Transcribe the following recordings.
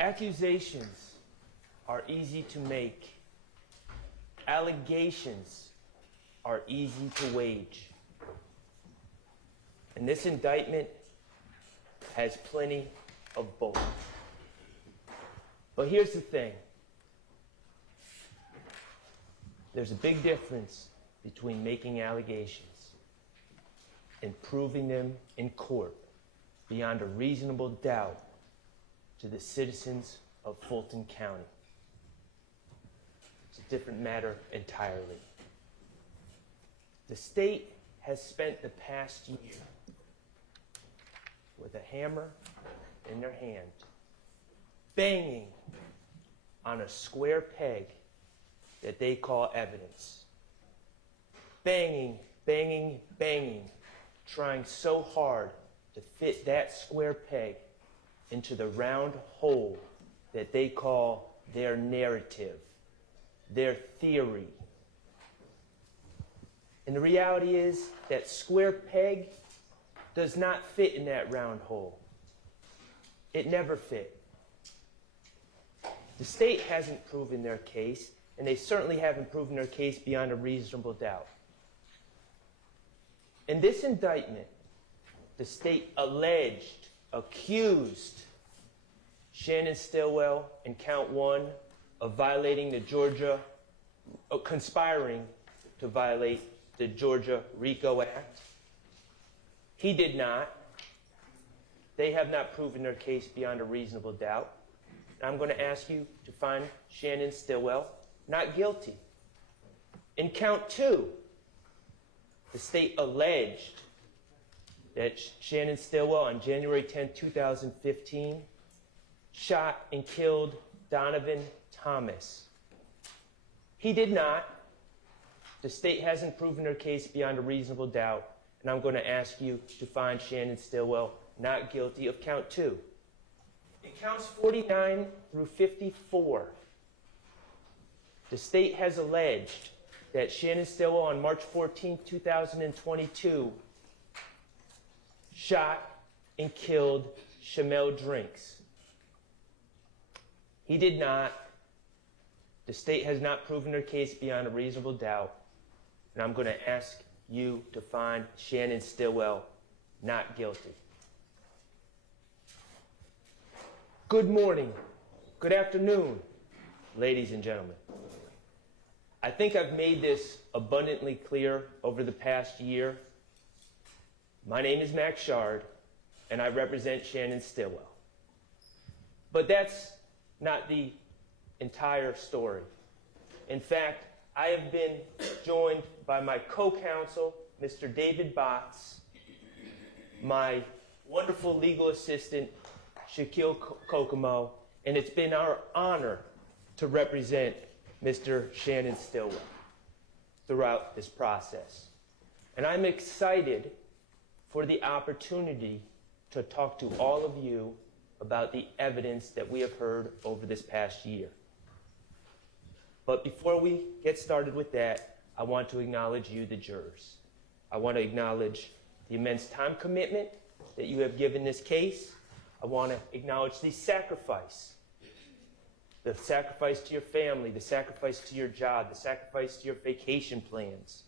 Accusations are easy to make. Allegations are easy to wage. And this indictment has plenty of both. But here's the thing. There's a big difference between making allegations and proving them in court beyond a reasonable doubt to the citizens of Fulton County. It's a different matter entirely. The state has spent the past year with a hammer in their hand, banging on a square peg that they call evidence. Banging, banging, banging, trying so hard to fit that square peg into the round hole that they call their narrative, their theory. And the reality is that square peg does not fit in that round hole. It never fit. The state hasn't proven their case, and they certainly haven't proven their case beyond a reasonable doubt. In this indictment, the state accused Shannon Stillwell in count 1 of violating the conspiring to violate the Georgia RICO Act. He did not. They have not proven their case beyond a reasonable doubt. I'm going to ask you to find Shannon Stillwell not guilty. In count 2, the state alleged that Shannon Stillwell on January 10, 2015 shot and killed Donovan Thomas. He did not. The state hasn't proven their case beyond a reasonable doubt, and I'm going to ask you to find Shannon Stillwell not guilty of count 2. In counts 49 through 54, the state has alleged that Shannon Stillwell on March 14, 2022 shot and killed Shymel Drinks. He did not. The state has not proven their case beyond a reasonable doubt, and I'm going to ask you to find Shannon Stillwell not guilty. Good morning, good afternoon, ladies and gentlemen. I think I've made this abundantly clear over the past year. My name is Max Schardt, and I represent Shannon Stillwell. But that's not the entire story. In fact, I have been joined by my co-counsel, Mr. David Botts, my wonderful legal assistant, Shaquille Kokomo, and it's been our honor to represent Mr. Shannon Stillwell throughout this process. And I'm excited for the opportunity to talk to all of you about the evidence that we have heard over this past year. But before we get started with that, I want to acknowledge you, the jurors. I want to acknowledge the immense time commitment that you have given this case. I want to acknowledge the sacrifice to your family, the sacrifice to your job, the sacrifice to your vacation plans.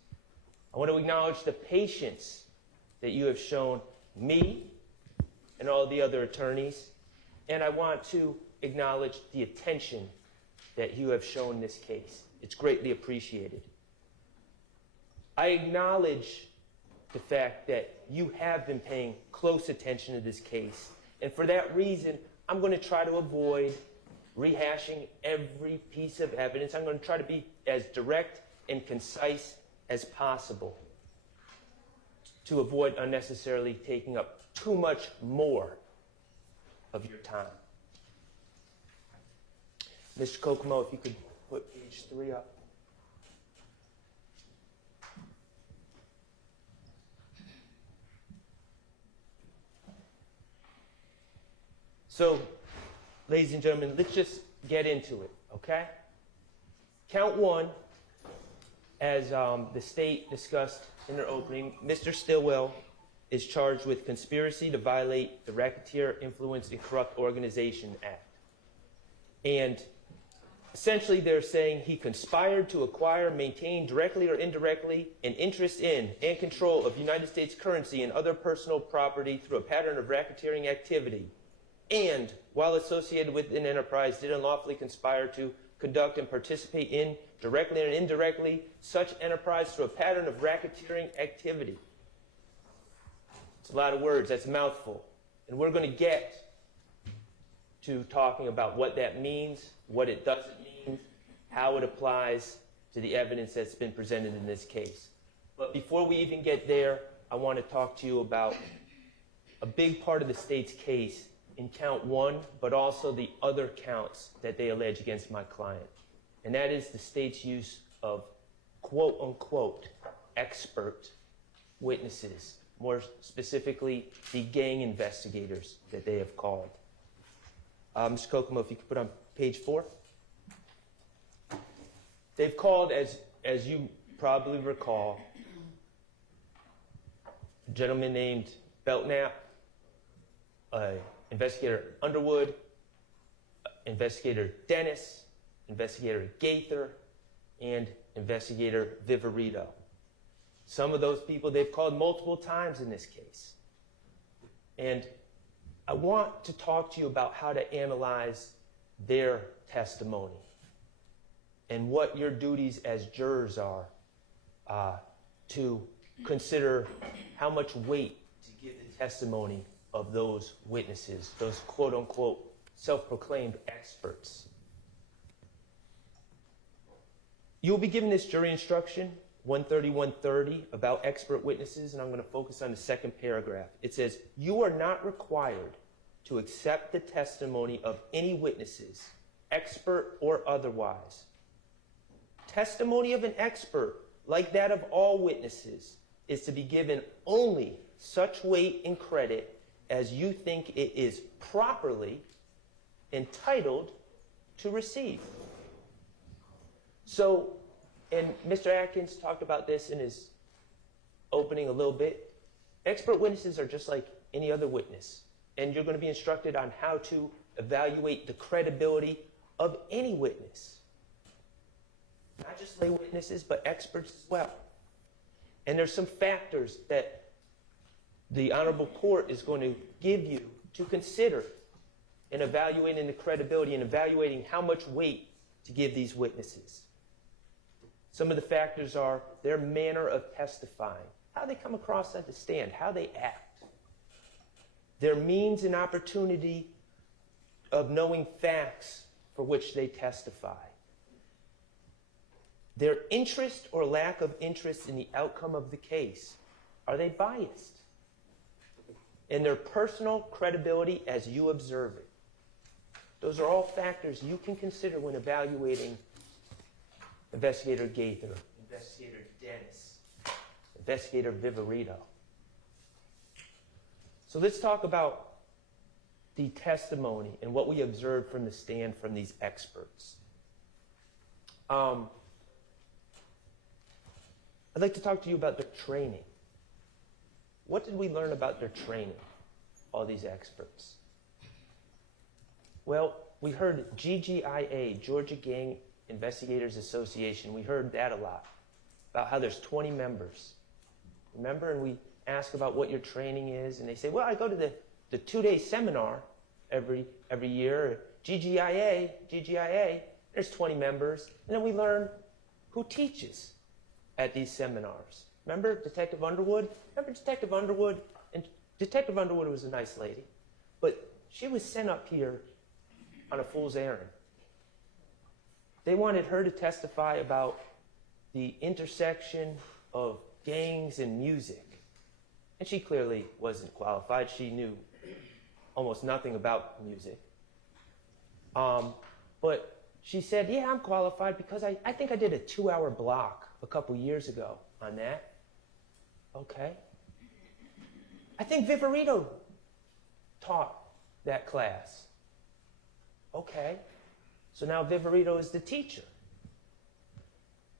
I want to acknowledge the patience that you have shown me and all the other attorneys, and I want to acknowledge the attention that you have shown this case. It's greatly appreciated. I acknowledge the fact that you have been paying close attention to this case, and for that reason, I'm going to try to avoid rehashing every piece of evidence. I'm going to try to be as direct and concise as possible to avoid unnecessarily taking up too much more of your time. Mr. Kokomo, if you could put page 3 up. So, ladies and gentlemen, let's just get into it, okay? Count 1, as the state discussed in their opening, Mr. Stillwell is charged with conspiracy to violate the Racketeer Influence and Corrupt Organization Act. And essentially they're saying he conspired to acquire, maintain directly or indirectly an interest in and control of United States currency and other personal property through a pattern of racketeering activity, and while associated with an enterprise did unlawfully conspire to conduct and participate in, directly and indirectly, such enterprise through a pattern of racketeering activity. It's a lot of words, that's a mouthful. And we're going to get to talking about what that means, what it doesn't mean, how it applies to the evidence that's been presented in this case. But before we even get there, I want to talk to you about a big part of the state's case in count 1, but also the other counts that they allege against my client. And that is the state's use of quote-unquote expert witnesses, more specifically the gang investigators that they have called. Mr. Kokomo, if you could put on page 4. They've called, as you probably recall, a gentleman named Belknap, Investigator Underwood, Investigator Dennis, Investigator Gaither, and Investigator Viverito. Some of those people they've called multiple times in this case. And I want to talk to you about how to analyze their testimony and what your duties as jurors are to consider how much weight to give the testimony of those witnesses, those quote-unquote self-proclaimed experts. You'll be given this jury instruction, 130-130, about expert witnesses, and I'm going to focus on the second paragraph. It says, you are not required to accept the testimony of any witnesses, expert or otherwise. Testimony of an expert, like that of all witnesses, is to be given only such weight and credit as you think it is properly entitled to receive. So, and Mr. Atkins talked about this in his opening a little bit, expert witnesses are just like any other witness, and you're going to be instructed on how to evaluate the credibility of any witness. Not just lay witnesses, but experts as well. And there's some factors that the Honorable Court is going to give you to consider in evaluating the credibility and evaluating how much weight to give these witnesses. Some of the factors are their manner of testifying, how they come across at the stand, how they act, their means and opportunity of knowing facts for which they testify, their interest or lack of interest in the outcome of the case. Are they biased? And their personal credibility as you observe it. Those are all factors you can consider when evaluating Investigator Gaither, Investigator Dennis, Investigator Viverito. So let's talk about the testimony and what we observed from the stand from these experts. I'd like to talk to you about their training. What did we learn about their training, all these experts? Well, we heard GGIA, Georgia Gang Investigators Association. We heard that a lot, about how there's 20 members. Remember? And we ask about what your training is, and they say, well, I go to the 2-day seminar every year. GGIA, there's 20 members. And then we learn who teaches at these seminars. Remember Detective Underwood? Remember Detective Underwood? And Detective Underwood was a nice lady, but she was sent up here on a fool's errand. They wanted her to testify about the intersection of gangs and music. And she clearly wasn't qualified. She knew almost nothing about music. But she said, yeah, I'm qualified because I think I did a 2-hour block a couple years ago on that. Okay. I think Viverito taught that class. Okay. So now Viverito is the teacher.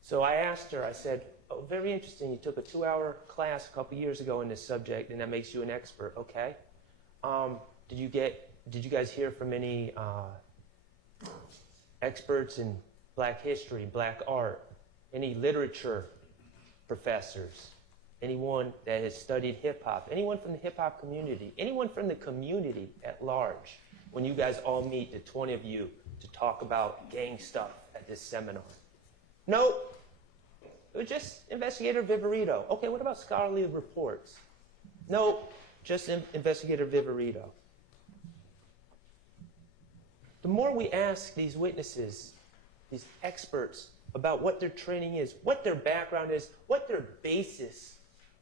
So I asked her, I said, oh, very interesting. You took a 2-hour class a couple years ago in this subject, and that makes you an expert. Okay. Did you guys hear from any experts in black history, black art, any literature professors, anyone that has studied hip-hop, anyone from the hip-hop community, anyone from the community at large, when you guys all meet, the 20 of you, to talk about gang stuff at this seminar? Nope. It was just Investigator Viverito. Okay, what about scholarly reports? Nope, just Investigator Viverito. The more we ask these witnesses, these experts, about what their training is, what their background is, what their basis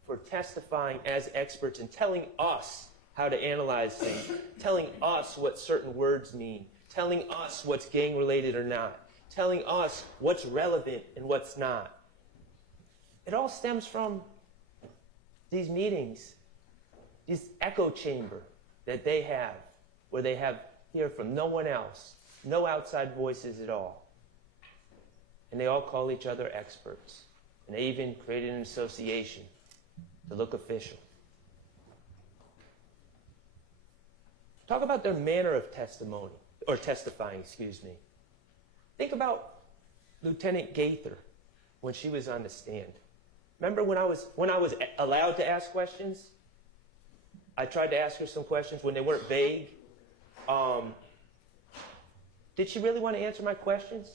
for testifying as experts and telling us how to analyze things, telling us what certain words mean, telling us what's gang-related or not, telling us what's relevant and what's not. It all stems from these meetings, this echo chamber that they have, where they hear from no one else, no outside voices at all. And they all call each other experts. And they even created an association to look official. Talk about their manner of testimony, or testifying, excuse me. Think about Lieutenant Gaither when she was on the stand. Remember when I was allowed to ask questions? I tried to ask her some questions when they weren't vague. Did she really want to answer my questions?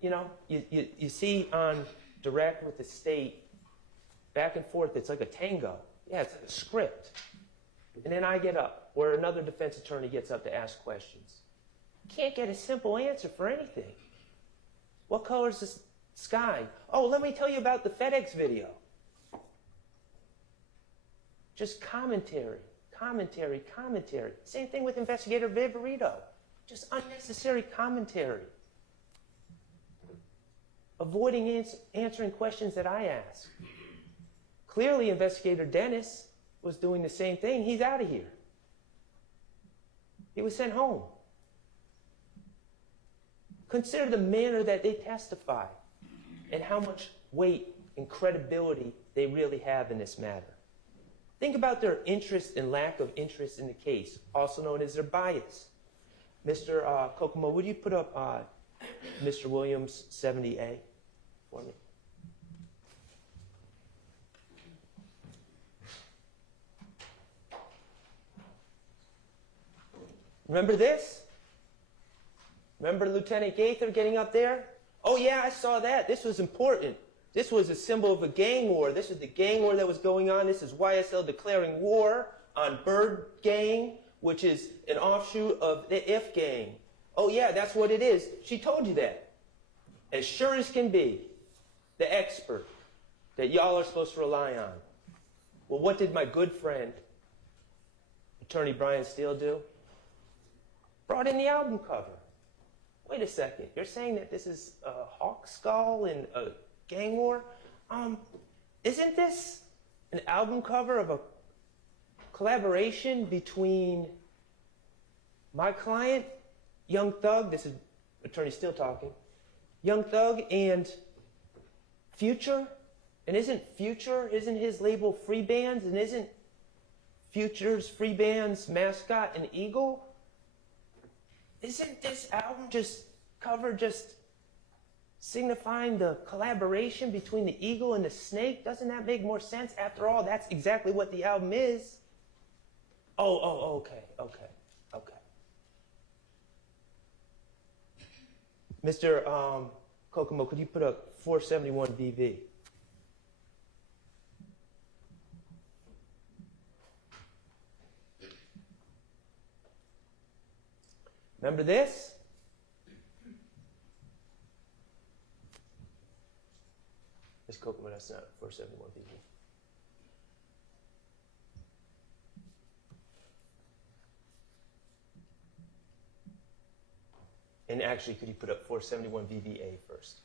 You know, you see on direct with the state, back and forth, it's like a tango. Yeah, it's like a script. And then I get up, or another defense attorney gets up to ask questions. Can't get a simple answer for anything. What color is the sky? Oh, let me tell you about the FedEx video. Just commentary, commentary, commentary. Same thing with Investigator Viverito. Just unnecessary commentary. Avoiding answering questions that I ask. Clearly, Investigator Dennis was doing the same thing. He's out of here. He was sent home. Consider the manner that they testify and how much weight and credibility they really have in this matter. Think about their interest and lack of interest in the case, also known as their bias. Mr. Kokomo, would you put up Mr. Williams 70A for me? Remember this? Remember Lieutenant Gaither getting up there? Oh yeah, I saw that. This was important. This was a symbol of a gang war. This is the gang war that was going on. This is YSL declaring war on Bird Gang, which is an offshoot of the If Gang. Oh yeah, that's what it is. She told you that. As sure as can be, the expert that y'all are supposed to rely on. Well, what did my good friend, Attorney Brian Steele, do? Brought in the album cover. Wait a second, you're saying that this is a hawk skull and a gang war? Isn't this an album cover of a collaboration between my client, Young Thug, this is Attorney Steele talking, Young Thug and Future? And isn't his label Free Bands? And isn't Future's Free Bands mascot an eagle? Isn't this album cover just signifying the collaboration between the eagle and the snake? Doesn't that make more sense? After all, that's exactly what the album is. Okay. Mr. Kokomo, could you put up 471 BV? Remember this? This Kokomo, that's not 471 BV. And actually, could you put up 471 VVA first?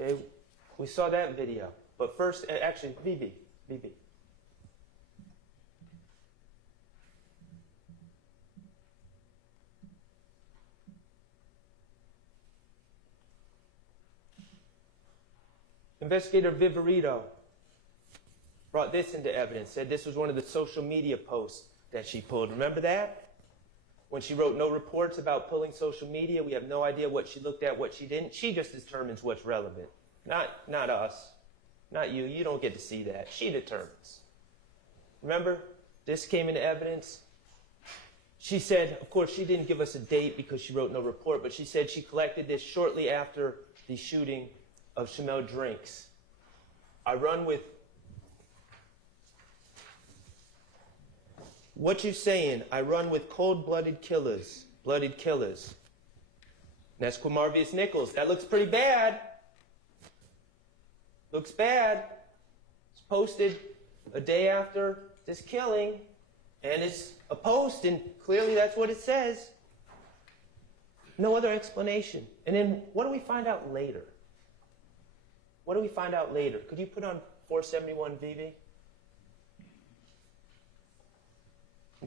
Okay, we saw that video. But first, actually, VB. Investigator Viverito brought this into evidence, said this was one of the social media posts that she pulled. Remember that? When she wrote no reports about pulling social media, we have no idea what she looked at, what she didn't. She just determines what's relevant. Not us. Not you. You don't get to see that. She determines. Remember? This came into evidence. She said, of course, she didn't give us a date because she wrote no report, but she said she collected this shortly after the shooting of Shymel Drinks. I run with... What you saying? I run with cold-blooded killers. Blooded killers. And that's Quindarrius Nichols. That looks pretty bad. Looks bad. It's posted a day after this killing, and it's a post, and clearly that's what it says. No other explanation. And then what do we find out later? What do we find out later? Could you put on 471 VV?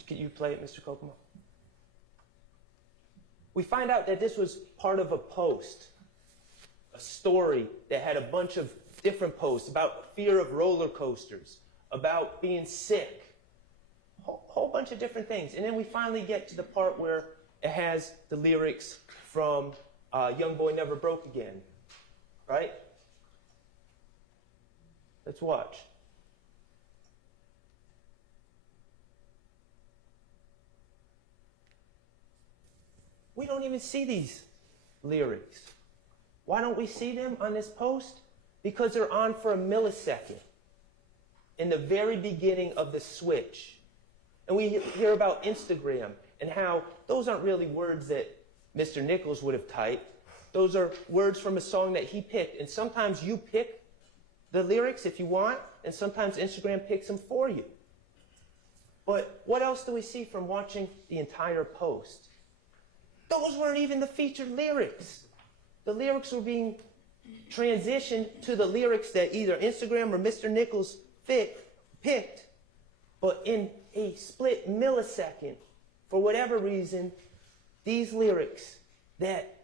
Could you play it, Mr. Kokomo? We find out that this was part of a post, a story that had a bunch of different posts about fear of roller coasters, about being sick, a whole bunch of different things. And then we finally get to the part where it has the lyrics from Young Boy Never Broke Again, right? Let's watch. We don't even see these lyrics. Why don't we see them on this post? Because they're on for a millisecond in the very beginning of the switch. And we hear about Instagram and how those aren't really words that Mr. Nichols would have typed. Those are words from a song that he picked. And sometimes you pick the lyrics if you want, and sometimes Instagram picks them for you. But what else do we see from watching the entire post? Those weren't even the featured lyrics. The lyrics were being transitioned to the lyrics that either Instagram or Mr. Nichols picked, but in a split millisecond, for whatever reason, these lyrics that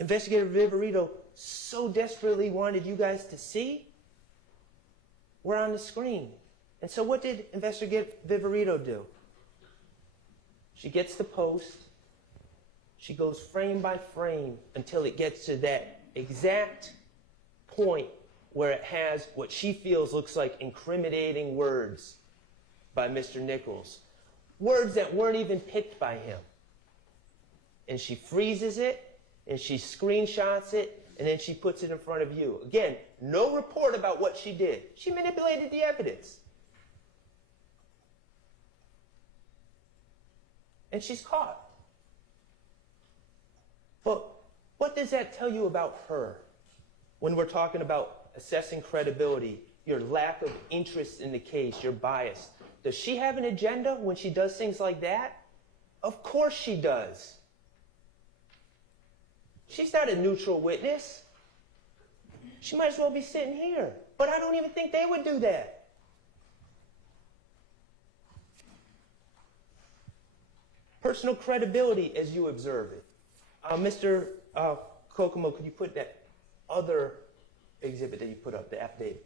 Investigator Viverito so desperately wanted you guys to see were on the screen. And so what did Investigator Viverito do? She gets the post. She goes frame by frame until it gets to that exact point where it has what she feels looks like incriminating words by Mr. Nichols. Words that weren't even picked by him. And she freezes it, and she screenshots it, and then she puts it in front of you. Again, no report about what she did. She manipulated the evidence. And she's caught. But what does that tell you about her when we're talking about assessing credibility, your lack of interest in the case, your bias? Does she have an agenda when she does things like that? Of course she does. She's not a neutral witness. She might as well be sitting here. But I don't even think they would do that. Personal credibility as you observe it. Mr. Kokomo, could you put that other exhibit that you put up, the affidavit?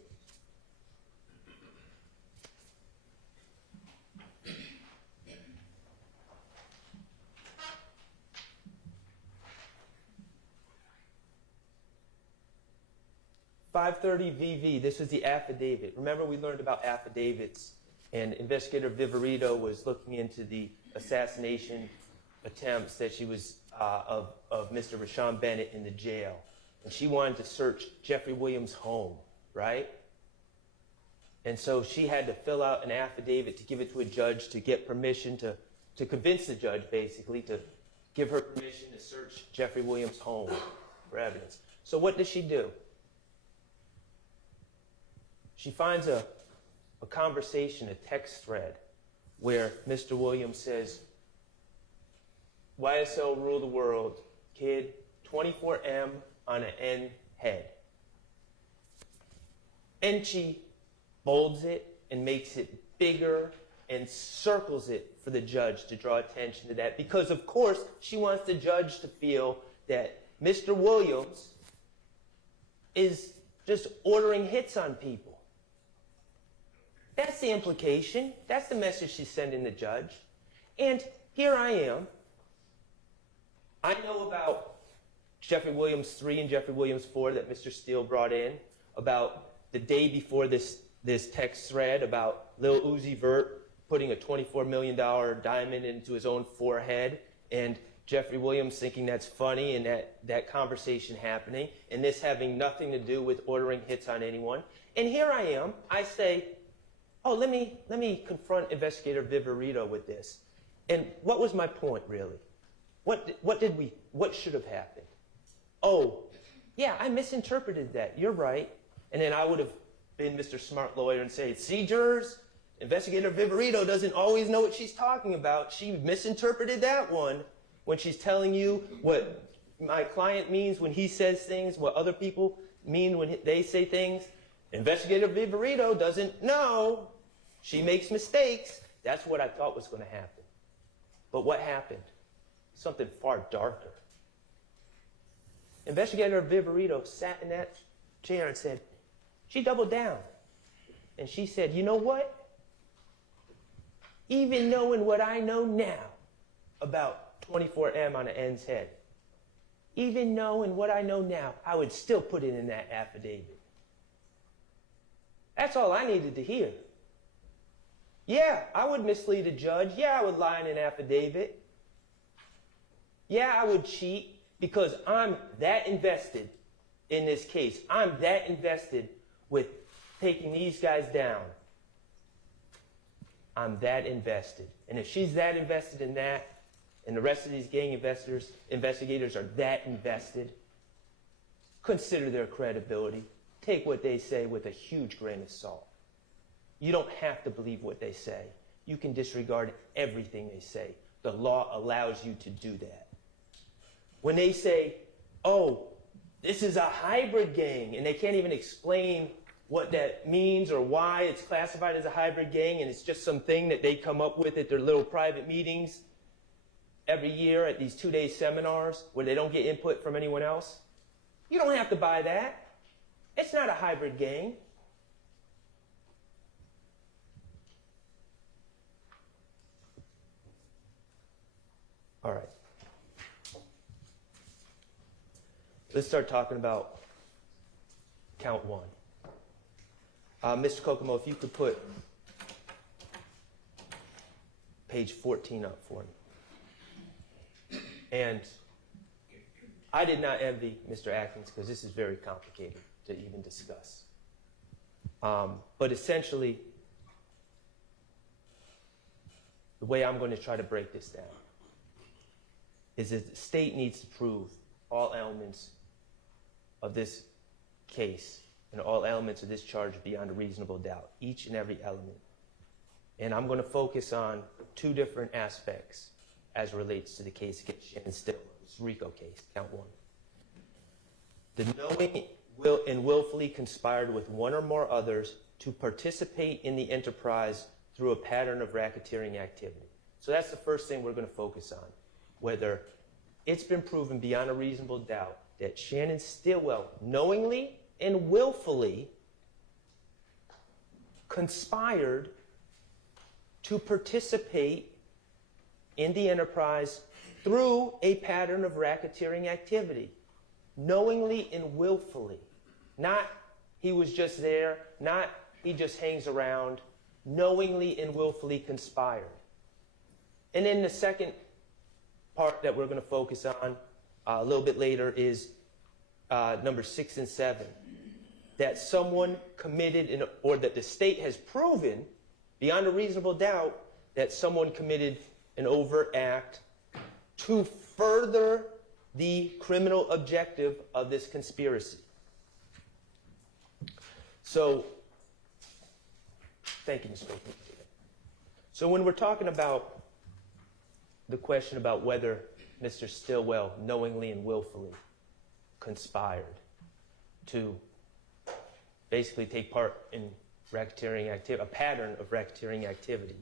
.530 VV, this was the affidavit. Remember we learned about affidavits, and Investigator Viverito was looking into the assassination attempts that she was of Mr. Rashawn Bennett in the jail. And she wanted to search Jeffrey Williams' home, right? And so she had to fill out an affidavit to give it to a judge to get permission to convince the judge, basically, to give her permission to search Jeffrey Williams' home for evidence. So what does she do? She finds a conversation, a text thread, where Mr. Williams says, YSL rule the world, kid, 24M on an N head. And she bolds it and makes it bigger and circles it for the judge to draw attention to that, because of course she wants the judge to feel that Mr. Williams is just ordering hits on people. That's the implication. That's the message she's sending the judge. And here I am. I know about Jeffrey Williams 3 and Jeffrey Williams 4 that Mr. Steele brought in, about the day before this text thread about Lil Uzi Vert putting a $24 million diamond into his own forehead, and Jeffrey Williams thinking that's funny, and that conversation happening, and this having nothing to do with ordering hits on anyone. And here I am. I say, oh, let me confront Investigator Viverito with this. And what was my point, really? What should have happened? Oh, yeah, I misinterpreted that. You're right. And then I would have been Mr. Smart Lawyer and say, see, jurors, Investigator Viverito doesn't always know what she's talking about. She misinterpreted that one when she's telling you what my client means when he says things, what other people mean when they say things. Investigator Viverito doesn't know. She makes mistakes. That's what I thought was going to happen. But what happened? Something far darker. Investigator Viverito sat in that chair and said, she doubled down. And she said, you know what? Even knowing what I know now about 24M on an N's head, even knowing what I know now, I would still put it in that affidavit. That's all I needed to hear. Yeah, I would mislead a judge. Yeah, I would lie in an affidavit. Yeah, I would cheat because I'm that invested in this case. I'm that invested with taking these guys down. I'm that invested. And if she's that invested in that, and the rest of these gang investigators are that invested, consider their credibility. Take what they say with a huge grain of salt. You don't have to believe what they say. You can disregard everything they say. The law allows you to do that. When they say, oh, this is a hybrid gang, and they can't even explain what that means or why it's classified as a hybrid gang, and it's just something that they come up with at their little private meetings every year at these 2-day seminars where they don't get input from anyone else. You don't have to buy that. It's not a hybrid gang. All right. Let's start talking about count 1. Mr. Kokomo, if you could put page 14 up for me. And I did not envy Mr. Atkins because this is very complicated to even discuss. But essentially, the way I'm going to try to break this down is that the state needs to prove all elements of this case and all elements of this charge beyond a reasonable doubt, each and every element. And I'm going to focus on 2 different aspects as it relates to the case against Shannon Stillwell, this RICO case, count 1. The knowing and willfully conspired with one or more others to participate in the enterprise through a pattern of racketeering activity. So that's the first thing we're going to focus on, whether it's been proven beyond a reasonable doubt that Shannon Stillwell knowingly and willfully conspired to participate in the enterprise through a pattern of racketeering activity. Knowingly and willfully. Not he was just there, not he just hangs around. Knowingly and willfully conspired. And then the second part that we're going to focus on a little bit later is number 6 and 7. That someone committed, or that the state has proven beyond a reasonable doubt that someone committed an overt act to further the criminal objective of this conspiracy. So, thank you, Mr. Baker. So when we're talking about the question about whether Mr. Stillwell knowingly and willfully conspired to basically take part in racketeering activity, a pattern of racketeering activity,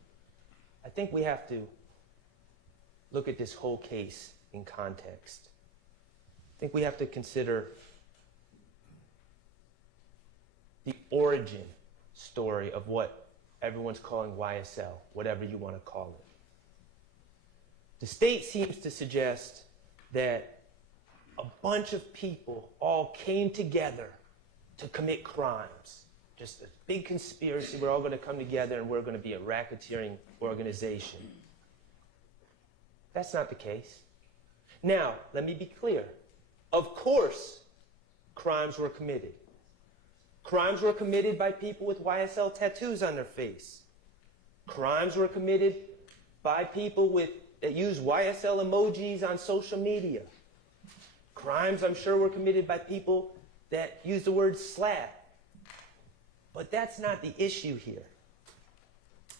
I think we have to look at this whole case in context. I think we have to consider the origin story of what everyone's calling YSL, whatever you want to call it. The state seems to suggest that a bunch of people all came together to commit crimes. Just a big conspiracy. We're all going to come together and we're going to be a racketeering organization. That's not the case. Now, let me be clear. Of course, crimes were committed. Crimes were committed by people with YSL tattoos on their face. Crimes were committed by people that use YSL emojis on social media. Crimes, I'm sure, were committed by people that use the word slap. But that's not the issue here.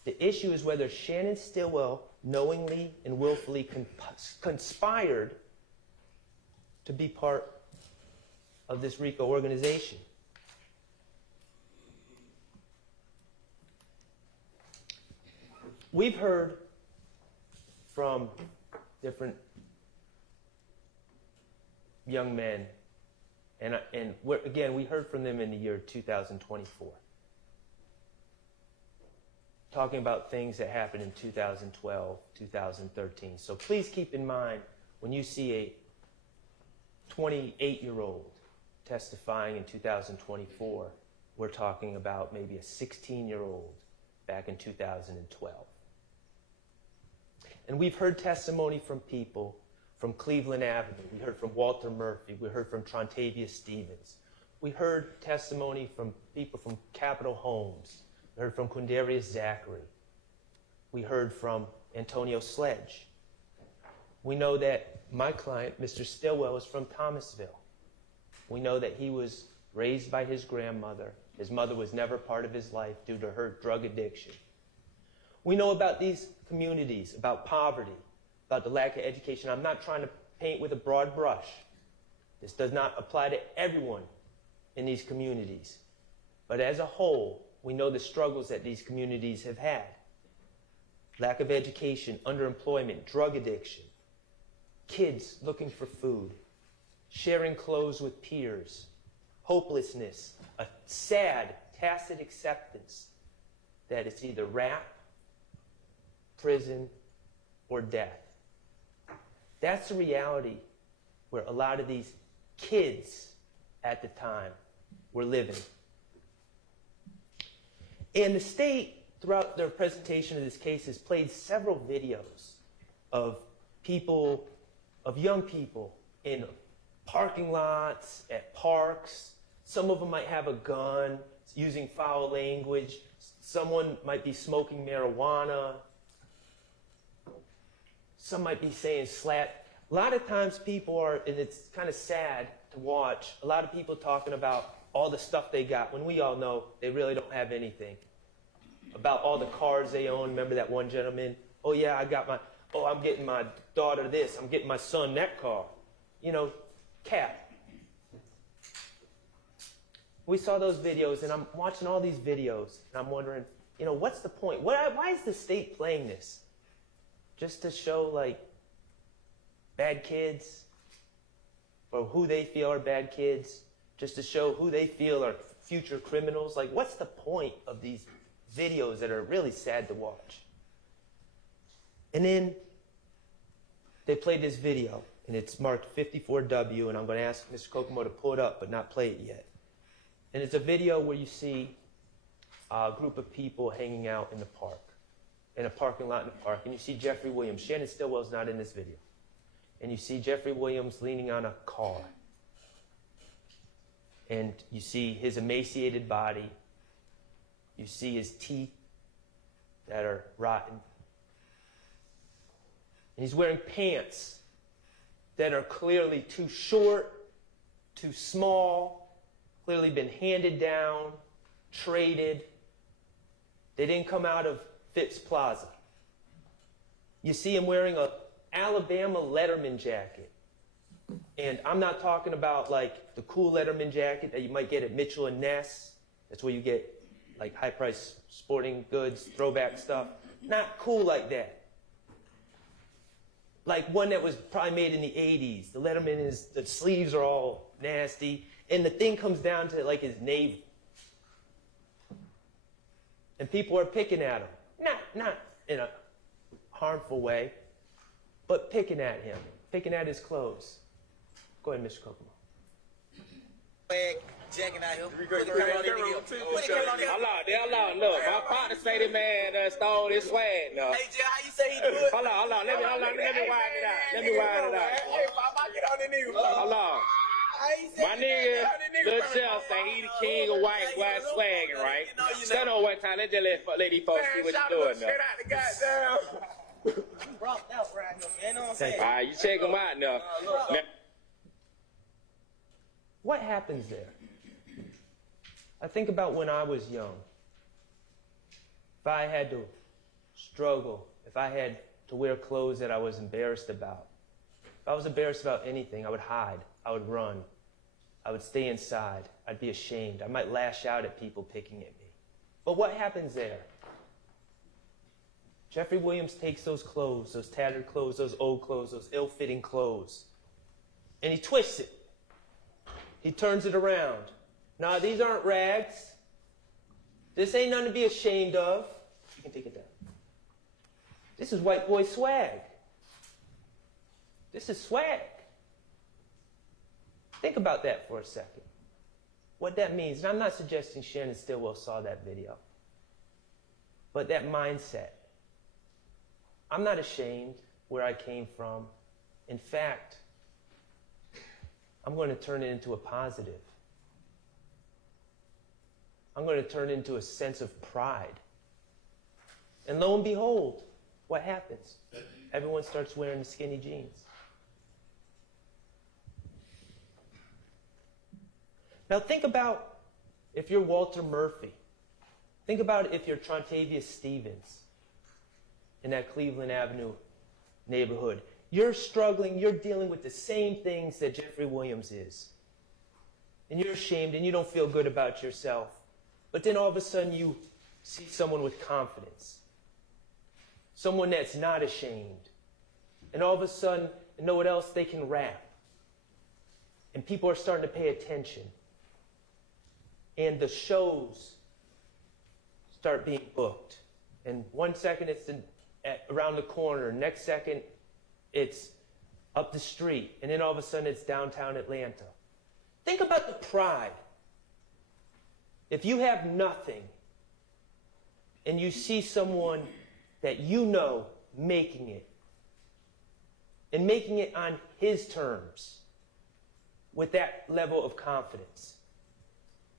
The issue is whether Shannon Stillwell knowingly and willfully conspired to be part of this RICO organization. We've heard from different young men, and again, we heard from them in the year 2024, talking about things that happened in 2012, 2013. So please keep in mind, when you see a 28-year-old testifying in 2024, we're talking about maybe a 16-year-old back in 2012. And we've heard testimony from people from Cleveland Avenue. We heard from Walter Murphy. We heard from Trontavious Stevens. We heard testimony from people from Capitol Homes. We heard from Quindarrius Zachary. We heard from Antonio Sledge. We know that my client, Mr. Stillwell, is from Thomasville. We know that he was raised by his grandmother. His mother was never part of his life due to her drug addiction. We know about these communities, about poverty, about the lack of education. I'm not trying to paint with a broad brush. This does not apply to everyone in these communities. But as a whole, we know the struggles that these communities have had. Lack of education, underemployment, drug addiction, kids looking for food, sharing clothes with peers, hopelessness, a sad, tacit acceptance that it's either rap, prison, or death. That's the reality where a lot of these kids at the time were living. And the state, throughout their presentation of this case, has played several videos of people, of young people in parking lots, at parks. Some of them might have a gun, using foul language. Someone might be smoking marijuana. Some might be saying slap. A lot of times people are, and it's kind of sad to watch, a lot of people talking about all the stuff they got when we all know they really don't have anything. About all the cars they own. Remember that one gentleman? Oh yeah, I'm getting my daughter this, I'm getting my son that car. You know, cap. We saw those videos, and I'm watching all these videos, and I'm wondering, you know, what's the point? Why is the state playing this? Just to show, like, bad kids, or who they feel are bad kids, just to show who they feel are future criminals? Like, what's the point of these videos that are really sad to watch? And then they played this video, and it's marked 54W, and I'm going to ask Mr. Kokomo to pull it up, but not play it yet. And it's a video where you see a group of people hanging out in the park, in a parking lot in the park, and you see Jeffrey Williams. Shannon Stillwell's not in this video. And you see Jeffrey Williams leaning on a car. And you see his emaciated body. You see his teeth that are rotten. And he's wearing pants that are clearly too short, too small, clearly been handed down, traded. They didn't come out of Phipps Plaza. You see him wearing a Alabama Letterman jacket. And I'm not talking about like the cool Letterman jacket that you might get at Mitchell and Ness. That's where you get like high-priced sporting goods, throwback stuff. Not cool like that. Like one that was probably made in the 80s. The Letterman the sleeves are all nasty, and the thing comes down to like his navel. And people are picking at him. Not in a harmful way, but picking at him, picking at his clothes. Go ahead, Mr. Kokomo. Checking out here. Hold on, look. My partner say the man stole his swag. No. Hey, Jill, how you say he do it? Hold on. Let me wind it out. Hey, Papa, get on the nigga. Hold on. My nigga, Lil Jeff say he the king of white swagging, right? Stand on one time. Let's just let these folks see what you're doing now. Brought out right here, man. You know what I'm saying? All right, you check him out now. What happens there? I think about when I was young. If I had to struggle, if I had to wear clothes that I was embarrassed about, if I was embarrassed about anything, I would hide, I would run, I would stay inside, I'd be ashamed, I might lash out at people picking at me. But what happens there? Jeffrey Williams takes those clothes, those tattered clothes, those old clothes, those ill-fitting clothes, and he twists it. He turns it around. Nah, these aren't rags. This ain't nothing to be ashamed of. You can take it down. This is white boy swag. This is swag. Think about that for a second. What that means, and I'm not suggesting Shannon Stillwell saw that video, but that mindset. I'm not ashamed where I came from. In fact, I'm going to turn it into a positive. I'm going to turn it into a sense of pride. And lo and behold, what happens? Everyone starts wearing the skinny jeans. Now think about if you're Walter Murphy. Think about if you're Trontavious Stevens in that Cleveland Avenue neighborhood. You're struggling, you're dealing with the same things that Jeffrey Williams is. And you're ashamed and you don't feel good about yourself. But then all of a sudden you see someone with confidence. Someone that's not ashamed. And all of a sudden, you know what else? They can rap. And people are starting to pay attention. And the shows start being booked. And 1 second it's around the corner. Next second it's up the street. And then all of a sudden it's downtown Atlanta. Think about the pride. If you have nothing and you see someone that you know making it, and making it on his terms with that level of confidence.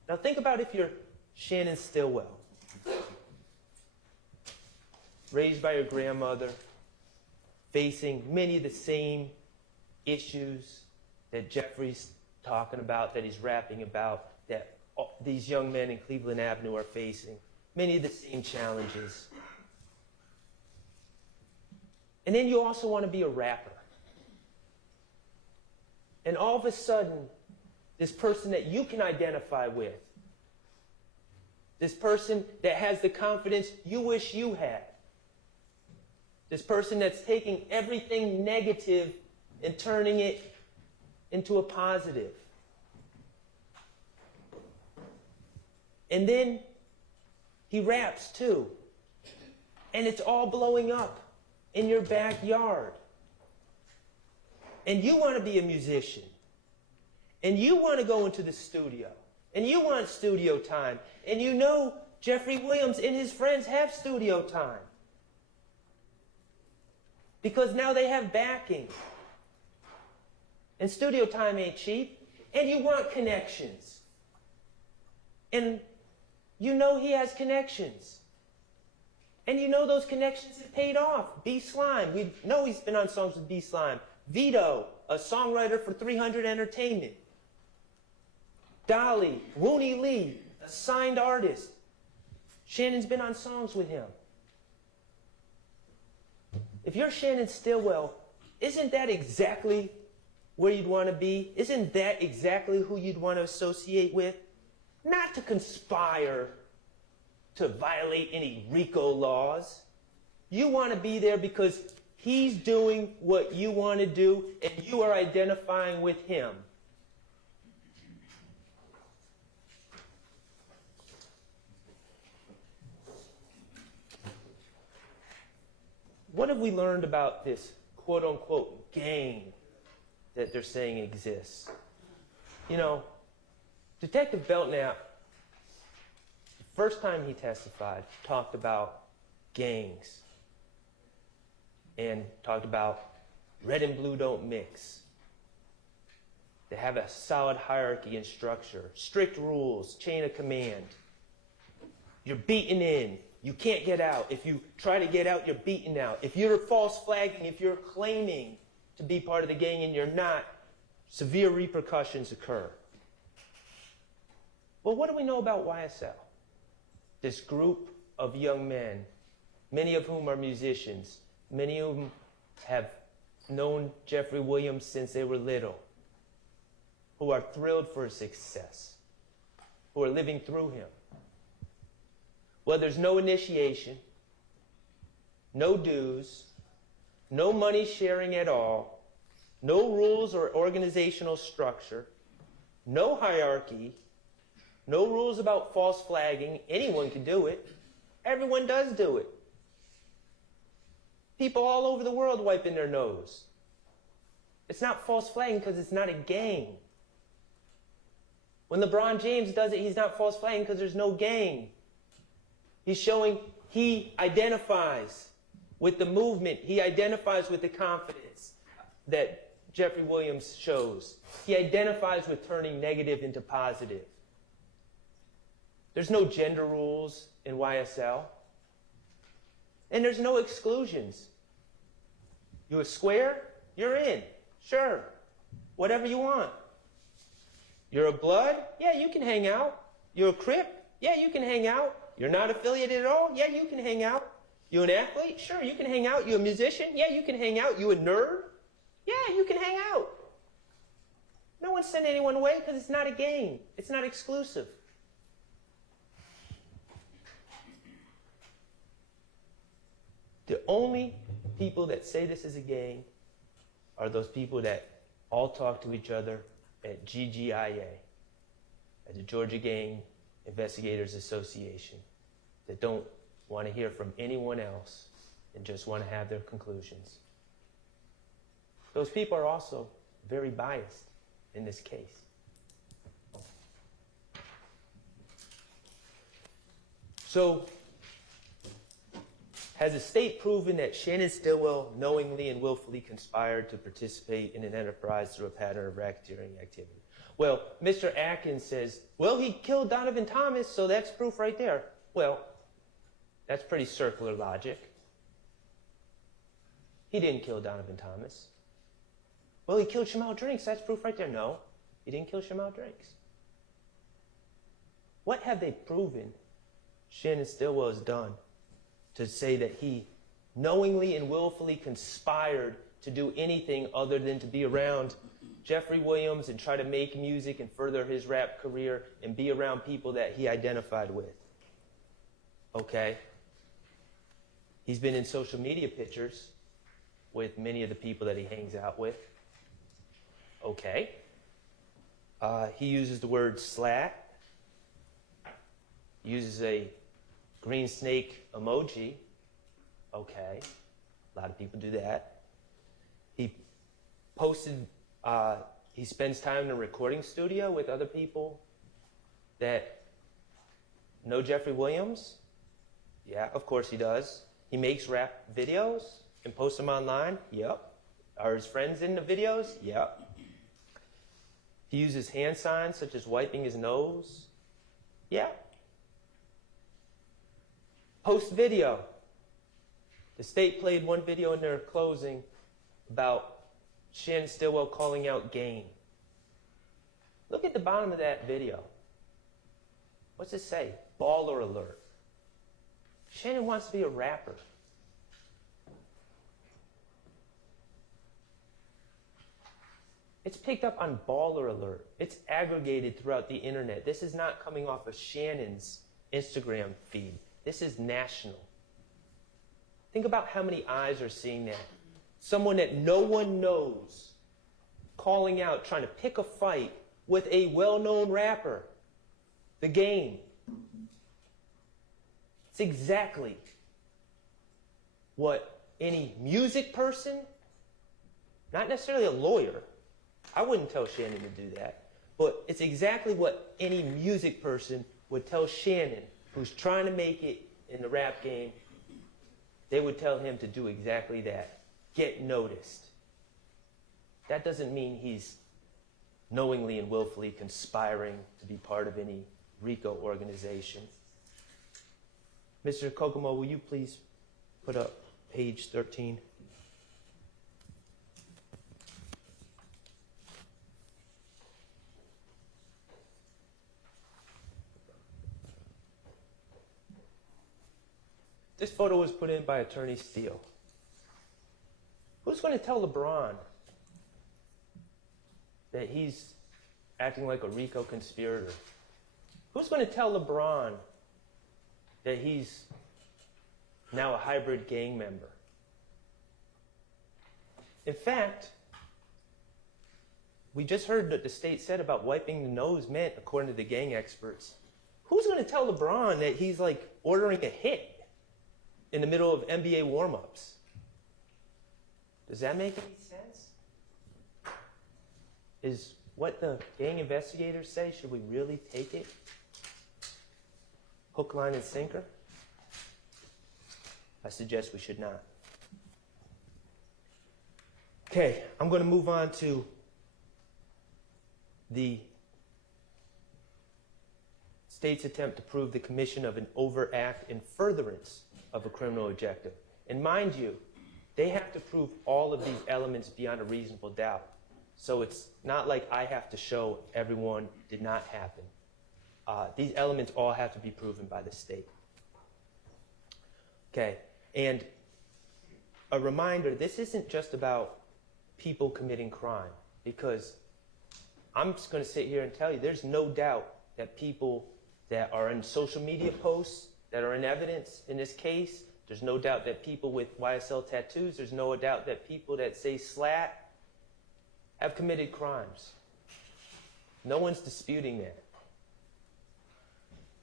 Now think about if you're Shannon Stillwell, raised by your grandmother, facing many of the same issues that Jeffrey's talking about, that he's rapping about, that these young men in Cleveland Avenue are facing. Many of the same challenges. And then you also want to be a rapper. And all of a sudden, this person that you can identify with, this person that has the confidence you wish you had, this person that's taking everything negative and turning it into a positive. And then he raps too. And it's all blowing up in your backyard. And you want to be a musician. And you want to go into the studio. And you want studio time. And you know Jeffrey Williams and his friends have studio time. Because now they have backing. And studio time ain't cheap. And you want connections. And you know he has connections. And you know those connections have paid off. B Slime, we know he's been on songs with B Slime. Vito, a songwriter for 300 Entertainment. Dolly, Rooney Lee, a signed artist. Shannon's been on songs with him. If you're Shannon Stillwell, isn't that exactly where you'd want to be? Isn't that exactly who you'd want to associate with? Not to conspire to violate any RICO laws. You want to be there because he's doing what you want to do and you are identifying with him. What have we learned about this quote-unquote gang that they're saying exists. You know, Detective Belknap, the first time he testified, talked about gangs and talked about red and blue don't mix. They have a solid hierarchy and structure, strict rules, chain of command. You're beaten in. You can't get out. If you try to get out, you're beaten out. If you're false flagging, if you're claiming to be part of the gang and you're not, severe repercussions occur. Well, what do we know about YSL? This group of young men, many of whom are musicians, many of whom have known Jeffrey Williams since they were little, who are thrilled for his success, who are living through him. Well, there's no initiation, no dues, no money sharing at all, no rules or organizational structure, no hierarchy, no rules about false flagging. Anyone can do it. Everyone does do it. People all over the world wiping their nose. It's not false flagging because it's not a gang. When LeBron James does it, he's not false flagging because there's no gang. He's showing he identifies with the movement. He identifies with the confidence that Jeffrey Williams shows. He identifies with turning negative into positive. There's no gender rules in YSL. And there's no exclusions. You're a square, you're in. Sure. Whatever you want. You're a blood? Yeah, you can hang out. You're a Crip? Yeah, you can hang out. You're not affiliated at all? Yeah, you can hang out. You an athlete? Sure, you can hang out. You a musician? Yeah, you can hang out. You a nerd? Yeah, you can hang out. No one sent anyone away because it's not a game. It's not exclusive. The only people that say this is a gang are those people that all talk to each other at GGIA, at the Georgia Gang Investigators Association, that don't want to hear from anyone else and just want to have their conclusions. Those people are also very biased in this case. So, has the state proven that Shannon Stillwell knowingly and willfully conspired to participate in an enterprise through a pattern of racketeering activity? Well, Mr. Atkins says, well, he killed Donovan Thomas, so that's proof right there. Well, that's pretty circular logic. He didn't kill Donovan Thomas. Well, he killed Shymel Drinks, that's proof right there. No, he didn't kill Shymel Drinks. What have they proven Shannon Stillwell has done to say that he knowingly and willfully conspired to do anything other than to be around Jeffrey Williams and try to make music and further his rap career and be around people that he identified with? Okay. He's been in social media pictures with many of the people that he hangs out with. Okay. He uses the word slat. He uses a green snake emoji. Okay. A lot of people do that. He posted, he spends time in a recording studio with other people that know Jeffrey Williams. Yeah, of course he does. He makes rap videos and posts them online. Yep. Are his friends in the videos? Yep. He uses hand signs such as wiping his nose. Yeah. Post video. The state played one video in their closing about Shannon Stillwell calling out game. Look at the bottom of that video. What's it say? Baller alert. Shannon wants to be a rapper. It's picked up on Baller Alert. It's aggregated throughout the internet. This is not coming off of Shannon's Instagram feed. This is national. Think about how many eyes are seeing that. Someone that no one knows calling out, trying to pick a fight with a well-known rapper. The Game. It's exactly what any music person Not necessarily a lawyer. I wouldn't tell Shannon to do that. But it's exactly what any music person would tell Shannon, who's trying to make it in the rap game. They would tell him to do exactly that. Get noticed. That doesn't mean he's knowingly and willfully conspiring to be part of any RICO organization. Mr. Kokomo, will you please put up page 13? This photo was put in by Attorney Steele. Who's going to tell LeBron that he's acting like a RICO conspirator? Who's going to tell LeBron that he's now a hybrid gang member? In fact, we just heard that the state said about wiping the nose meant, according to the gang experts. Who's going to tell LeBron that he's like ordering a hit in the middle of NBA warm-ups? Does that make any sense? Is what the gang investigators say, should we really take it? Hook, line, and sinker? I suggest we should not. Okay, I'm going to move on to the state's attempt to prove the commission of an overt act in furtherance of a criminal objective. And mind you, they have to prove all of these elements beyond a reasonable doubt. So it's not like I have to show everyone did not happen. These elements all have to be proven by the state. Okay, and a reminder, this isn't just about people committing crime, because I'm just going to sit here and tell you, there's no doubt that people that are in social media posts that are in evidence in this case, there's no doubt that people with YSL tattoos, there's no doubt that people that say slat have committed crimes. No one's disputing that.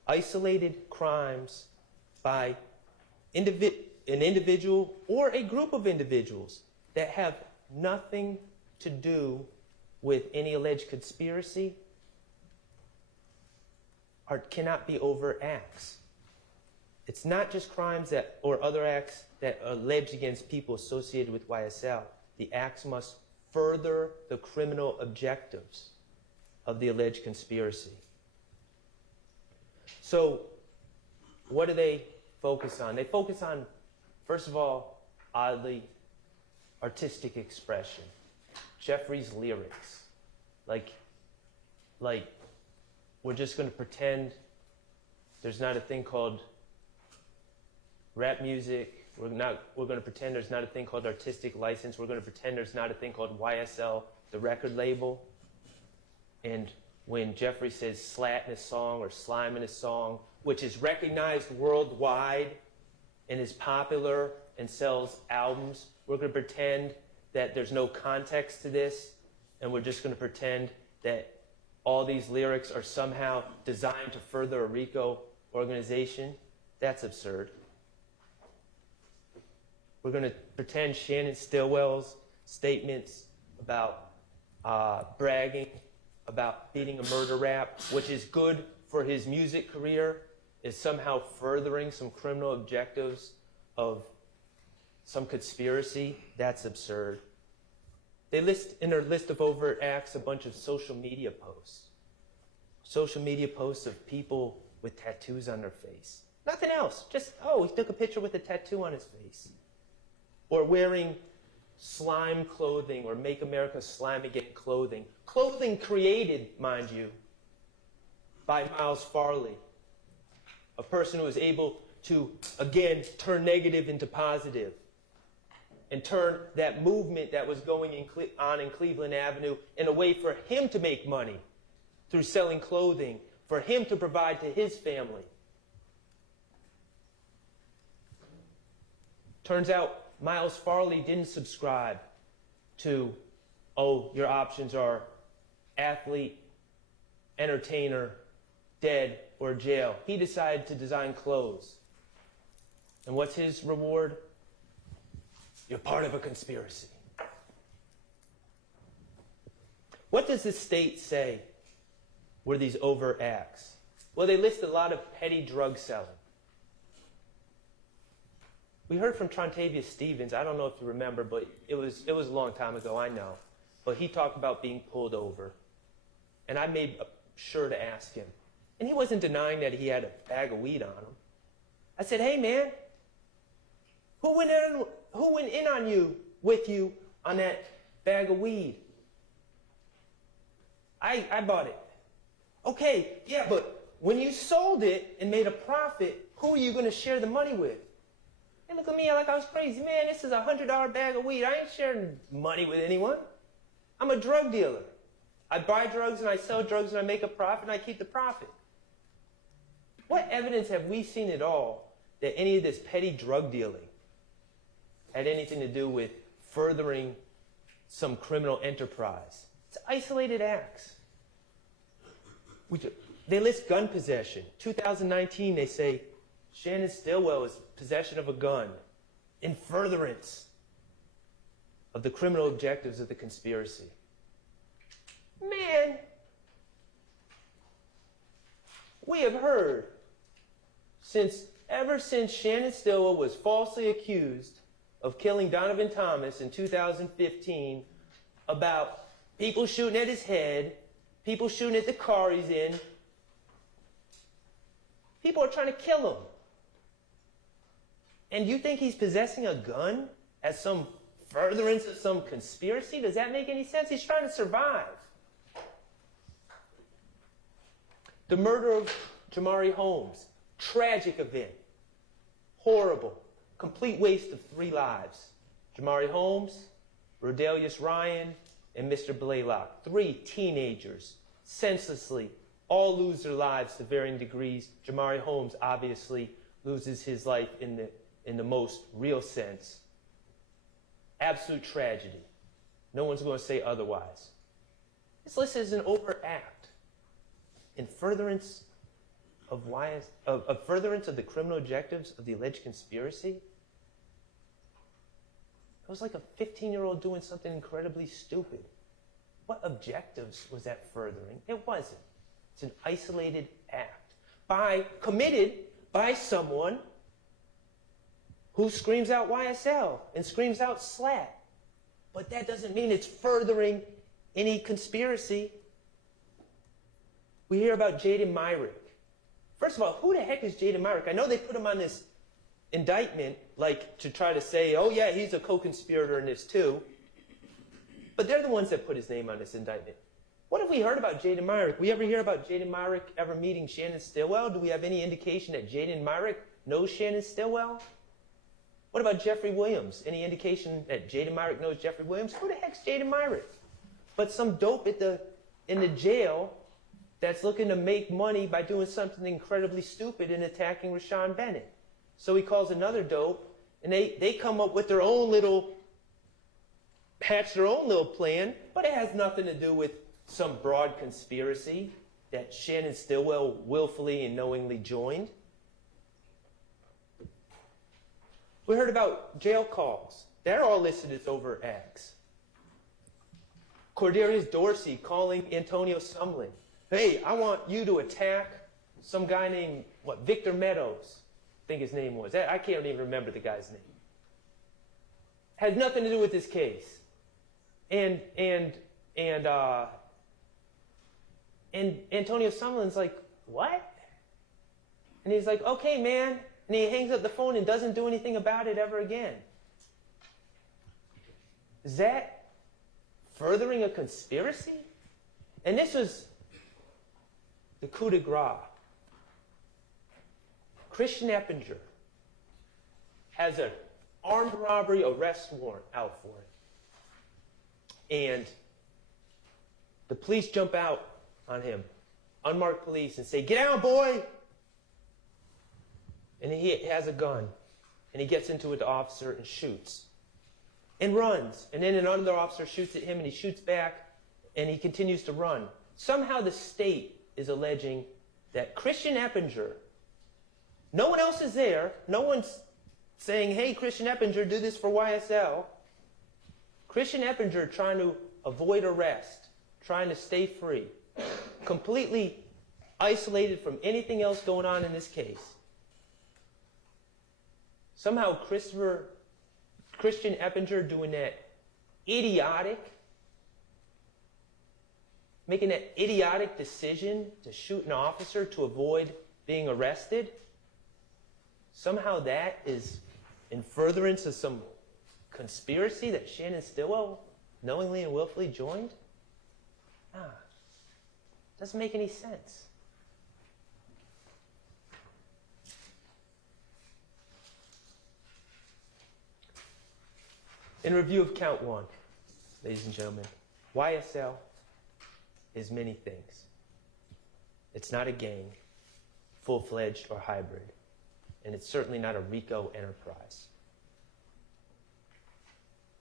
Isolated crimes by an individual or a group of individuals that have nothing to do with any alleged conspiracy cannot be overt acts. It's not just crimes that or other acts that are alleged against people associated with YSL. The acts must further the criminal objectives of the alleged conspiracy. So what do they focus on? They focus on, first of all, oddly, artistic expression. Jeffrey's lyrics. Like we're just going to pretend there's not a thing called rap music. We're going to pretend there's not a thing called artistic license. We're going to pretend there's not a thing called YSL, the record label. And when Jeffrey says slat in a song or slime in a song, which is recognized worldwide and is popular and sells albums, we're going to pretend that there's no context to this, and we're just going to pretend that all these lyrics are somehow designed to further a RICO organization. That's absurd. We're going to pretend Shannon Stillwell's statements about bragging about beating a murder rap, which is good for his music career, is somehow furthering some criminal objectives of some conspiracy. That's absurd. They list in their list of overt acts a bunch of social media posts. Social media posts of people with tattoos on their face. Nothing else. Just, oh, he took a picture with a tattoo on his face. Or wearing slime clothing or Make America Slime Again clothing. Clothing created, mind you, by Miles Farley, a person who was able to, again, turn negative into positive and turn that movement that was going on in Cleveland Avenue in a way for him to make money through selling clothing, for him to provide to his family. Turns out Miles Farley didn't subscribe to, oh, your options are athlete, entertainer, dead, or jail. He decided to design clothes. And what's his reward? You're part of a conspiracy. What does the state say were these overt acts? Well, they list a lot of petty drug selling. We heard from Trontavious Stevens. I don't know if you remember, but it was a long time ago, I know. But he talked about being pulled over. And I made sure to ask him. And he wasn't denying that he had a bag of weed on him. I said, hey, man, who went in on you, with you, on that bag of weed? I bought it. Okay, yeah, but when you sold it and made a profit, who are you going to share the money with? They look at me like I was crazy. Man, this is a $100 bag of weed. I ain't sharing money with anyone. I'm a drug dealer. I buy drugs and I sell drugs and I make a profit and I keep the profit. What evidence have we seen at all that any of this petty drug dealing had anything to do with furthering some criminal enterprise? It's isolated acts. They list gun possession. 2019, they say Shannon Stillwell is possession of a gun in furtherance of the criminal objectives of the conspiracy. Man, we have heard ever since Shannon Stillwell was falsely accused of killing Donovan Thomas in 2015 about people shooting at his head, people shooting at the car he's in. People are trying to kill him. And you think he's possessing a gun as some furtherance of some conspiracy? Does that make any sense? He's trying to survive. The murder of Jamari Holmes, tragic event, horrible, complete waste of 3 lives. Jamari Holmes, Rodelius Ryan, and Mr. Blaylock, 3 teenagers, senselessly, all lose their lives to varying degrees. Jamari Holmes obviously loses his life in the most real sense. Absolute tragedy. No one's going to say otherwise. It's listed as an overt act in furtherance of furtherance of the criminal objectives of the alleged conspiracy. It was like a 15-year-old doing something incredibly stupid. What objectives was that furthering? It wasn't. It's an isolated act committed by someone who screams out YSL and screams out SLAT. But that doesn't mean it's furthering any conspiracy. We hear about Jaden Myrick. First of all, who the heck is Jaden Myrick? I know they put him on this indictment like to try to say, oh yeah, he's a co-conspirator in this too. But they're the ones that put his name on this indictment. What have we heard about Jaden Myrick? We ever hear about Jaden Myrick ever meeting Shannon Stillwell? Do we have any indication that Jaden Myrick knows Shannon Stillwell? What about Jeffrey Williams? Any indication that Jaden Myrick knows Jeffrey Williams? Who the heck's Jaden Myrick? But some dope in the jail that's looking to make money by doing something incredibly stupid and attacking Rashawn Bennett. So he calls another dope, and they come up with hatch their own little plan, but it has nothing to do with some broad conspiracy that Shannon Stillwell willfully and knowingly joined. We heard about jail calls. They're all listed as overt acts. Quindarrius Dorsey calling Antonio Sumlin. Hey, I want you to attack some guy named, Victor Meadows, I think his name was. I can't even remember the guy's name. Had nothing to do with this case. And Antonio Sumlin's like, what? And he's like, okay, man. And he hangs up the phone and doesn't do anything about it ever again. Is that furthering a conspiracy? And this was the coup de grace. Christian Eppinger has an armed robbery arrest warrant out for him. And the police jump out on him, unmarked police, and say, get down, boy! And he has a gun, and he gets into it with the officer and shoots. And runs. And then another officer shoots at him, and he shoots back, and he continues to run. Somehow the state is alleging that Christian Eppinger, no one else is there, no one's saying, hey, Christian Eppinger, do this for YSL. Christian Eppinger trying to avoid arrest, trying to stay free, completely isolated from anything else going on in this case. Somehow Christian Eppinger doing that making that idiotic decision to shoot an officer to avoid being arrested, somehow that is in furtherance of some conspiracy that Shannon Stillwell knowingly and willfully joined? Doesn't make any sense. In review of count 1, ladies and gentlemen, YSL is many things. It's not a gang, full-fledged or hybrid, and it's certainly not a RICO enterprise.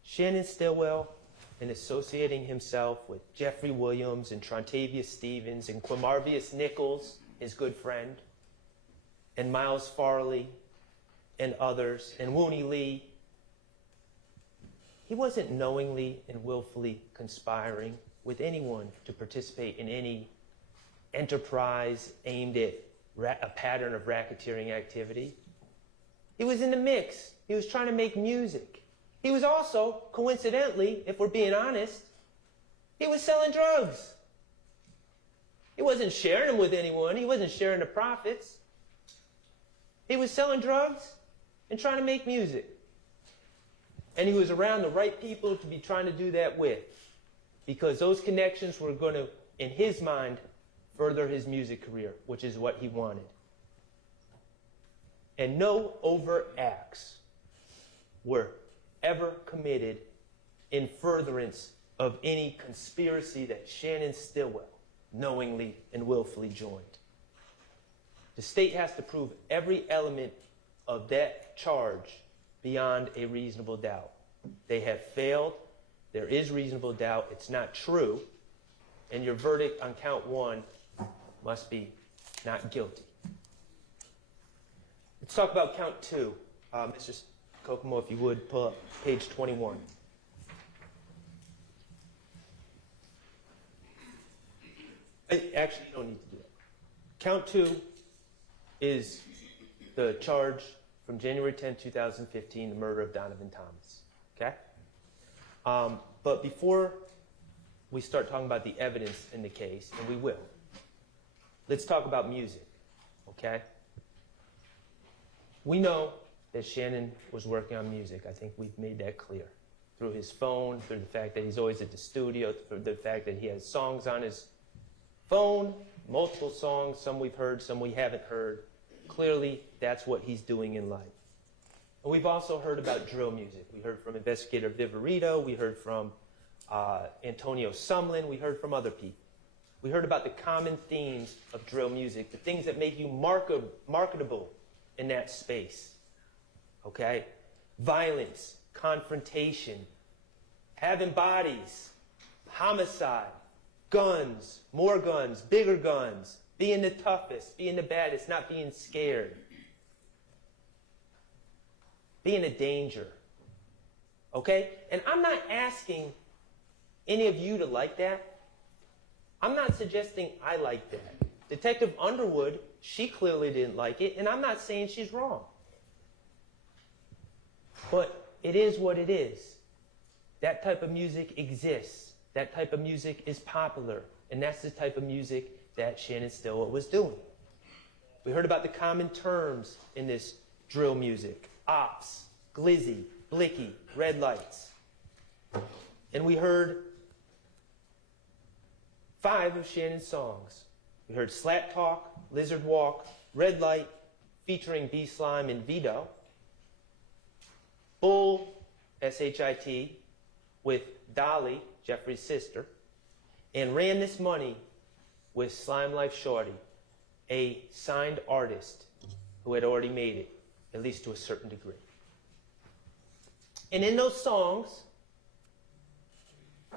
Shannon Stillwell, in associating himself with Jeffrey Williams and Trontavious Stevens and Quindarrius Nichols, his good friend, and Miles Farley and others, and Wooney Lee, he wasn't knowingly and willfully conspiring with anyone to participate in any enterprise aimed at a pattern of racketeering activity. He was in the mix. He was trying to make music. He was also, coincidentally, if we're being honest, he was selling drugs. He wasn't sharing them with anyone. He wasn't sharing the profits. He was selling drugs and trying to make music. And he was around the right people to be trying to do that with, because those connections were going to, in his mind, further his music career, which is what he wanted. And no overt acts were ever committed in furtherance of any conspiracy that Shannon Stillwell knowingly and willfully joined. The state has to prove every element of that charge beyond a reasonable doubt. They have failed. There is reasonable doubt. It's not true. And your verdict on count 1 must be not guilty. Let's talk about count 2. Mr. Kokomo, if you would, pull up page 21. Actually, you don't need to do that. Count 2 is the charge from January 10, 2015, the murder of Donovan Thomas. Okay? But before we start talking about the evidence in the case, and we will, let's talk about music. Okay? We know that Shannon was working on music. I think we've made that clear. Through his phone, through the fact that he's always at the studio, through the fact that he has songs on his phone, multiple songs, some we've heard, some we haven't heard. Clearly, that's what he's doing in life. And we've also heard about drill music. We heard from Investigator Viverito. We heard from Antonio Sumlin. We heard from other people. We heard about the common themes of drill music, the things that make you marketable in that space. Okay? Violence, confrontation, having bodies, homicide, guns, more guns, bigger guns, being the toughest, being the baddest, not being scared, being a danger. Okay? And I'm not asking any of you to like that. I'm not suggesting I like that. Detective Underwood, she clearly didn't like it, and I'm not saying she's wrong. But it is what it is. That type of music exists. That type of music is popular. And that's the type of music that Shannon Stillwell was doing. We heard about the common terms in this drill music. Ops, glizzy, blicky, red lights. And we heard 5 of Shannon's songs. We heard Slat Talk, Lizard Walk, Red Light, featuring B-Slime and Vito. Bull, S-H-I-T, with Dolly, Jeffrey's sister, and Ran This Money with Slime Life Shorty, a signed artist who had already made it, at least to a certain degree. And in those songs,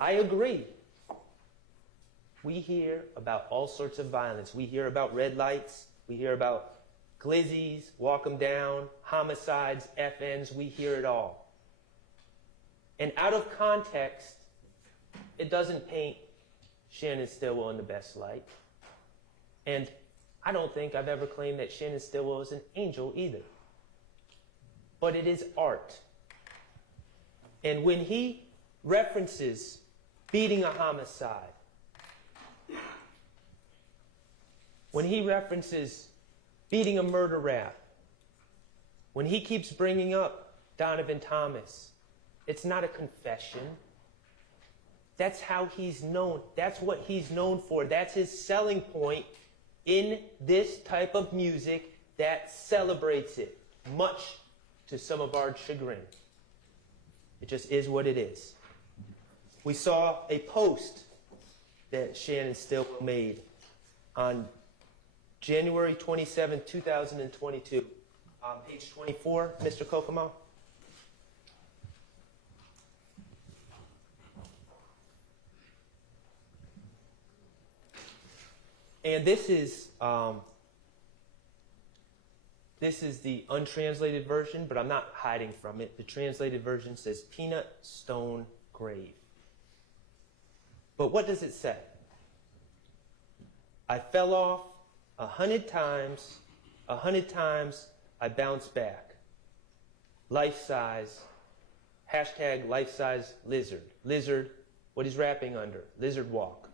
I agree. We hear about all sorts of violence. We hear about red lights. We hear about glizzies, walk them down, homicides, FNs. We hear it all. And out of context, it doesn't paint Shannon Stillwell in the best light. And I don't think I've ever claimed that Shannon Stillwell is an angel either. But it is art. And when he references beating a homicide, when he references beating a murder rap, when he keeps bringing up Donovan Thomas, it's not a confession. That's how he's known. That's what he's known for. That's his selling point in this type of music that celebrates it, much to some of our chagrin. It just is what it is. We saw a post that Shannon Stillwell made on January 27, 2022. On page 24, Mr. Kokomo. And this is the untranslated version, but I'm not hiding from it. The translated version says peanut stone grave. But what does it say? I fell off 100 times, 100 times I bounced back. Life size, hashtag life size lizard. Lizard, what he's rapping under, lizard walk.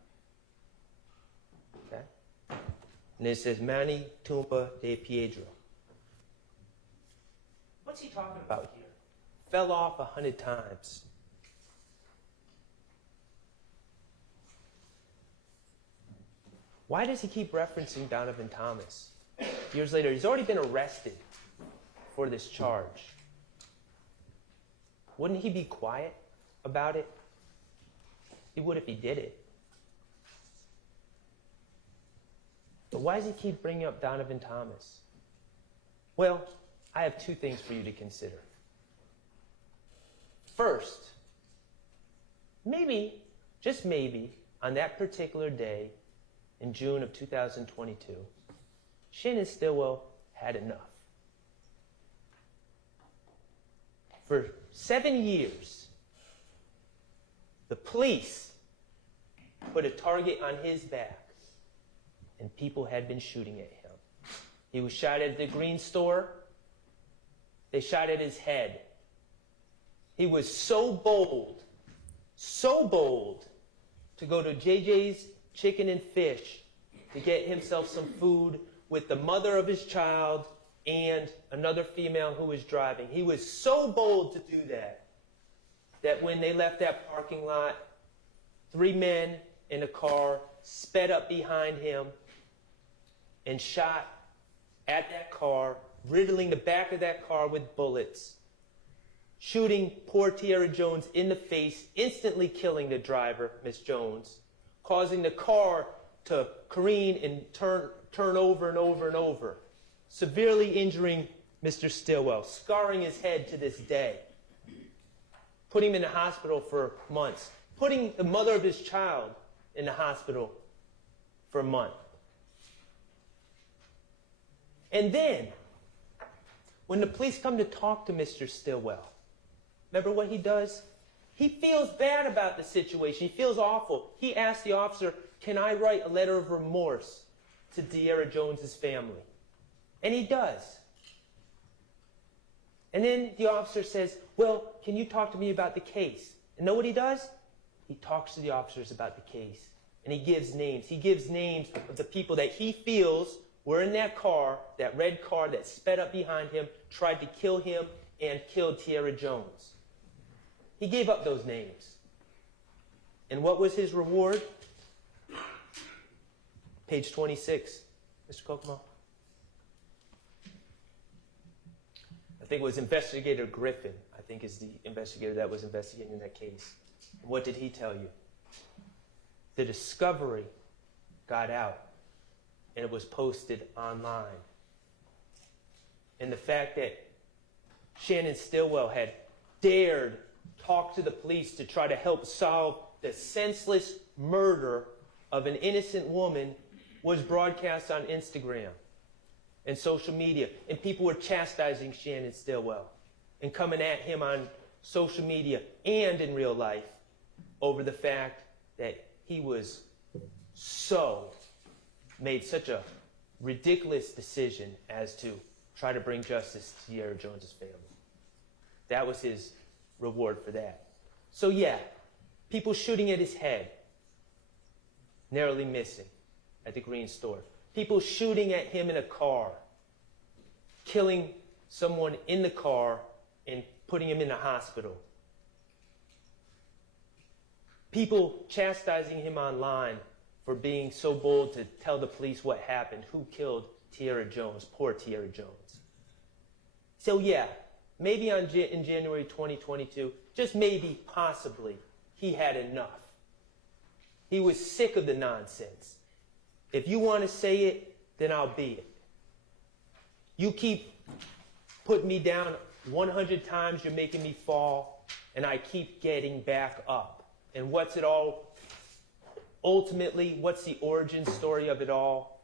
Okay? And it says Manny Tumpa de Piedro. What's he talking about here? Fell off 100 times. Why does he keep referencing Donovan Thomas? Years later, he's already been arrested for this charge. Wouldn't he be quiet about it? He would if he did it. But why does he keep bringing up Donovan Thomas? Well, I have two things for you to consider. First, maybe, just maybe, on that particular day in June of 2022, Shannon Stillwell had enough. For 7 years, the police put a target on his back, and people had been shooting at him. He was shot at the green store. They shot at his head. He was so bold to go to JJ's Chicken and Fish to get himself some food with the mother of his child and another female who was driving. He was so bold to do that when they left that parking lot, 3 men in a car sped up behind him and shot at that car, riddling the back of that car with bullets, shooting poor Tierra Jones in the face, instantly killing the driver, Miss Jones, causing the car to careen and turn over and over and over, severely injuring Mr. Stillwell, scarring his head to this day, putting him in the hospital for months, putting the mother of his child in the hospital for a month. And then, when the police come to talk to Mr. Stillwell, remember what he does? He feels bad about the situation. He feels awful. He asks the officer, can I write a letter of remorse to Tierra Jones's family? And he does. And then the officer says, well, can you talk to me about the case? And know what he does? He talks to the officers about the case. And he gives names. He gives names of the people that he feels were in that car, that red car that sped up behind him, tried to kill him, and killed Tierra Jones. He gave up those names. And what was his reward? Page 26, Mr. Kokomo. I think it was Investigator Griffin, I think is the investigator that was investigating that case. What did he tell you? The discovery got out, and it was posted online. And the fact that Shannon Stillwell had dared talk to the police to try to help solve the senseless murder of an innocent woman was broadcast on Instagram and social media. And people were chastising Shannon Stillwell and coming at him on social media and in real life over the fact that he was made such a ridiculous decision as to try to bring justice to Tierra Jones's family. That was his reward for that. So yeah, people shooting at his head, narrowly missing at the Green store. People shooting at him in a car, killing someone in the car and putting him in the hospital. People chastising him online for being so bold to tell the police what happened, who killed Tierra Jones, poor Tierra Jones. So yeah, maybe in January 2022, just maybe, possibly, he had enough. He was sick of the nonsense. If you want to say it, then I'll be it. You keep putting me down 100 times, you're making me fall, and I keep getting back up. And what's it all? Ultimately, what's the origin story of it all?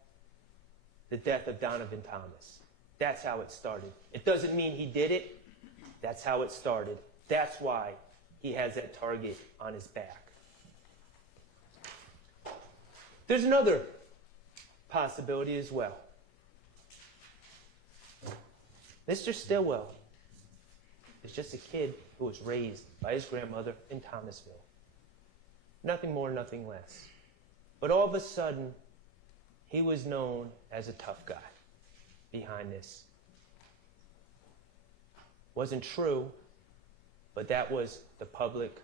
The death of Donovan Thomas. That's how it started. It doesn't mean he did it. That's how it started. That's why he has that target on his back. There's another possibility as well. Mr. Stillwell is just a kid who was raised by his grandmother in Thomasville. Nothing more, nothing less. But all of a sudden, he was known as a tough guy behind this. Wasn't true, but that was the public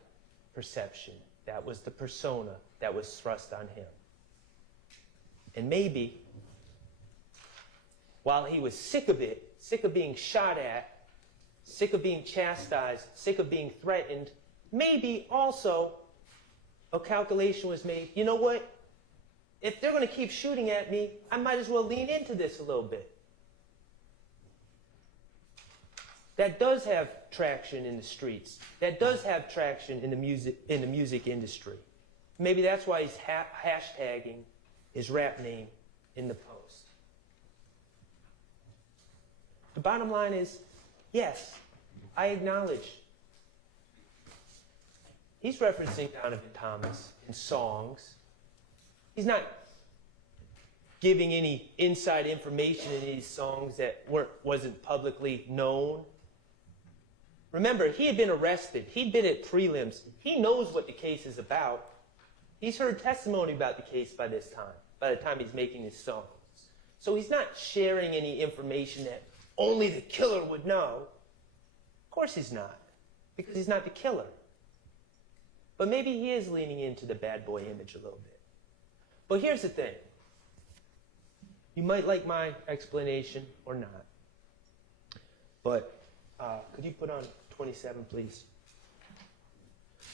perception. That was the persona that was thrust on him. And maybe, while he was sick of it, sick of being shot at, sick of being chastised, sick of being threatened, maybe also a calculation was made, you know what? If they're going to keep shooting at me, I might as well lean into this a little bit. That does have traction in the streets. That does have traction in the music industry. Maybe that's why he's hashtagging his rap name in the post. The bottom line is, yes, I acknowledge he's referencing Donovan Thomas in songs. He's not giving any inside information in these songs that wasn't publicly known. Remember, he had been arrested. He'd been at prelims. He knows what the case is about. He's heard testimony about the case by this time, by the time he's making his songs. So he's not sharing any information that only the killer would know. Of course he's not, because he's not the killer. But maybe he is leaning into the bad boy image a little bit. But here's the thing. You might like my explanation or not. But could you put on 27, please?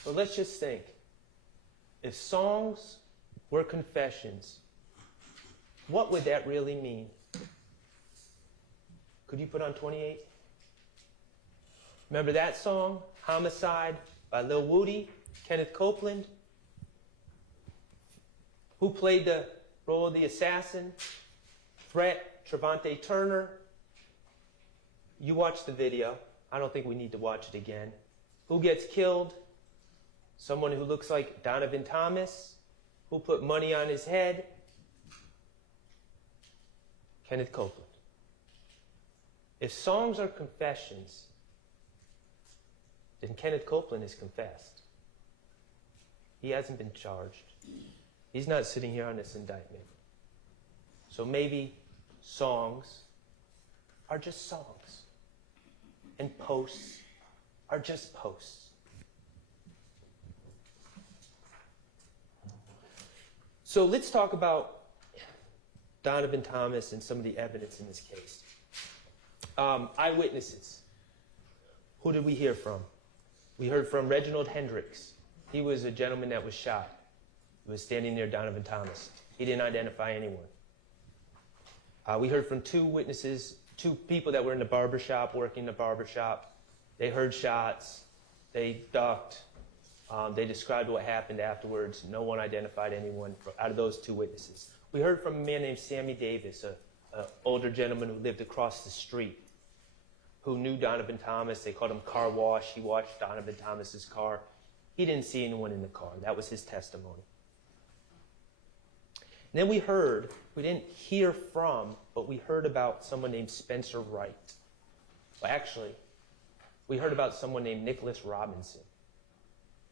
But let's just think. If songs were confessions, what would that really mean? Could you put on 28? Remember that song, Homicide by Lil Woody, Kenneth Copeland? Who played the role of the assassin? Threat, Trevante Turner. You watched the video. I don't think we need to watch it again. Who gets killed? Someone who looks like Donovan Thomas. Who put money on his head? Kenneth Copeland. If songs are confessions, then Kenneth Copeland is confessed. He hasn't been charged. He's not sitting here on this indictment. So maybe songs are just songs. And posts are just posts. So let's talk about Donovan Thomas and some of the evidence in this case. Eyewitnesses. Who did we hear from? We heard from Reginald Hendricks. He was a gentleman that was shot. He was standing near Donovan Thomas. He didn't identify anyone. We heard from two witnesses, two people that were in the barbershop, working the barbershop. They heard shots. They ducked. They described what happened afterwards. No one identified anyone out of those two witnesses. We heard from a man named Sammy Davis, an older gentleman who lived across the street, who knew Donovan Thomas. They called him Car Wash. He washed Donovan Thomas's car. He didn't see anyone in the car. That was his testimony. And then we didn't hear from, but we heard about someone named Spencer Wright. Well, actually, we heard about someone named Nicholas Robinson.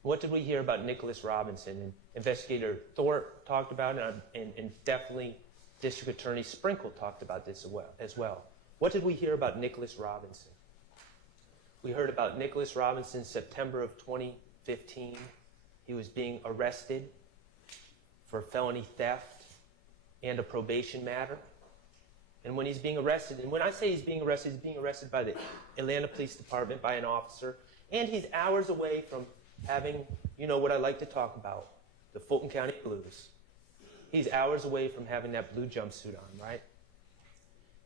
What did we hear about Nicholas Robinson? And Investigator Thorpe talked about it, and definitely District Attorney Sprinkle talked about this as well. What did we hear about Nicholas Robinson? We heard about Nicholas Robinson September of 2015. He was being arrested for felony theft and a probation matter. And when he's being arrested, and when I say he's being arrested by the Atlanta Police Department, by an officer, and he's hours away from having, what I like to talk about, the Fulton County Blues. He's hours away from having that blue jumpsuit on, right?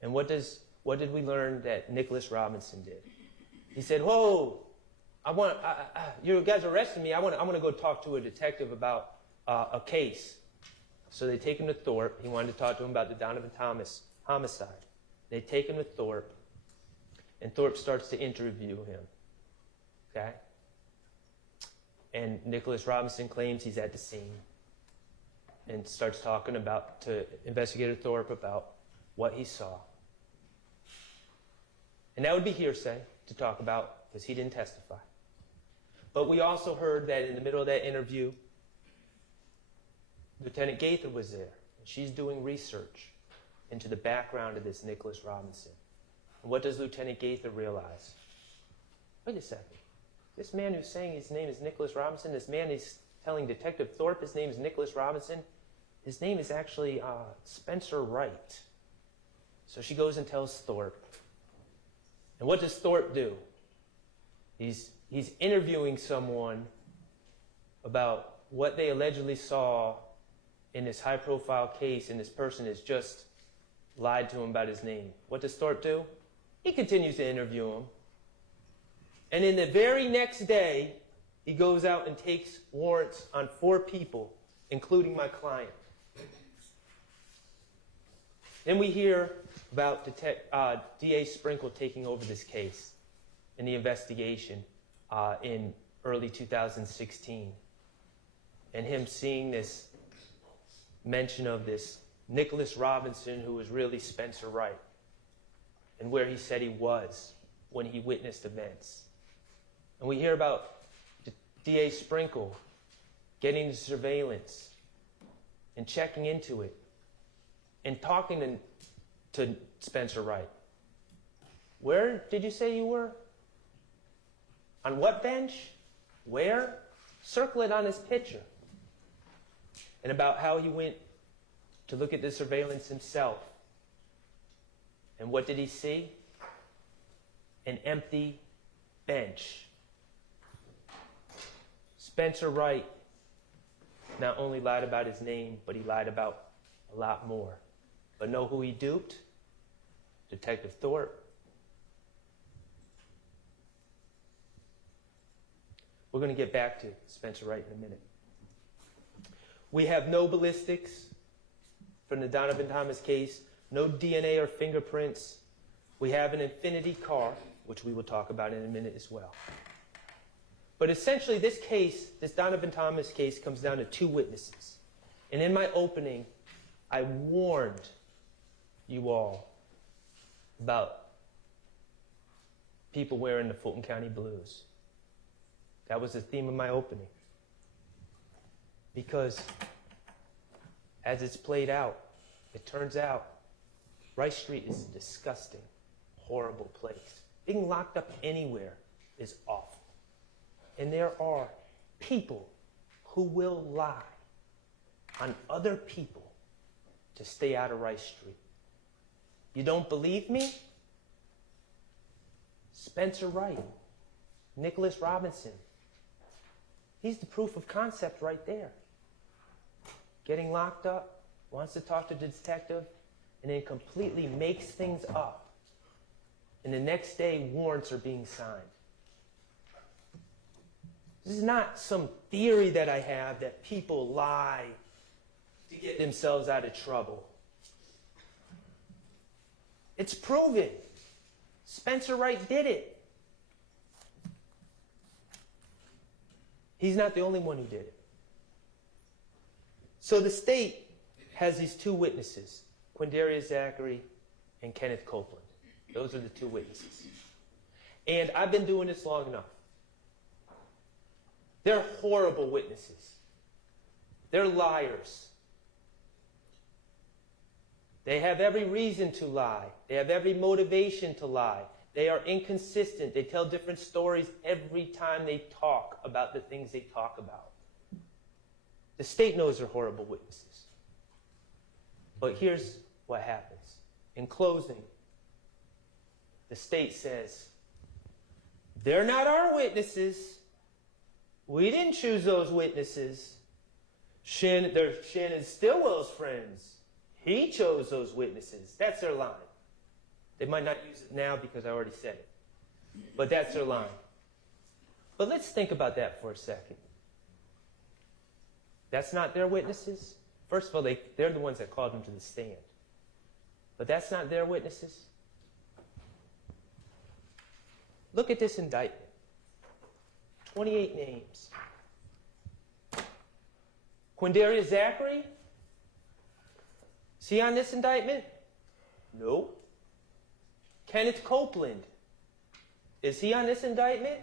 And what did we learn that Nicholas Robinson did? He said, "Whoa, you guys arrested me. I want to go talk to a detective about a case." So they take him to Thorpe. He wanted to talk to him about the Donovan Thomas homicide. They take him to Thorpe, and Thorpe starts to interview him. Okay? And Nicholas Robinson claims he's at the scene and starts talking to Investigator Thorpe about what he saw. And that would be hearsay to talk about because he didn't testify. But we also heard that in the middle of that interview, Lieutenant Gaither was there. And she's doing research into the background of this Nicholas Robinson. And what does Lieutenant Gaither realize? Wait a second. This man who's saying his name is Nicholas Robinson, this man is telling Detective Thorpe his name is Nicholas Robinson, his name is actually Spencer Wright. So she goes and tells Thorpe. And what does Thorpe do? He's interviewing someone about what they allegedly saw in this high-profile case, and this person has just lied to him about his name. What does Thorpe do? He continues to interview him. And in the very next day, he goes out and takes warrants on 4 people, including my client. Then we hear about DA Sprinkle taking over this case in the investigation in early 2016. And him seeing this mention of this Nicholas Robinson, who was really Spencer Wright, and where he said he was when he witnessed events. And we hear about DA Sprinkle getting the surveillance and checking into it and talking to Spencer Wright. Where did you say you were? On what bench? Where? Circle it on his picture. And about how he went to look at the surveillance himself. And what did he see? An empty bench. Spencer Wright not only lied about his name, but he lied about a lot more. But know who he duped? Detective Thorpe. We're going to get back to Spencer Wright in a minute. We have no ballistics from the Donovan Thomas case, no DNA or fingerprints. We have an infinity car, which we will talk about in a minute as well. But essentially, this case, this Donovan Thomas case, comes down to 2 witnesses. And in my opening, I warned you all about people wearing the Fulton County Blues. That was the theme of my opening. Because as it's played out, it turns out Rice Street is a disgusting, horrible place. Being locked up anywhere is awful. And there are people who will lie on other people to stay out of Rice Street. You don't believe me? Spencer Wright, Nicholas Robinson. He's the proof of concept right there. Getting locked up, wants to talk to the detective, and then completely makes things up. And the next day, warrants are being signed. This is not some theory that I have that people lie to get themselves out of trouble. It's proven. Spencer Wright did it. He's not the only one who did it. So the state has these two witnesses, Quindarrius Zachary and Kenneth Copeland. Those are the two witnesses. And I've been doing this long enough. They're horrible witnesses. They're liars. They have every reason to lie. They have every motivation to lie. They are inconsistent. They tell different stories every time they talk about the things they talk about. The state knows they're horrible witnesses. But here's what happens. In closing, the state says, they're not our witnesses. We didn't choose those witnesses. They're Shannon Stillwell's friends. He chose those witnesses. That's their line. They might not use it now because I already said it. But that's their line. But let's think about that for a second. That's not their witnesses? First of all, they're the ones that called them to the stand. But that's not their witnesses? Look at this indictment. 28 names. Quindarrius Zachary? Is he on this indictment? No. Kenneth Copeland? Is he on this indictment?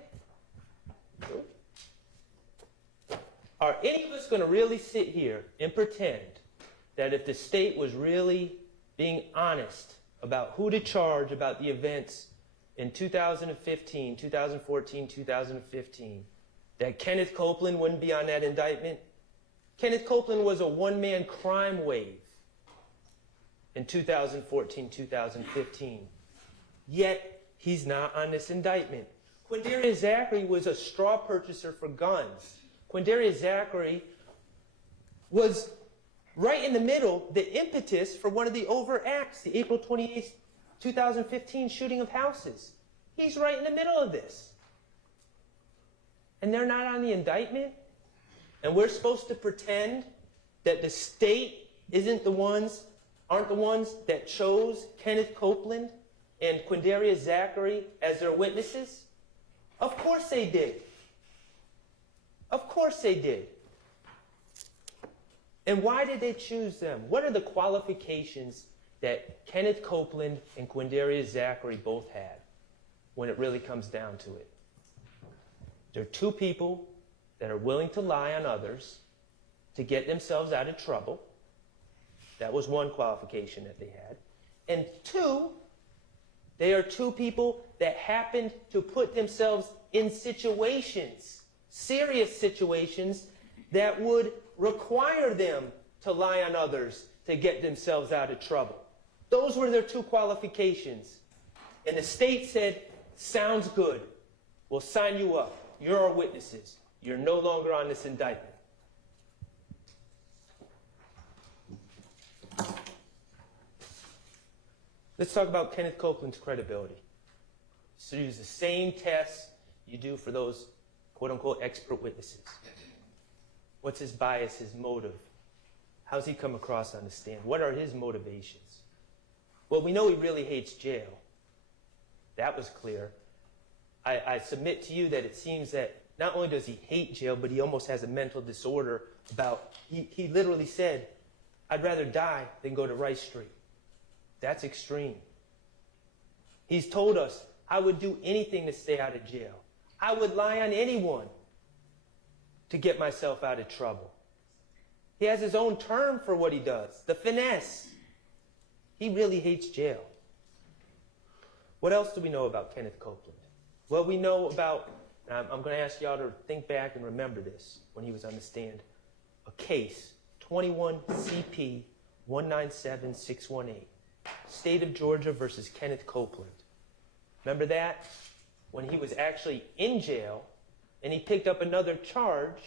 No. Are any of us going to really sit here and pretend that if the state was really being honest about who to charge about the events in 2015, 2014, 2015, that Kenneth Copeland wouldn't be on that indictment? Kenneth Copeland was a one-man crime wave in 2014, 2015. Yet, he's not on this indictment. Quindarrius Zachary was a straw purchaser for guns. Quindarrius Zachary was right in the middle, the impetus for one of the overt acts, the April 28th, 2015 shooting of houses. He's right in the middle of this. And they're not on the indictment? And we're supposed to pretend that the state aren't the ones that chose Kenneth Copeland and Quindarrius Zachary as their witnesses? Of course they did. Of course they did. And why did they choose them? What are the qualifications that Kenneth Copeland and Quindarrius Zachary both had when it really comes down to it? They're two people that are willing to lie on others to get themselves out of trouble. That was one qualification that they had. And two, they are two people that happened to put themselves in situations, serious situations, that would require them to lie on others to get themselves out of trouble. Those were their two qualifications. And the state said, sounds good. We'll sign you up. You're our witnesses. You're no longer on this indictment. Let's talk about Kenneth Copeland's credibility. So use the same tests you do for those quote-unquote expert witnesses. What's his bias, his motive? How's he come across on the stand? What are his motivations? Well, we know he really hates jail. That was clear. I submit to you that it seems that not only does he hate jail, but he almost has a mental disorder about, he literally said, I'd rather die than go to Rice Street. That's extreme. He's told us, I would do anything to stay out of jail. I would lie on anyone to get myself out of trouble. He has his own term for what he does, the finesse. He really hates jail. What else do we know about Kenneth Copeland? Well, we know about, I'm going to ask y'all to think back and remember this when he was on the stand, a case, 21 CP 197618, State of Georgia versus Kenneth Copeland. Remember that? When he was actually in jail, and he picked up another charge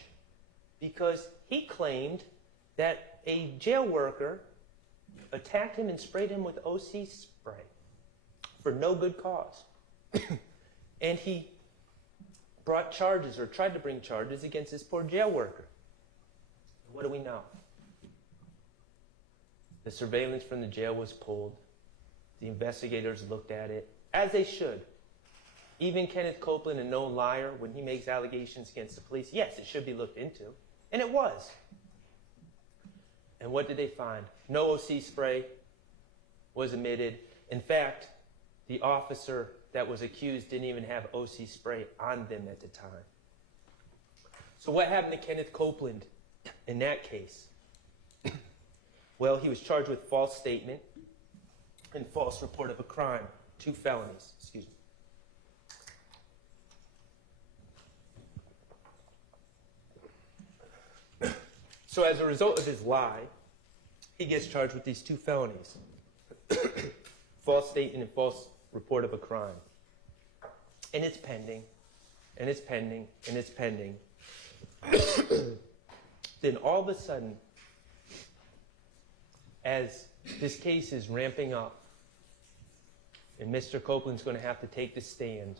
because he claimed that a jail worker attacked him and sprayed him with OC spray for no good cause. And he brought charges, or tried to bring charges, against this poor jail worker. What do we know? The surveillance from the jail was pulled. The investigators looked at it, as they should. Even Kenneth Copeland, a known liar, when he makes allegations against the police, yes, it should be looked into. And it was. And what did they find? No OC spray was emitted. In fact, the officer that was accused didn't even have OC spray on them at the time. So what happened to Kenneth Copeland in that case? Well, he was charged with false statement and false report of a crime. 2 felonies, excuse me. So as a result of his lie, he gets charged with these 2 felonies. False statement and false report of a crime. And it's pending, and it's pending, and it's pending. Then all of a sudden, as this case is ramping up, and Mr. Copeland's going to have to take the stand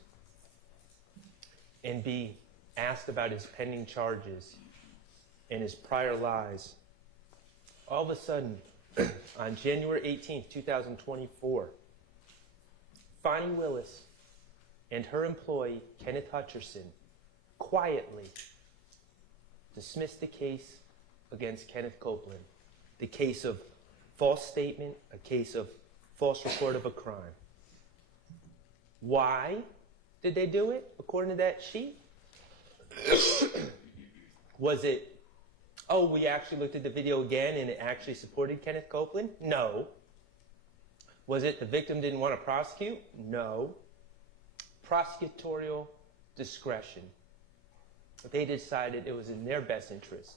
and be asked about his pending charges and his prior lies, all of a sudden, on January 18th, 2024, Fonnie Willis and her employee, Kenneth Hutcherson, quietly dismissed the case against Kenneth Copeland, the case of false statement, a case of false report of a crime. Why did they do it, according to that sheet? Was it, oh, we actually looked at the video again and it actually supported Kenneth Copeland? No. Was it the victim didn't want to prosecute? No. Prosecutorial discretion. They decided it was in their best interest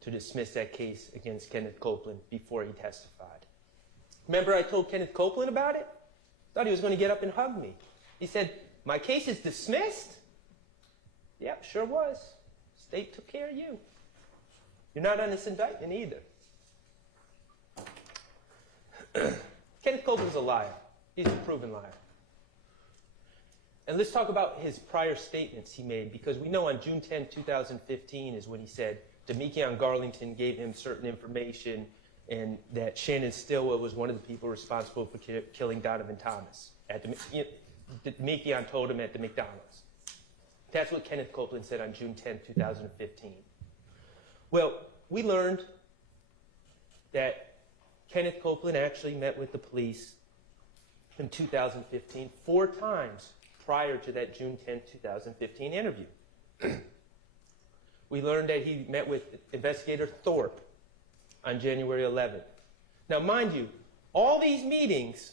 to dismiss that case against Kenneth Copeland before he testified. Remember I told Kenneth Copeland about it? Thought he was going to get up and hug me. He said, my case is dismissed? Yep, sure was. State took care of you. You're not on this indictment either. Kenneth Copeland's a liar. He's a proven liar. And let's talk about his prior statements he made, because we know on June 10, 2015 is when he said Demekion Garlington gave him certain information and that Shannon Stillwell was one of the people responsible for killing Donovan Thomas. Demekion told him at the McDonald's. That's what Kenneth Copeland said on June 10, 2015. Well, we learned that Kenneth Copeland actually met with the police in 2015 4 times prior to that June 10, 2015 interview. We learned that he met with Investigator Thorpe on January 11th. Now, mind you, all these meetings,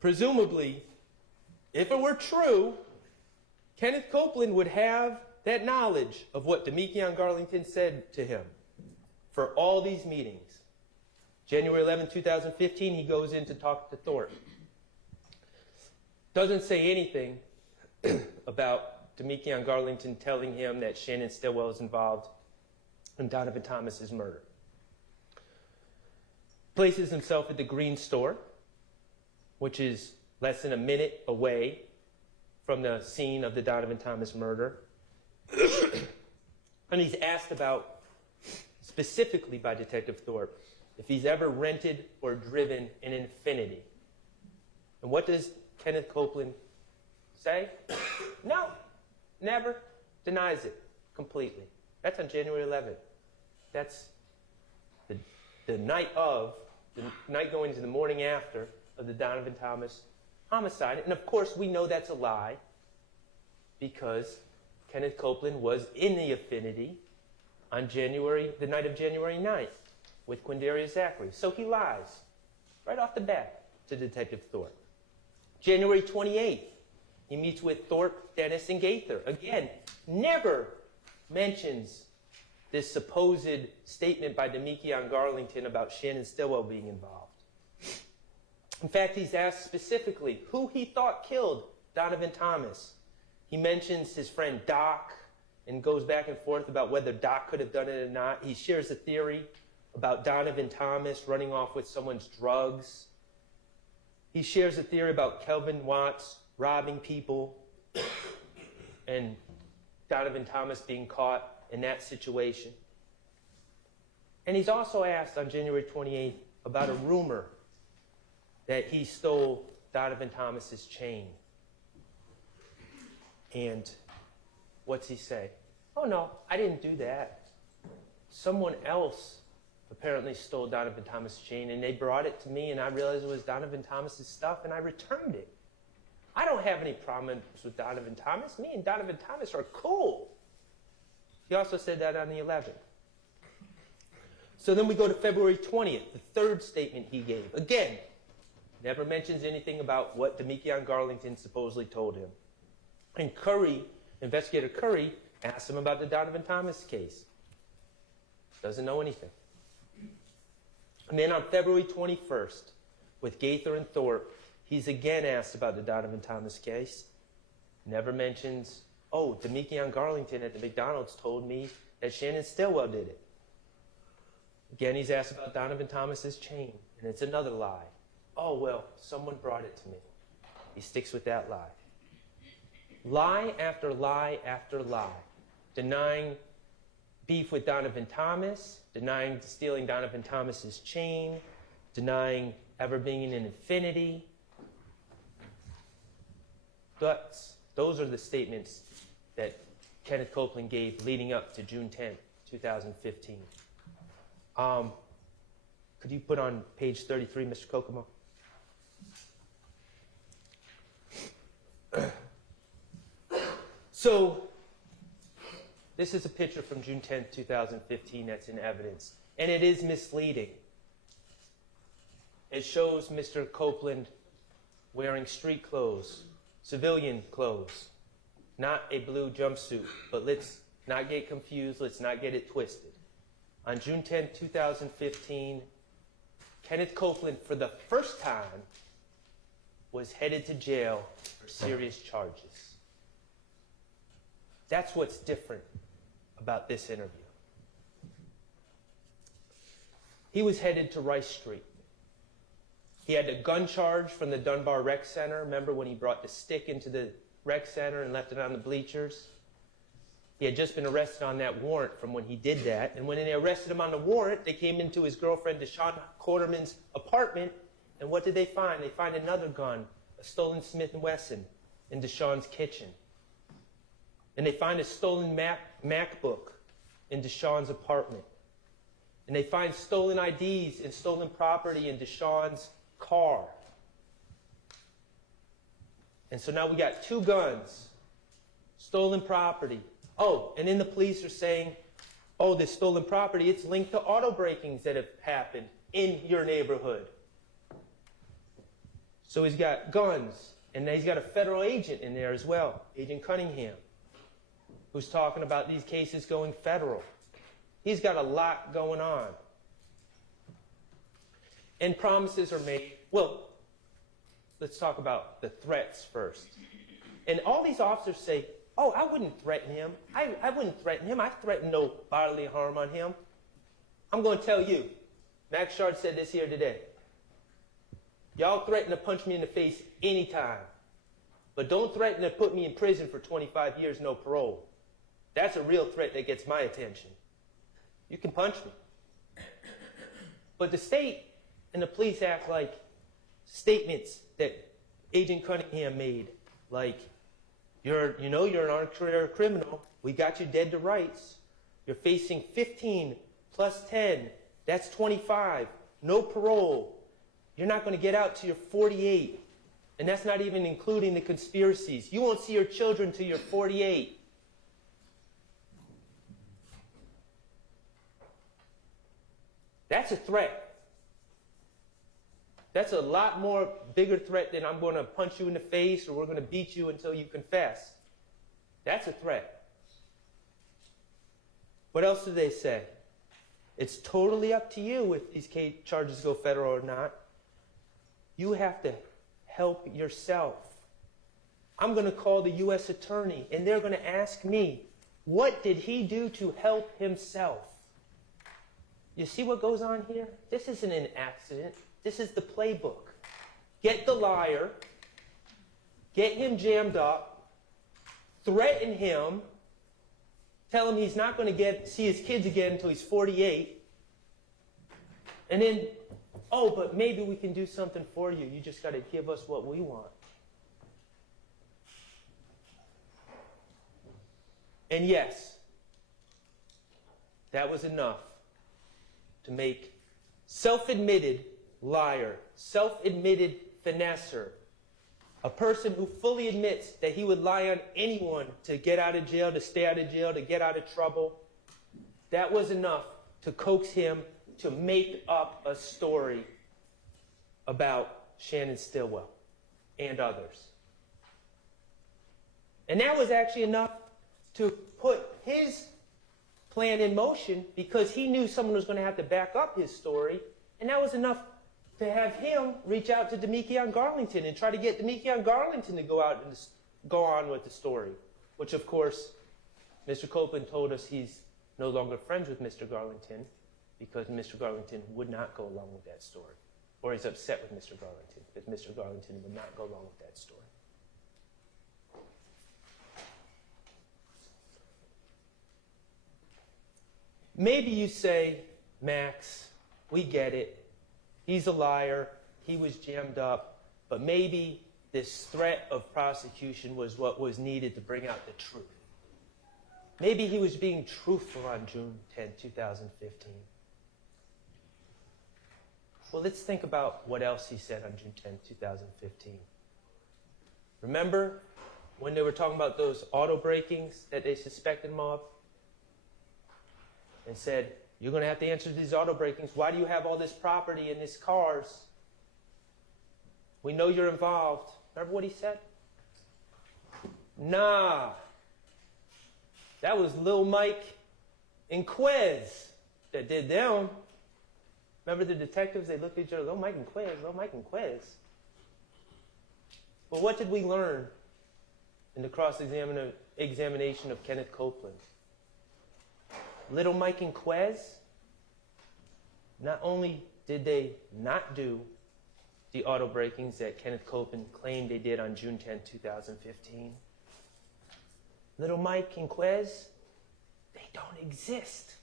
presumably, if it were true, Kenneth Copeland would have that knowledge of what Demekion Garlington said to him for all these meetings. January 11, 2015, he goes in to talk to Thorpe. Doesn't say anything about Demekion Garlington telling him that Shannon Stillwell is involved in Donovan Thomas's murder. Places himself at the Green Store, which is less than a minute away from the scene of the Donovan Thomas murder. And he's asked about, specifically by Detective Thorpe, if he's ever rented or driven an Infiniti. And what does Kenneth Copeland say? No, never. Denies it completely. That's on January 11th. That's the night going into the morning after of the Donovan Thomas homicide. And of course, we know that's a lie because Kenneth Copeland was in the Infiniti on the night of January 9th with Quindarrius Zachary. So he lies right off the bat to Detective Thorpe. January 28th, he meets with Thorpe, Dennis, and Gaither. Again, never mentions this supposed statement by Demekion Garlington about Shannon Stillwell being involved. In fact, he's asked specifically who he thought killed Donovan Thomas. He mentions his friend Doc and goes back and forth about whether Doc could have done it or not. He shares a theory about Donovan Thomas running off with someone's drugs. He shares a theory about Kelvin Watts robbing people and Donovan Thomas being caught in that situation. And he's also asked on January 28th about a rumor that he stole Donovan Thomas's chain. And what's he say? Oh no, I didn't do that. Someone else apparently stole Donovan Thomas' chain, and they brought it to me, and I realized it was Donovan Thomas' stuff, and I returned it. I don't have any problems with Donovan Thomas. Me and Donovan Thomas are cool. He also said that on the 11th. So then we go to February 20th, the third statement he gave. Again, never mentions anything about what Demekion Garlington supposedly told him. And Curry, Investigator Curry, asked him about the Donovan Thomas case. Doesn't know anything. And then on February 21st, with Gaither and Thorpe, he's again asked about the Donovan Thomas case. Never mentions, oh, Demekion Garlington at the McDonald's told me that Shannon Stillwell did it. Again, he's asked about Donovan Thomas's chain, and it's another lie. Oh, well, someone brought it to me. He sticks with that lie. Lie after lie after lie. Denying beef with Donovan Thomas, denying stealing Donovan Thomas's chain, denying ever being in an infinity. Those are the statements that Kenneth Copeland gave leading up to June 10th, 2015. Could you put on page 33, Mr. Kokomo? So, this is a picture from June 10th, 2015 that's in evidence. And it is misleading. It shows Mr. Copeland wearing street clothes, civilian clothes, not a blue jumpsuit. But let's not get confused. Let's not get it twisted. On June 10, 2015, Kenneth Copeland, for the first time, was headed to jail for serious charges. That's what's different about this interview. He was headed to Rice Street. He had a gun charge from the Dunbar Rec Center. Remember when he brought the stick into the rec center and left it on the bleachers? He had just been arrested on that warrant from when he did that. And when they arrested him on the warrant, they came into his girlfriend, Deshawn Quarterman's apartment. And what did they find? They find another gun, a stolen Smith & Wesson, in Deshawn's kitchen. And they find a stolen MacBook in Deshawn's apartment. And they find stolen IDs and stolen property in Deshawn's car. And so now we got two guns, stolen property. Oh, and then the police are saying, oh, this stolen property, it's linked to auto breakings that have happened in your neighborhood. So he's got guns, and he's got a federal agent in there as well, Agent Cunningham, who's talking about these cases going federal. He's got a lot going on. And promises are made. Well, let's talk about the threats first. And all these officers say, oh, I wouldn't threaten him. I wouldn't threaten him. I threaten no bodily harm on him. I'm going to tell you. Max Schardt said this here today. Y'all threaten to punch me in the face anytime. But don't threaten to put me in prison for 25 years, no parole. That's a real threat that gets my attention. You can punch me. But the state and the police act like statements that Agent Cunningham made, like, you're an armed career criminal. We got you dead to rights. You're facing 15 plus 10. That's 25. No parole. You're not going to get out till you're 48. And that's not even including the conspiracies. You won't see your children till you're 48. That's a threat. That's a lot more bigger threat than I'm going to punch you in the face or we're going to beat you until you confess. That's a threat. What else do they say? It's totally up to you if these charges go federal or not. You have to help yourself. I'm going to call the U.S. attorney, and they're going to ask me, what did he do to help himself? You see what goes on here? This isn't an accident. This is the playbook. Get the liar, get him jammed up, threaten him, tell him he's not going to see his kids again until he's 48, and then, oh, but maybe we can do something for you. You just got to give us what we want. And yes, that was enough to make self-admitted liar, self-admitted finesser, a person who fully admits that he would lie on anyone to get out of jail, to stay out of jail, to get out of trouble. That was enough to coax him to make up a story about Shannon Stillwell and others. And that was actually enough to put his plan in motion because he knew someone was going to have to back up his story. And that was enough to have him reach out to Demekion Garlington and try to get Demekion Garlington to go out and go on with the story, which, of course, Mr. Copeland told us he's no longer friends with Mr. Garlington because Mr. Garlington would not go along with that story. Or he's upset with Mr. Garlington because Mr. Garlington would not go along with that story. Maybe you say, Max, we get it. He's a liar. He was jammed up. But maybe this threat of prosecution was what was needed to bring out the truth. Maybe he was being truthful on June 10, 2015. Well, let's think about what else he said on June 10, 2015. Remember when they were talking about those auto breakings that they suspected him of? And said, you're going to have to answer these auto breakings. Why do you have all this property in these cars? We know you're involved. Remember what he said? Nah. That was Lil Mike and Quez that did them. Remember the detectives? They looked at each other, Lil Mike and Quez, Lil Mike and Quez. Well, what did we learn in the cross-examination of Kenneth Copeland? Little Mike and Quez, not only did they not do the auto breakings that Kenneth Copeland claimed they did on June 10, 2015, Little Mike and Quez, they don't exist.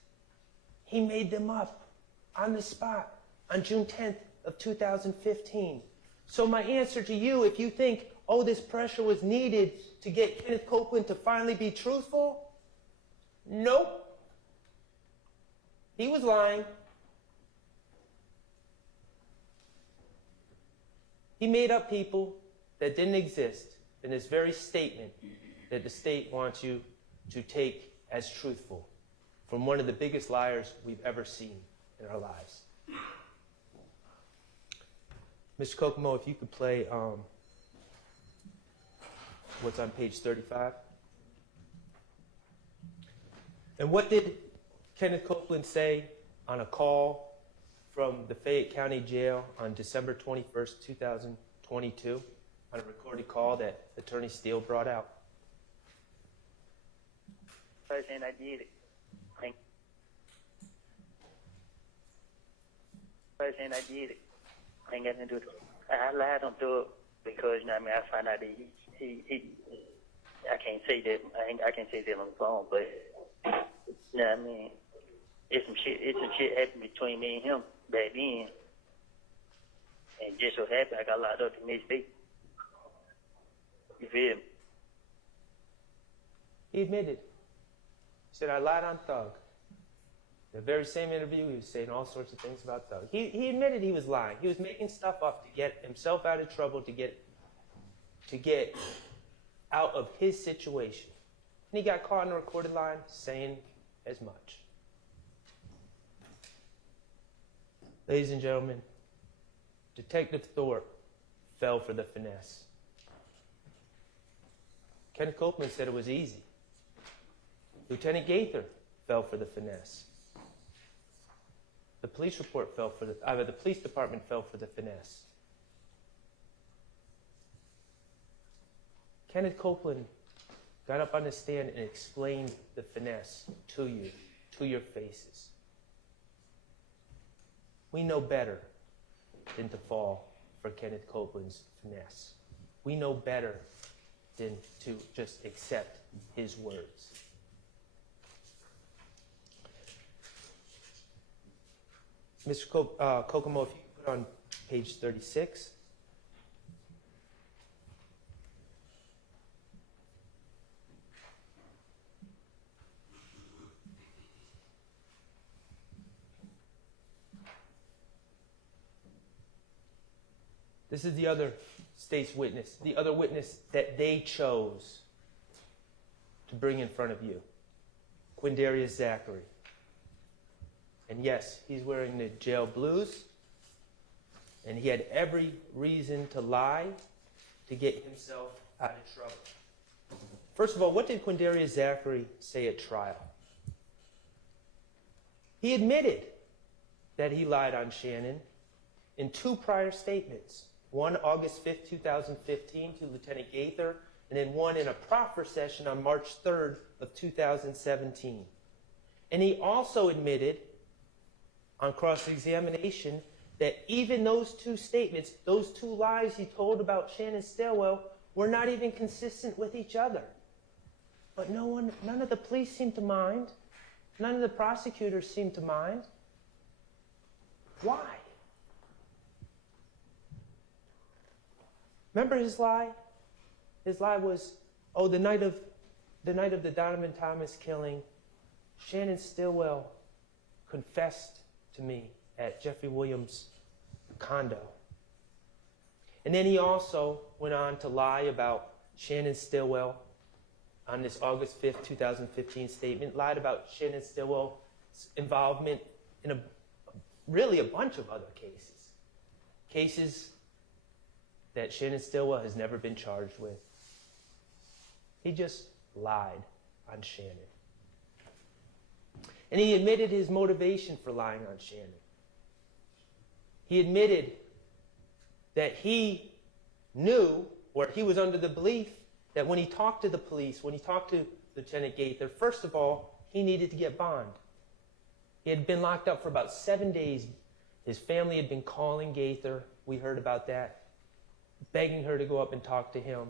He made them up on the spot on June 10th of 2015. So my answer to you, if you think, oh, this pressure was needed to get Kenneth Copeland to finally be truthful, nope. He was lying. He made up people that didn't exist in this very statement that the state wants you to take as truthful from one of the biggest liars we've ever seen in our lives. Mr. Kokomo, if you could play what's on page 35. And what did Kenneth Copeland say on a call from the Fayette County Jail on December 21st, 2022, on a recorded call that Attorney Steele brought out? First thing I did, I ain't got nothing to do with it. I lied on to it because, you know what I mean, I found out that he I can't say that, I can't say that on the phone, but, you know what I mean, it's some shit happened between me and him back then. And just so happened I got locked up the next day. You feel me? He admitted. He said, I lied on Thug. The very same interview, he was saying all sorts of things about Thug. He admitted he was lying. He was making stuff up to get himself out of trouble, to get out of his situation. And he got caught in a recorded line saying as much. Ladies and gentlemen, Detective Thorpe fell for the finesse. Kenneth Copeland said it was easy. Lieutenant Gaither fell for the finesse. The police report fell for the police department fell for the finesse. Kenneth Copeland got up on the stand and explained the finesse to you, to your faces. We know better than to fall for Kenneth Copeland's finesse. We know better than to just accept his words. Mr. Kokomo, if you could put on page 36. This is the other state's witness, the other witness that they chose to bring in front of you, Quindarrius Zachary. And yes, he's wearing the jail blues, and he had every reason to lie to get himself out of trouble. First of all, what did Quindarrius Zachary say at trial? He admitted that he lied on Shannon in 2 prior statements. One August 5th, 2015 to Lieutenant Gaither, and then one in a proffer session on March 3rd of 2017. And he also admitted on cross-examination that even those 2 statements, those 2 lies he told about Shannon Stillwell, were not even consistent with each other. But none of the police seemed to mind. None of the prosecutors seemed to mind. Why? Remember his lie? His lie was, oh, the night of the Donovan Thomas killing, Shannon Stillwell confessed to me at Jeffrey Williams' condo. And then he also went on to lie about Shannon Stillwell on this August 5th, 2015 statement, lied about Shannon Stillwell's involvement in really a bunch of other cases. Cases that Shannon Stillwell has never been charged with. He just lied on Shannon. And he admitted his motivation for lying on Shannon. He admitted that he knew, or he was under the belief, that when he talked to the police, when he talked to Lieutenant Gaither, first of all, he needed to get bond. He had been locked up for about 7 days. His family had been calling Gaither, we heard about that, begging her to go up and talk to him.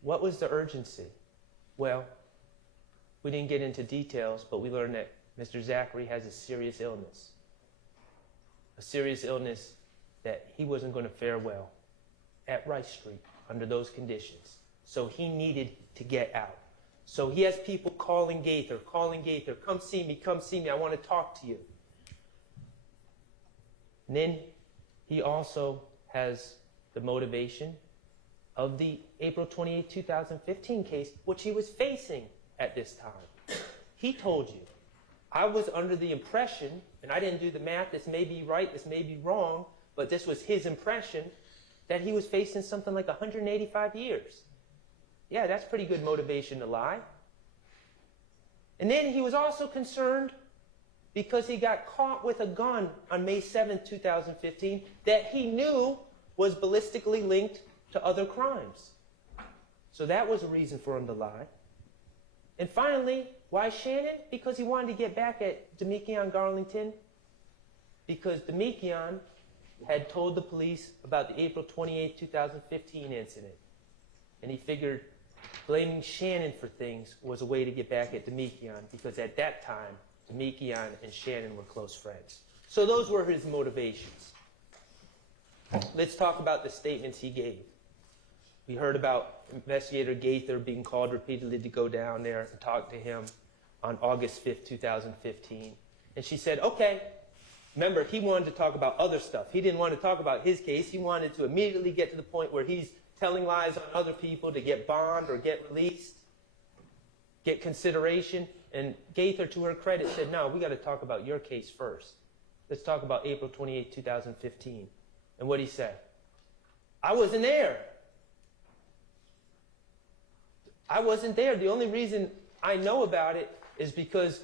What was the urgency? Well, we didn't get into details, but we learned that Mr. Zachary has a serious illness. A serious illness that he wasn't going to fare well at Rice Street under those conditions. So he needed to get out. So he has people calling Gaither, come see me, I want to talk to you. And then he also has the motivation of the April 28, 2015 case, which he was facing at this time. He told you, I was under the impression, and I didn't do the math, this may be right, this may be wrong, but this was his impression, that he was facing something like 185 years. Yeah, that's pretty good motivation to lie. And then he was also concerned because he got caught with a gun on May 7, 2015, that he knew was ballistically linked to other crimes. So that was a reason for him to lie. And finally, why Shannon? Because he wanted to get back at Demekion Garlington, because Demekion had told the police about the April 28, 2015 incident. And he figured blaming Shannon for things was a way to get back at Demekion, because at that time, Demekion and Shannon were close friends. So those were his motivations. Let's talk about the statements he gave. We heard about Investigator Gaither being called repeatedly to go down there and talk to him on August 5th, 2015. And she said, okay. Remember, he wanted to talk about other stuff. He didn't want to talk about his case. He wanted to immediately get to the point where he's telling lies on other people to get bond or get released, get consideration. And Gaither, to her credit, said, no, we got to talk about your case first. Let's talk about April 28, 2015. And what he said, I wasn't there. I wasn't there. The only reason I know about it is because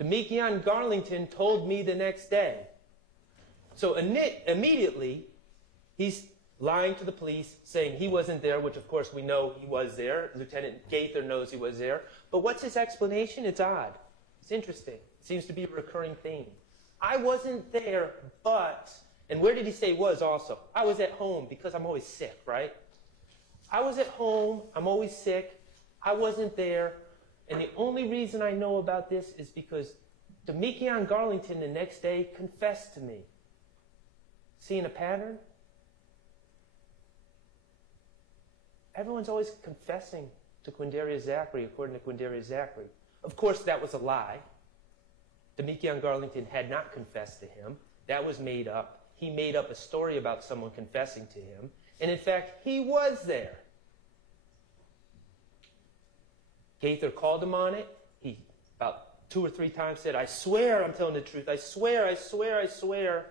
Demekion Garlington told me the next day. So immediately, he's lying to the police, saying he wasn't there, which of course we know he was there. Lieutenant Gaither knows he was there. But what's his explanation? It's odd. It's interesting. It seems to be a recurring theme. I wasn't there, but, and where did he say was also? I was at home because I'm always sick, right? I was at home, I'm always sick, I wasn't there, and the only reason I know about this is because Demekion Garlington the next day confessed to me. Seeing a pattern? Everyone's always confessing to Quindarrius Zachary, according to Quindarrius Zachary. Of course, that was a lie. Demekion Garlington had not confessed to him. That was made up. he made up a story about someone confessing to him. And in fact, he was there. Gaither called him on it. He about 2 or 3 times said, I swear I'm telling the truth. I swear, I swear, I swear.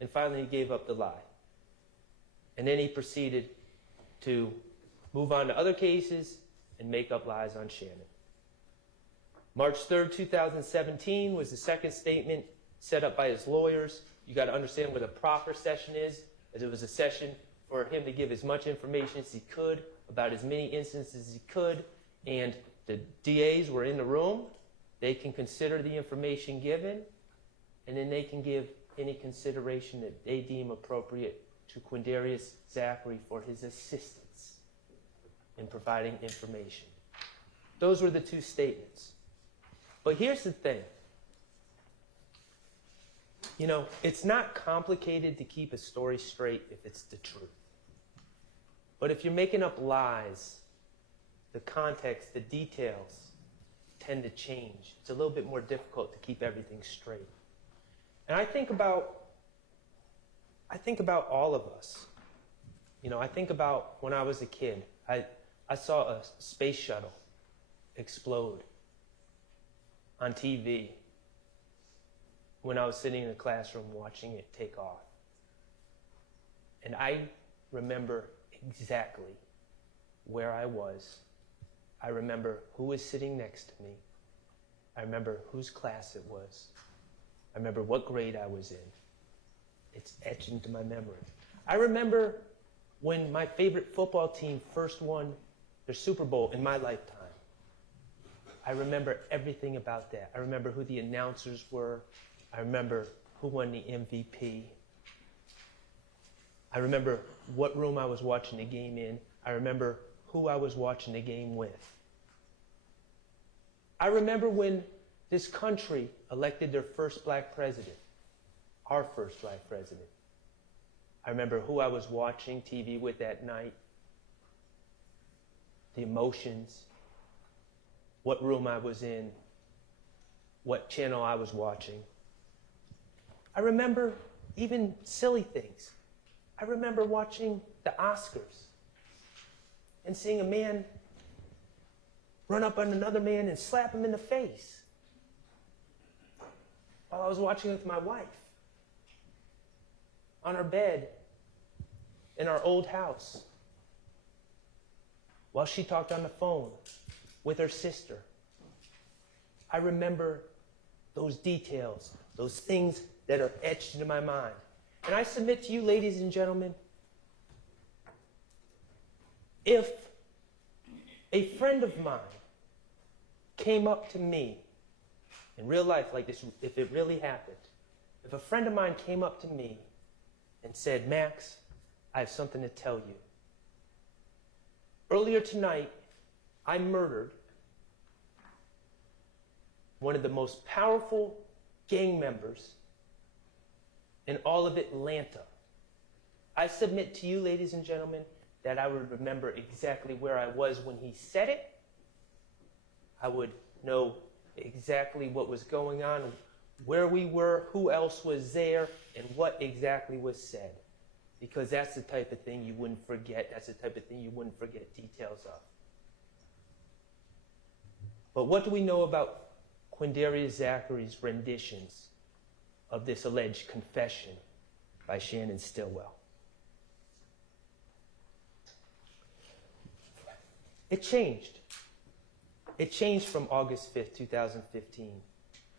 And finally he gave up the lie. And then he proceeded to move on to other cases and make up lies on Shannon. March 3rd, 2017 was the second statement set up by his lawyers. You got to understand what a proper session is, as it was a session for him to give as much information as he could about as many instances as he could, and the DAs were in the room. They can consider the information given, and then they can give any consideration that they deem appropriate to Quindarrius Zachary for his assistance in providing information. Those were the 2 statements. But here's the thing. You know, it's not complicated to keep a story straight if it's the truth. But if you're making up lies, the context, the details tend to change. It's a little bit more difficult to keep everything straight. And I think about all of us. You know, I think about when I was a kid. I saw a space shuttle explode on TV when I was sitting in a classroom watching it take off. And I remember exactly where I was. I remember who was sitting next to me. I remember whose class it was. I remember what grade I was in. It's etched into my memory. I remember when my favorite football team first won their Super Bowl in my lifetime. I remember everything about that. I remember who the announcers were. I remember who won the MVP. I remember what room I was watching the game in. I remember who I was watching the game with. I remember when this country elected their first black president, our first black president. I remember who I was watching TV with that night, the emotions, what room I was in, what channel I was watching. I remember even silly things. I remember watching the Oscars and seeing a man run up on another man and slap him in the face while I was watching with my wife on our bed in our old house while she talked on the phone with her sister. I remember those details, those things that are etched into my mind. And I submit to you, ladies and gentlemen, if a friend of mine came up to me in real life like this, if it really happened, if a friend of mine came up to me and said, Max, I have something to tell you. Earlier tonight, I murdered one of the most powerful gang members in all of Atlanta. I submit to you, ladies and gentlemen, that I would remember exactly where I was when he said it. I would know exactly what was going on, where we were, who else was there, and what exactly was said. Because that's the type of thing you wouldn't forget. That's the type of thing you wouldn't forget details of. But what do we know about Quindarrius Zachary's renditions of this alleged confession by Shannon Stillwell? It changed. It changed from August 5th, 2015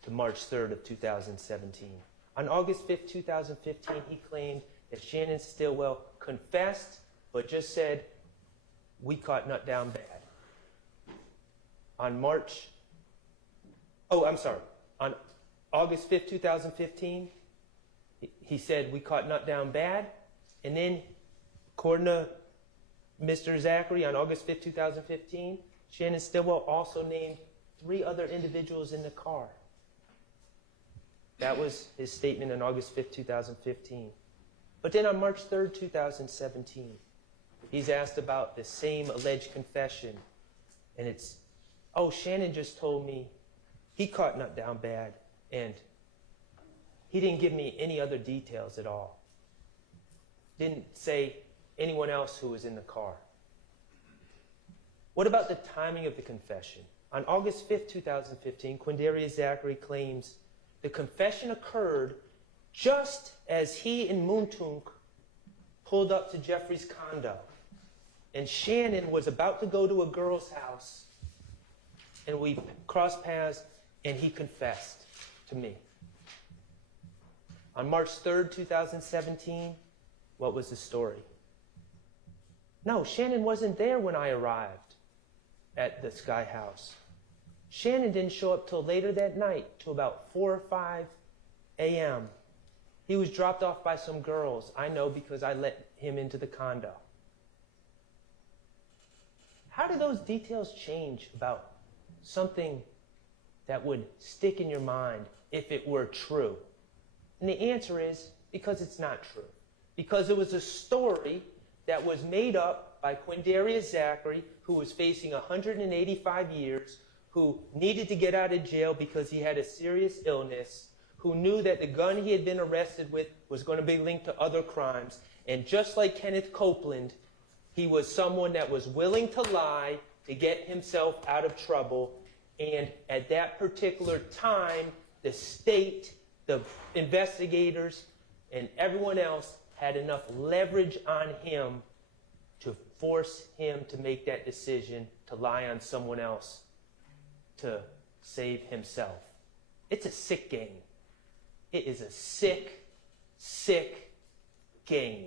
to March 3rd of 2017. On August 5th, 2015, he claimed that Shannon Stillwell confessed, but just said, we caught Nut down bad. On August 5th, 2015, he said, we caught Nut down bad. And then, according to Mr. Zachary, on August 5th, 2015, Shannon Stillwell also named 3 other individuals in the car. That was his statement on August 5th, 2015. But then on March 3rd, 2017, he's asked about the same alleged confession. And it's, oh, Shannon just told me he caught Nut down bad, and he didn't give me any other details at all. didn't say anyone else who was in the car. What about the timing of the confession? On August 5th, 2015, Quindarrius Zachary claims the confession occurred just as he and Muntunk pulled up to Jeffrey's condo. And Shannon was about to go to a girl's house, and we crossed paths, and he confessed to me. On March 3rd, 2017, what was the story? No, Shannon wasn't there when I arrived at the Sky House. Shannon didn't show up till later that night, till about 4 or 5 a.m. He was dropped off by some girls. I know because I let him into the condo. How do those details change about something that would stick in your mind if it were true? And the answer is because it's not true. Because it was a story that was made up by Quindarrius Zachary, who was facing 185 years, who needed to get out of jail because he had a serious illness, who knew that the gun he had been arrested with was going to be linked to other crimes. And just like Kenneth Copeland, he was someone that was willing to lie to get himself out of trouble. And at that particular time, the state, the investigators, and everyone else had enough leverage on him to force him to make that decision to lie on someone else to save himself. It's a sick game. It is a sick, sick game.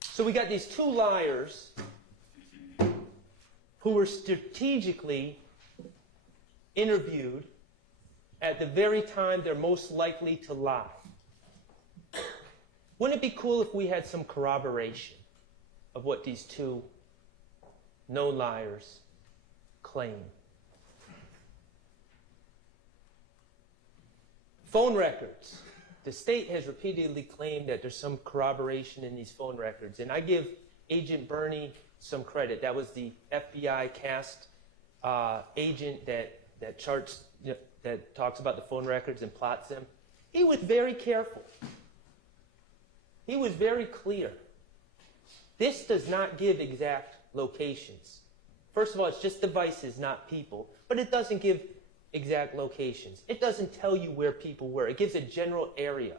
So we got these two liars who were strategically interviewed at the very time they're most likely to lie. Wouldn't it be cool if we had some corroboration of what these two known liars claim? Phone records. The state has repeatedly claimed that there's some corroboration in these phone records, and I give Agent Bernie some credit. That was the FBI cast agent that talks about the phone records and plots them. He was very careful. He was very clear. This does not give exact locations. First of all, it's just devices, not people, but it doesn't give exact locations. It doesn't tell you where people were. It gives a general area.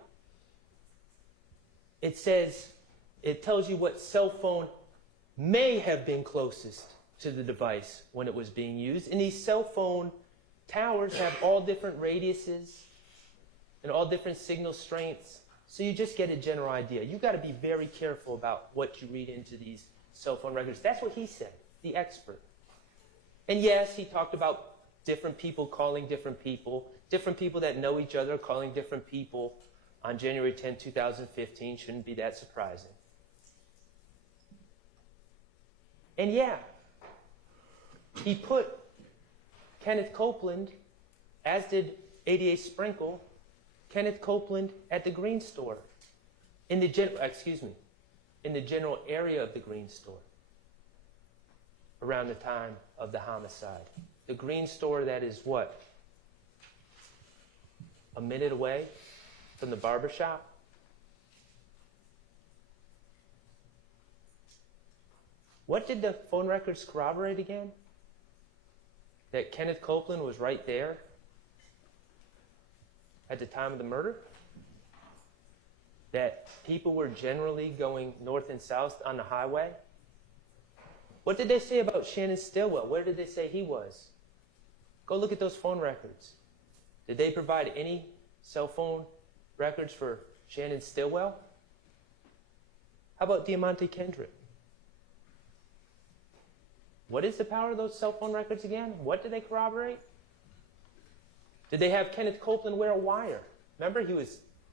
It tells you what cell phone may have been closest to the device when it was being used. And these cell phone towers have all different radiuses and all different signal strengths. So you just get a general idea. You've got to be very careful about what you read into these cell phone records. That's what he said, the expert. And yes, he talked about different people calling different people that know each other calling different people on January 10, 2015. Shouldn't be that surprising. And yeah, he put Kenneth Copeland, as did ADA Sprinkle, Kenneth Copeland at the Green Store, in the general area of the Green Store around the time of the homicide. The Green Store that is what? A minute away from the barber shop? What did the phone records corroborate again? That Kenneth Copeland was right there at the time of the murder? That people were generally going north and south on the highway? What did they say about Shannon Stillwell? Where did they say he was? Go look at those phone records. Did they provide any cell phone records for Shannon Stillwell? How about Diamante Kendrick? What is the power of those cell phone records again? What did they corroborate? Did they have Kenneth Copeland wear a wire? Remember,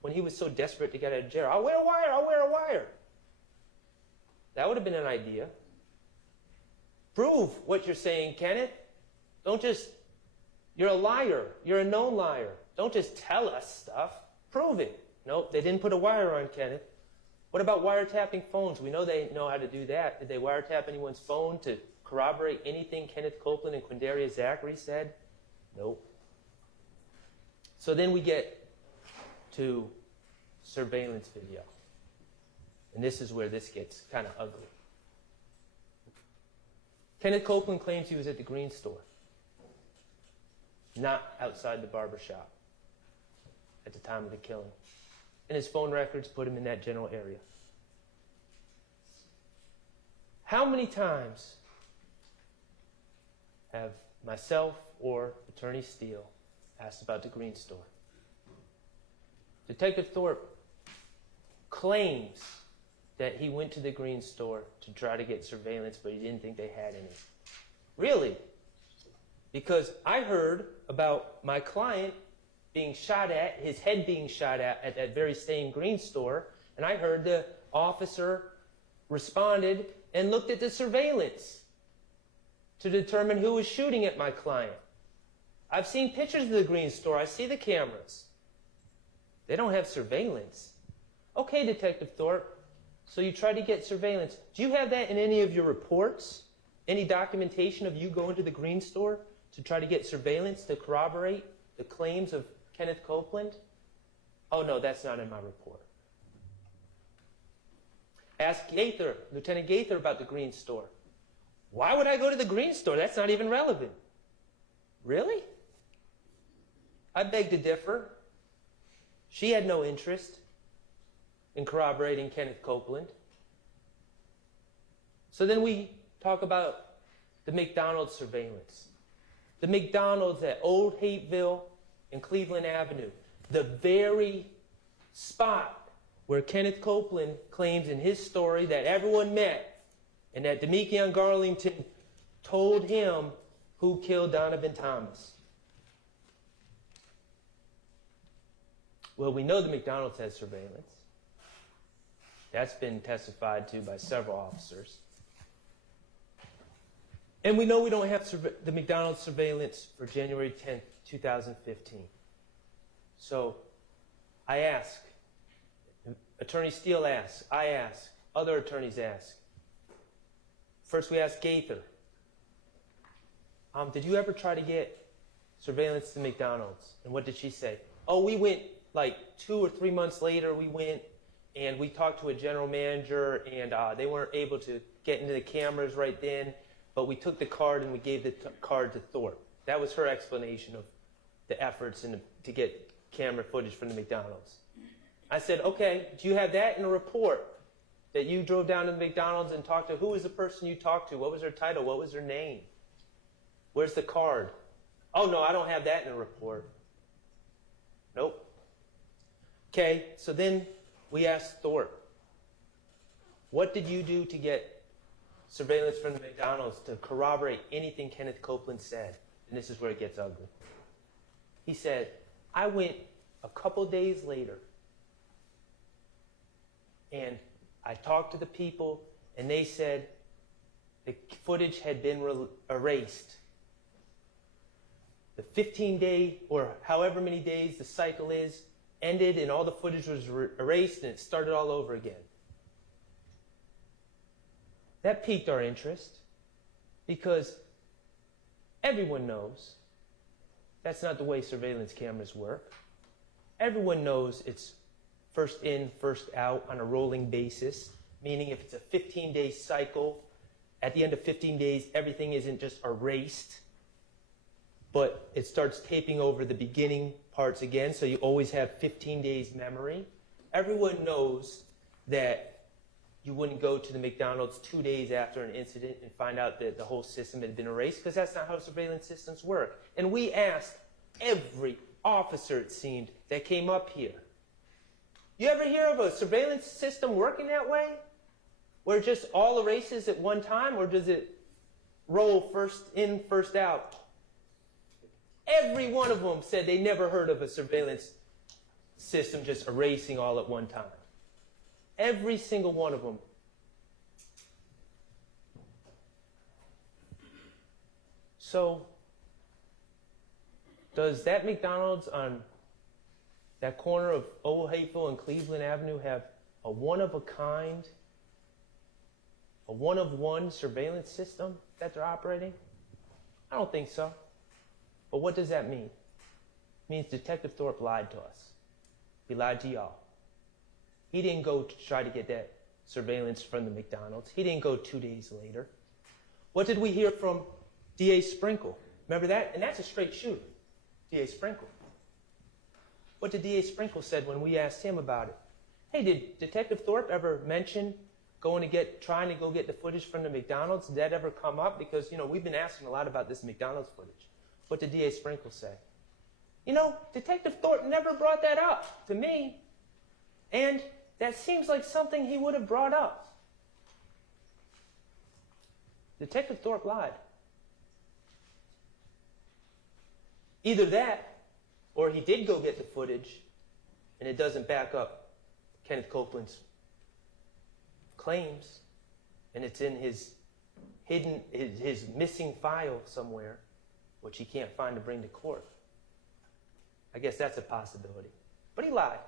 when he was so desperate to get out of jail, I'll wear a wire, I'll wear a wire. That would have been an idea. Prove what you're saying, Kenneth. You're a liar. You're a known liar. Don't just tell us stuff. Prove it. Nope, they didn't put a wire on Kenneth. What about wiretapping phones? We know they know how to do that. Did they wiretap anyone's phone to corroborate anything Kenneth Copeland and Quindarrius Zachary said? Nope. So then we get to surveillance video. And this is where this gets kind of ugly. Kenneth Copeland claims he was at the Green store, not outside the barber shop at the time of the killing. And his phone records put him in that general area. How many times have myself or Attorney Steele asked about the Green store? Detective Thorpe claims that he went to the Green store to try to get surveillance, but he didn't think they had any. Really? Because I heard about my client being shot at, his head being shot at that very same Green store, and I heard the officer responded and looked at the surveillance to determine who was shooting at my client. I've seen pictures of the Green store. I see the cameras. They don't have surveillance. Okay, Detective Thorpe, so you tried to get surveillance. Do you have that in any of your reports? Any documentation of you going to the Green store to try to get surveillance to corroborate the claims of Kenneth Copeland? Oh, no, that's not in my report. Ask Gaither, Lieutenant Gaither, about the Green store. Why would I go to the Green store? That's not even relevant. Really? I beg to differ. She had no interest in corroborating Kenneth Copeland. So then we talk about the McDonald's surveillance. The McDonald's at Old Hateville and Cleveland Avenue, the very spot where Kenneth Copeland claims in his story that everyone met and that Demekion Garlington told him who killed Donovan Thomas. Well, we know the McDonald's has surveillance. That's been testified to by several officers. And we know we don't have the McDonald's surveillance for January 10th, 2015. So I ask, Attorney Steele asks, I ask, other attorneys ask. First we ask Gaither, did you ever try to get surveillance to McDonald's? And what did she say? Oh, we went like 2 or 3 months later, we went and we talked to a general manager and they weren't able to get into the cameras right then, but we took the card and we gave the card to Thorpe. That was her explanation of the efforts to get camera footage from the McDonald's. I said, okay, do you have that in a report that you drove down to the McDonald's and talked to? Who was the person you talked to? What was their title? What was their name? Where's the card? Oh, no, I don't have that in a report. Nope. Okay, so then we asked Thorpe, what did you do to get surveillance from the McDonald's to corroborate anything Kenneth Copeland said? And this is where it gets ugly. He said, I went a couple days later and I talked to the people and they said the footage had been erased. The 15-day or however many days the cycle is ended and all the footage was erased and it started all over again. That piqued our interest because everyone knows that's not the way surveillance cameras work. Everyone knows it's first in, first out on a rolling basis, meaning if it's a 15-day cycle, at the end of 15 days, everything isn't just erased, but it starts taping over the beginning parts again, so you always have 15 days memory. Everyone knows that you wouldn't go to the McDonald's 2 days after an incident and find out that the whole system had been erased, because that's not how surveillance systems work. And we asked every officer, it seemed, that came up here. You ever hear of a surveillance system working that way? Where it just all erases at one time, or does it roll first in, first out? Every one of them said they never heard of a surveillance system just erasing all at one time. Every single one of them. So, does that McDonald's on that corner of Old Hateville and Cleveland Avenue have a one-of-a-kind, a one-of-one surveillance system that they're operating? I don't think so. But what does that mean? It means Detective Thorpe lied to us. He lied to y'all. He didn't go to try to get that surveillance from the McDonald's. He didn't go 2 days later. What did we hear from D.A. Sprinkle? Remember that? And that's a straight shooter, D.A. Sprinkle. What did D.A. Sprinkle said when we asked him about it? Hey, did Detective Thorpe ever mention trying to go get the footage from the McDonald's? Did that ever come up? Because, we've been asking a lot about this McDonald's footage. What did D.A. Sprinkle say? Detective Thorpe never brought that up to me. And that seems like something he would have brought up. Detective Thorpe lied. Either that, or he did go get the footage, and it doesn't back up Kenneth Copeland's claims, and it's in his missing file somewhere, which he can't find to bring to court. I guess that's a possibility. But he lied.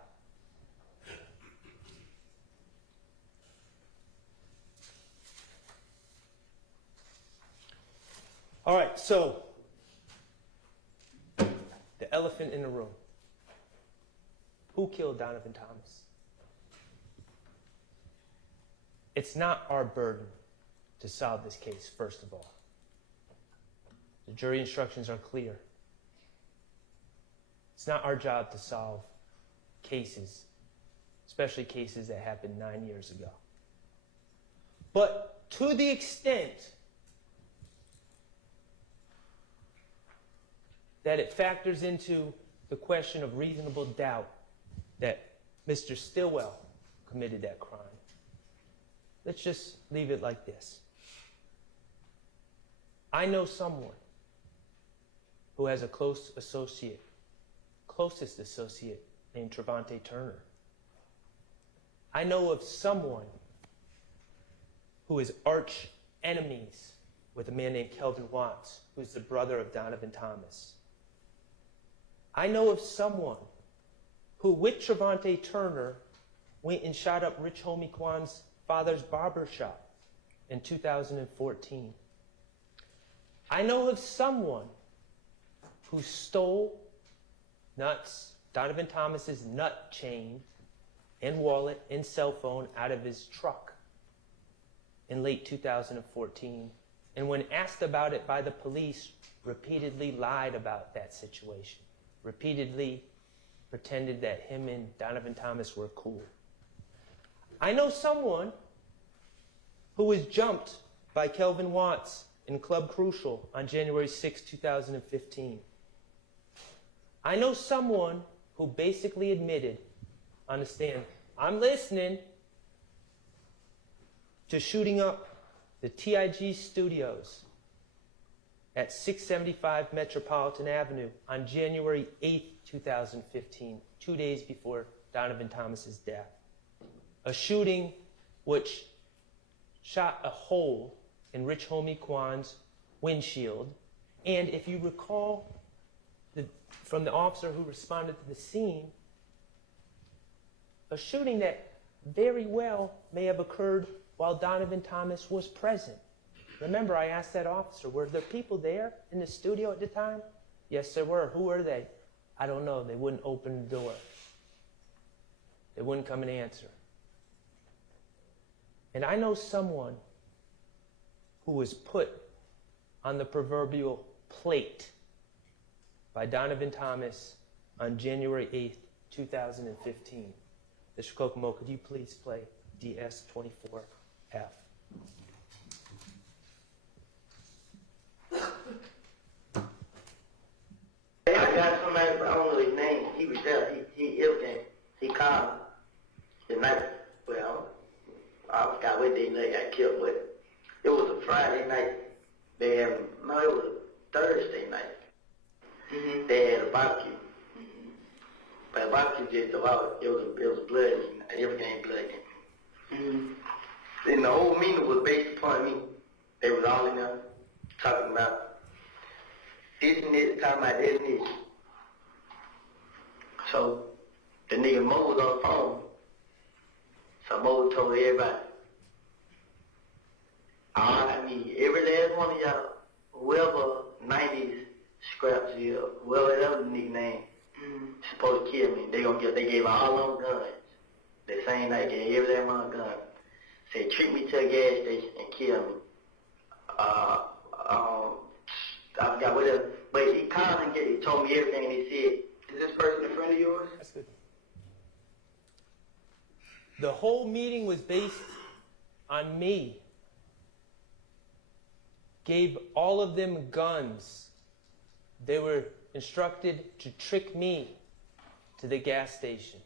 All right, so the elephant in the room. Who killed Donovan Thomas? It's not our burden to solve this case, first of all. The jury instructions are clear. It's not our job to solve cases, especially cases that happened 9 years ago. But to the extent that it factors into the question of reasonable doubt that Mr. Stillwell committed that crime, let's just leave it like this. I know someone who has a closest associate named Trevante Turner. I know of someone who is arch enemies with a man named Kelvin Watts, who's the brother of Donovan Thomas. I know of someone who, with Trevante Turner, went and shot up Rich Homie Kwan's father's barber shop in 2014. I know of someone who stole Donovan Thomas's nut chain and wallet and cell phone out of his truck in late 2014, and when asked about it by the police, repeatedly lied about that situation, repeatedly pretended that him and Donovan Thomas were cool. I know someone who was jumped by Kelvin Watts in Club Crucial on January 6, 2015. I know someone who basically admitted on the stand, I'm listening, to shooting up the TIG studios at 675 Metropolitan Avenue on January 8, 2015, 2 days before Donovan Thomas's death. A shooting which shot a hole in Rich Homie Kwan's windshield. And if you recall from the officer who responded to the scene, a shooting that very well may have occurred while Donovan Thomas was present. Remember, I asked that officer, were there people there in the studio at the time? Yes, there were. Who were they? I don't know. They wouldn't open the door. They wouldn't come and answer. And I know someone who was put on the proverbial plate by Donovan Thomas on January 8th, 2015. Mr. Kokomo, could you please play DS24F? I got somebody, but I don't know his name. He was there. He everything. He called the night. Well, I forgot what day they got killed, but it was a Friday night. It was a Thursday night. Mm-hmm. They had a barbecue. Mm-hmm. But the barbecue did go out. It was blood. Everything blood. Mm-hmm. And the whole meeting was based upon me. They was all in there talking about this and this, talking about this and this. So the nigga Mo was on the phone. So Mo told everybody, I need every last one of y'all, whoever 90s scraps here, whoever that was the nigga name, supposed to kill me. They gave all them guns. The same night, gave every last one a gun. Said, treat me to a gas station and kill me. I forgot what else. But he called and he told me everything, and he said, is this person a friend of yours? That's good. The whole meeting was based on me. Gave all of them guns. They were instructed to trick me to the gas station.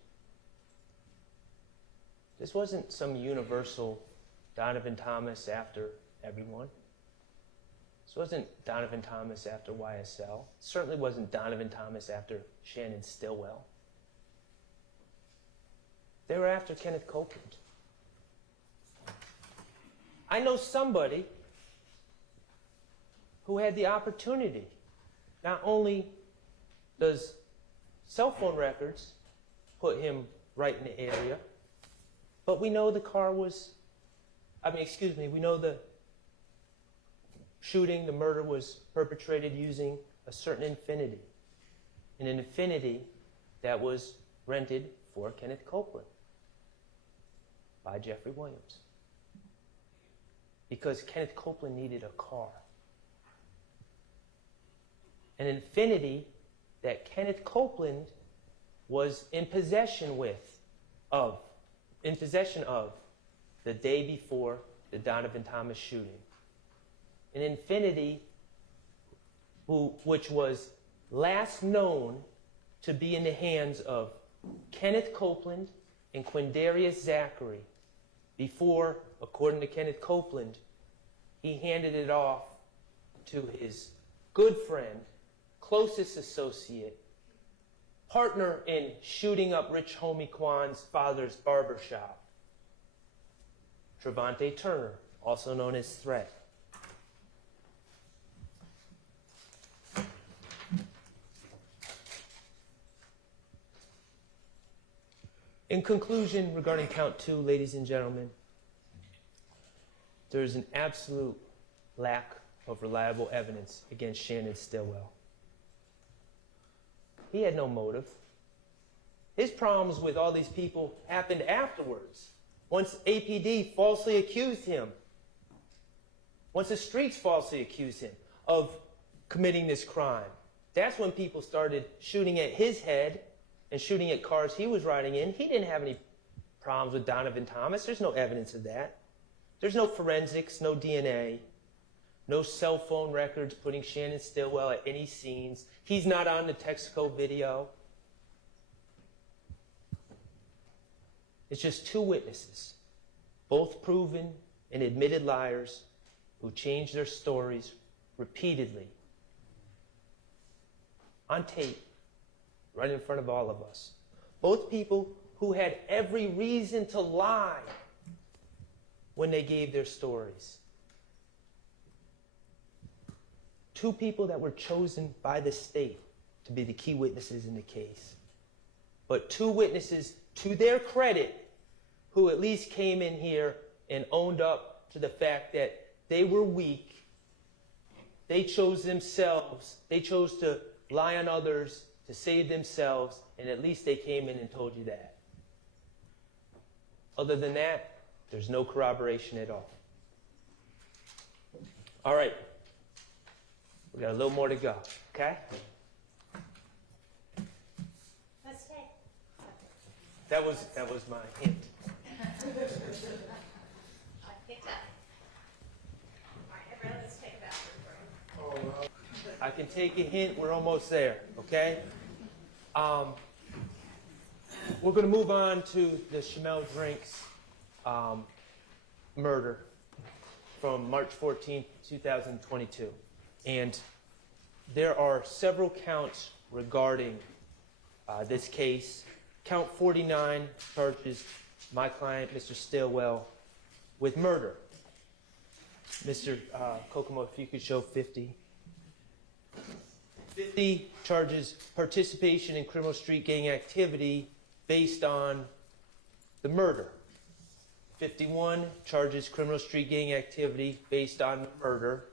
This wasn't some universal Donovan Thomas after everyone. This wasn't Donovan Thomas after YSL. It certainly wasn't Donovan Thomas after Shannon Stillwell. They were after Kenneth Copeland. I know somebody who had the opportunity. Not only does cell phone records put him right in the area, but we know the car was, we know the shooting, the murder was perpetrated using a certain Infiniti. An Infiniti that was rented for Kenneth Copeland by Jeffrey Williams. Because Kenneth Copeland needed a car. An Infiniti that Kenneth Copeland was in possession of the day before the Donovan Thomas shooting. An Infiniti which was last known to be in the hands of Kenneth Copeland and Quindarrius Zachary before, according to Kenneth Copeland, he handed it off to his good friend, closest associate, partner in shooting up Rich Homie Kwan's father's barbershop, Trevante Turner, also known as Threat. In conclusion, regarding count 2, ladies and gentlemen, there is an absolute lack of reliable evidence against Shannon Stillwell. He had no motive. His problems with all these people happened afterwards. Once APD falsely accused him, once the streets falsely accused him of committing this crime, that's when people started shooting at his head and shooting at cars he was riding in. He didn't have any problems with Donovan Thomas. There's no evidence of that. There's no forensics, no DNA, no cell phone records putting Shannon Stillwell at any scenes. He's not on the Texaco video. It's just two witnesses, both proven and admitted liars who changed their stories repeatedly on tape, right in front of all of us. Both people who had every reason to lie when they gave their stories. Two people that were chosen by the state to be the key witnesses in the case. But two witnesses, to their credit, who at least came in here and owned up to the fact that they were weak. They chose themselves. They chose to lie on others to save themselves, and at least they came in and told you that. Other than that, there's no corroboration at all. All right. We got a little more to go, okay? Let's take. That was my hint. I picked up. All right, everyone, let's take a bathroom break. I can take a hint. We're almost there, okay? We're going to move on to the Shymel Drinks murder from March 14, 2022. And there are several counts regarding this case. Count 49 charges my client, Mr. Stillwell, with murder. Mr. Kokomo, if you could show 50. 50 charges participation in criminal street gang activity based on the murder. 51 charges criminal street gang activity based on the murder.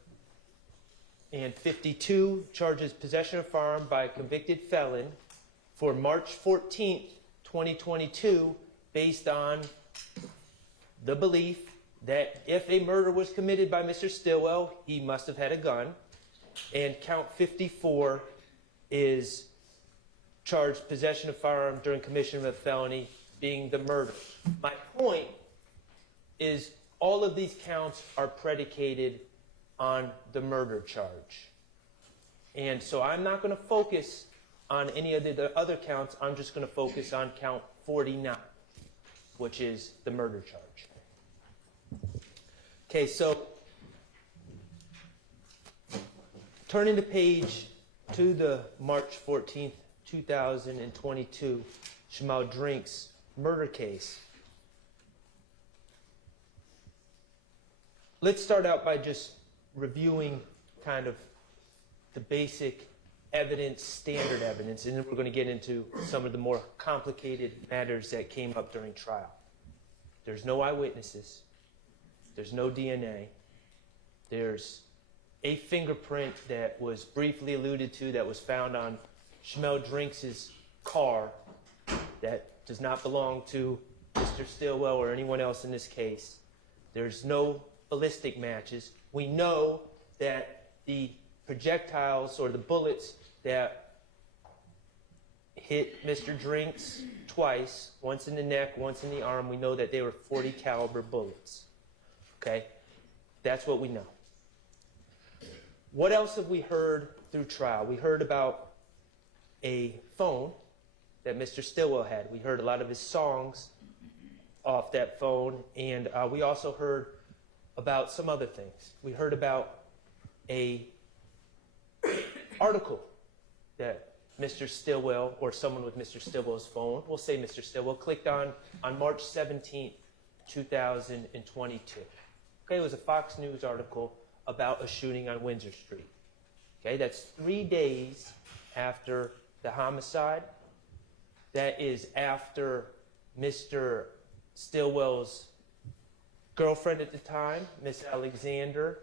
And 52 charges possession of firearm by a convicted felon for March 14th, 2022, based on the belief that if a murder was committed by Mr. Stillwell, he must have had a gun. And count 54 is charged possession of firearm during commission of a felony, being the murder. My point is all of these counts are predicated on the murder charge. And so I'm not going to focus on any of the other counts. I'm just going to focus on count 49, which is the murder charge. Okay, so turning the page to the March 14th, 2022 Shymel Drinks murder case. Let's start out by just reviewing kind of the basic evidence, standard evidence, and then we're going to get into some of the more complicated matters that came up during trial. There's no eyewitnesses. There's no DNA. There's a fingerprint that was briefly alluded to that was found on Shymel Drinks' car that does not belong to Mr. Stillwell or anyone else in this case. There's no ballistic matches. We know that the projectiles or the bullets that hit Mr. Drinks twice, once in the neck, once in the arm, we know that they were .40 caliber bullets. Okay? That's what we know. What else have we heard through trial? We heard about a phone that Mr. Stillwell had. We heard a lot of his songs off that phone, and we also heard about some other things. We heard about a article that Mr. Stillwell, or someone with Mr. Stillwell's phone, we'll say Mr. Stillwell, clicked on March 17th, 2022. Okay, it was a Fox News article about a shooting on Windsor Street. Okay, that's 3 days after the homicide. That is after Mr. Stillwell's girlfriend at the time, Miss Alexander,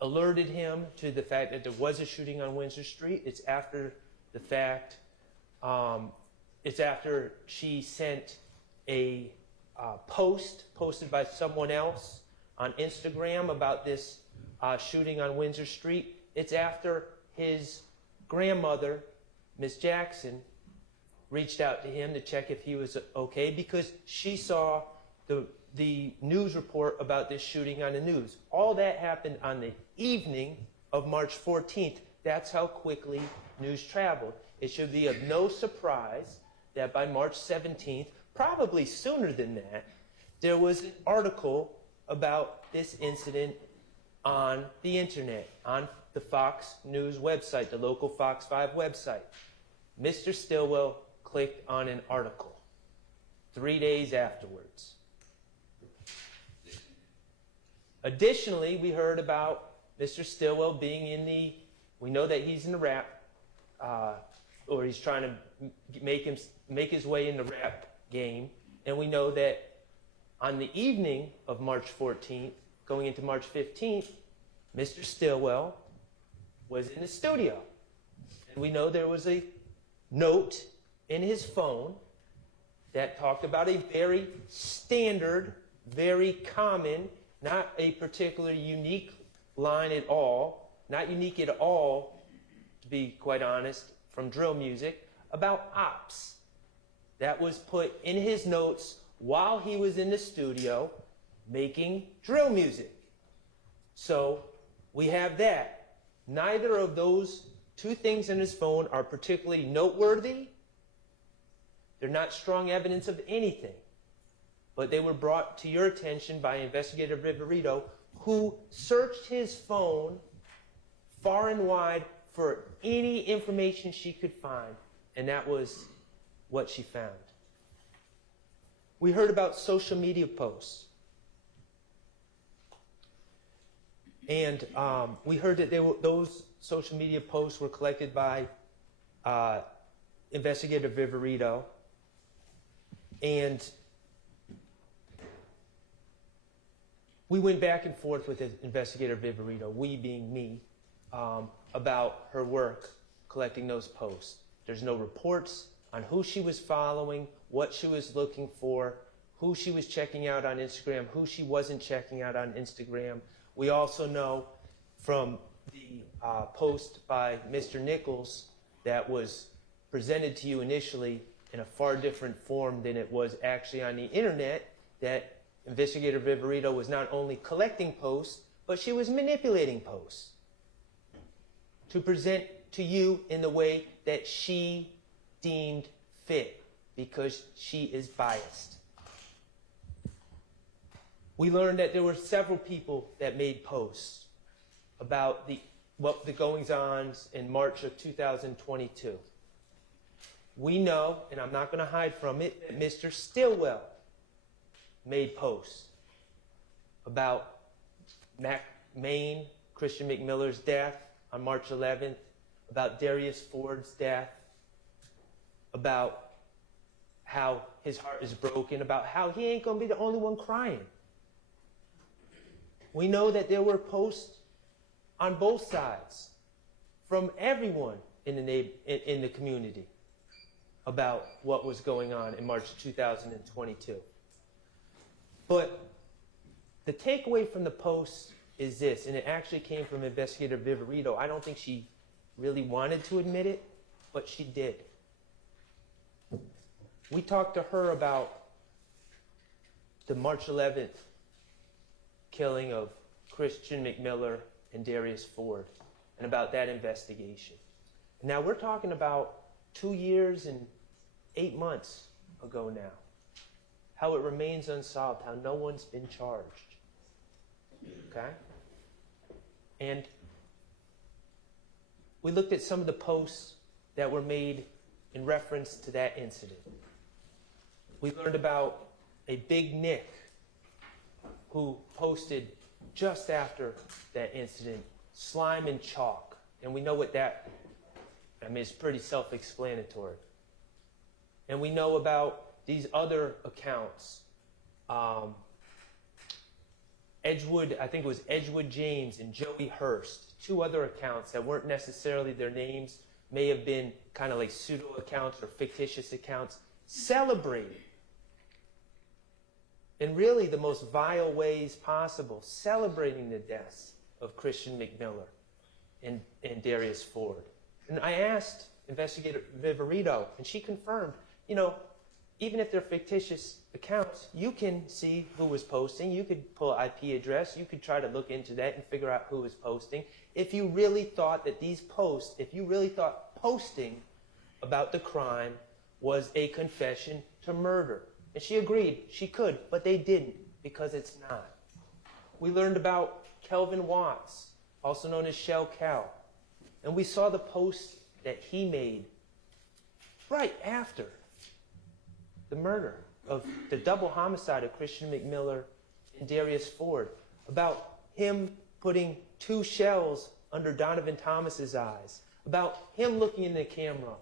alerted him to the fact that there was a shooting on Windsor Street. It's after the fact, it's after she sent a post posted by someone else on Instagram about this shooting on Windsor Street. It's after his grandmother, Miss Jackson, reached out to him to check if he was okay because she saw the news report about this shooting on the news. All that happened on the evening of March 14th. That's how quickly news traveled. It should be of no surprise that by March 17th, probably sooner than that, there was an article about this incident on the internet, on the Fox News website, the local Fox 5 website. Mr. Stillwell clicked on an article 3 days afterwards. Additionally, we heard about Mr. Stillwell being in we know that he's in the rap, or he's trying to make his way in the rap game, and we know that on the evening of March 14th, going into March 15th, Mr. Stillwell was in the studio. And we know there was a note in his phone that talked about a very standard, very common, not a particularly unique line at all, not unique at all, to be quite honest, from drill music, about ops. That was put in his notes while he was in the studio making drill music. So we have that. Neither of those two things in his phone are particularly noteworthy. They're not strong evidence of anything. But they were brought to your attention by Investigator Viverito, who searched his phone far and wide for any information she could find. And that was what she found. We heard about social media posts. And we heard that those social media posts were collected by Investigator Viverito. And we went back and forth with Investigator Viverito, we being me, about her work collecting those posts. There's no reports on who she was following, what she was looking for, who she was checking out on Instagram, who she wasn't checking out on Instagram. We also know from the post by Mr. Nichols that was presented to you initially in a far different form than it was actually on the internet, that Investigator Viverito was not only collecting posts, but she was manipulating posts to present to you in the way that she deemed fit, because she is biased. We learned that there were several people that made posts about the goings-ons in March of 2022. We know, and I'm not going to hide from it, that Mr. Stillwell made posts about Maine Christian McMiller's death on March 11th, about Darius Ford's death, about how his heart is broken, about how he ain't going to be the only one crying. We know that there were posts on both sides from everyone in the community about what was going on in March 2022. But the takeaway from the post is this, and it actually came from Investigator Viverito. I don't think she really wanted to admit it, but she did. We talked to her about the March 11th killing of Christian McMiller and Darius Ford, and about that investigation. Now we're talking about 2 years and 8 months ago now. How it remains unsolved, how no one's been charged. Okay? And we looked at some of the posts that were made in reference to that incident. We learned about a Big Nick who posted just after that incident, slime and chalk. And we know what that, it's pretty self-explanatory. And we know about these other accounts. Edgewood, I think it was Edgewood James and Joey Hurst, two other accounts that weren't necessarily their names, may have been kind of like pseudo accounts or fictitious accounts, celebrating in really the most vile ways possible, celebrating the deaths of Christian McMiller and Darius Ford. And I asked Investigator Viverito, and she confirmed, even if they're fictitious accounts, you can see who was posting. You could pull an IP address. You could try to look into that and figure out who was posting. If you really thought that these posts, if you really thought posting about the crime was a confession to murder. And she agreed, she could, but they didn't, because it's not. We learned about Kelvin Watts, also known as Shell Cal. And we saw the post that he made right after the murder of the double homicide of Christian McMiller and Darius Ford, about him putting 2 shells under Donovan Thomas's eyes, about him looking in the camera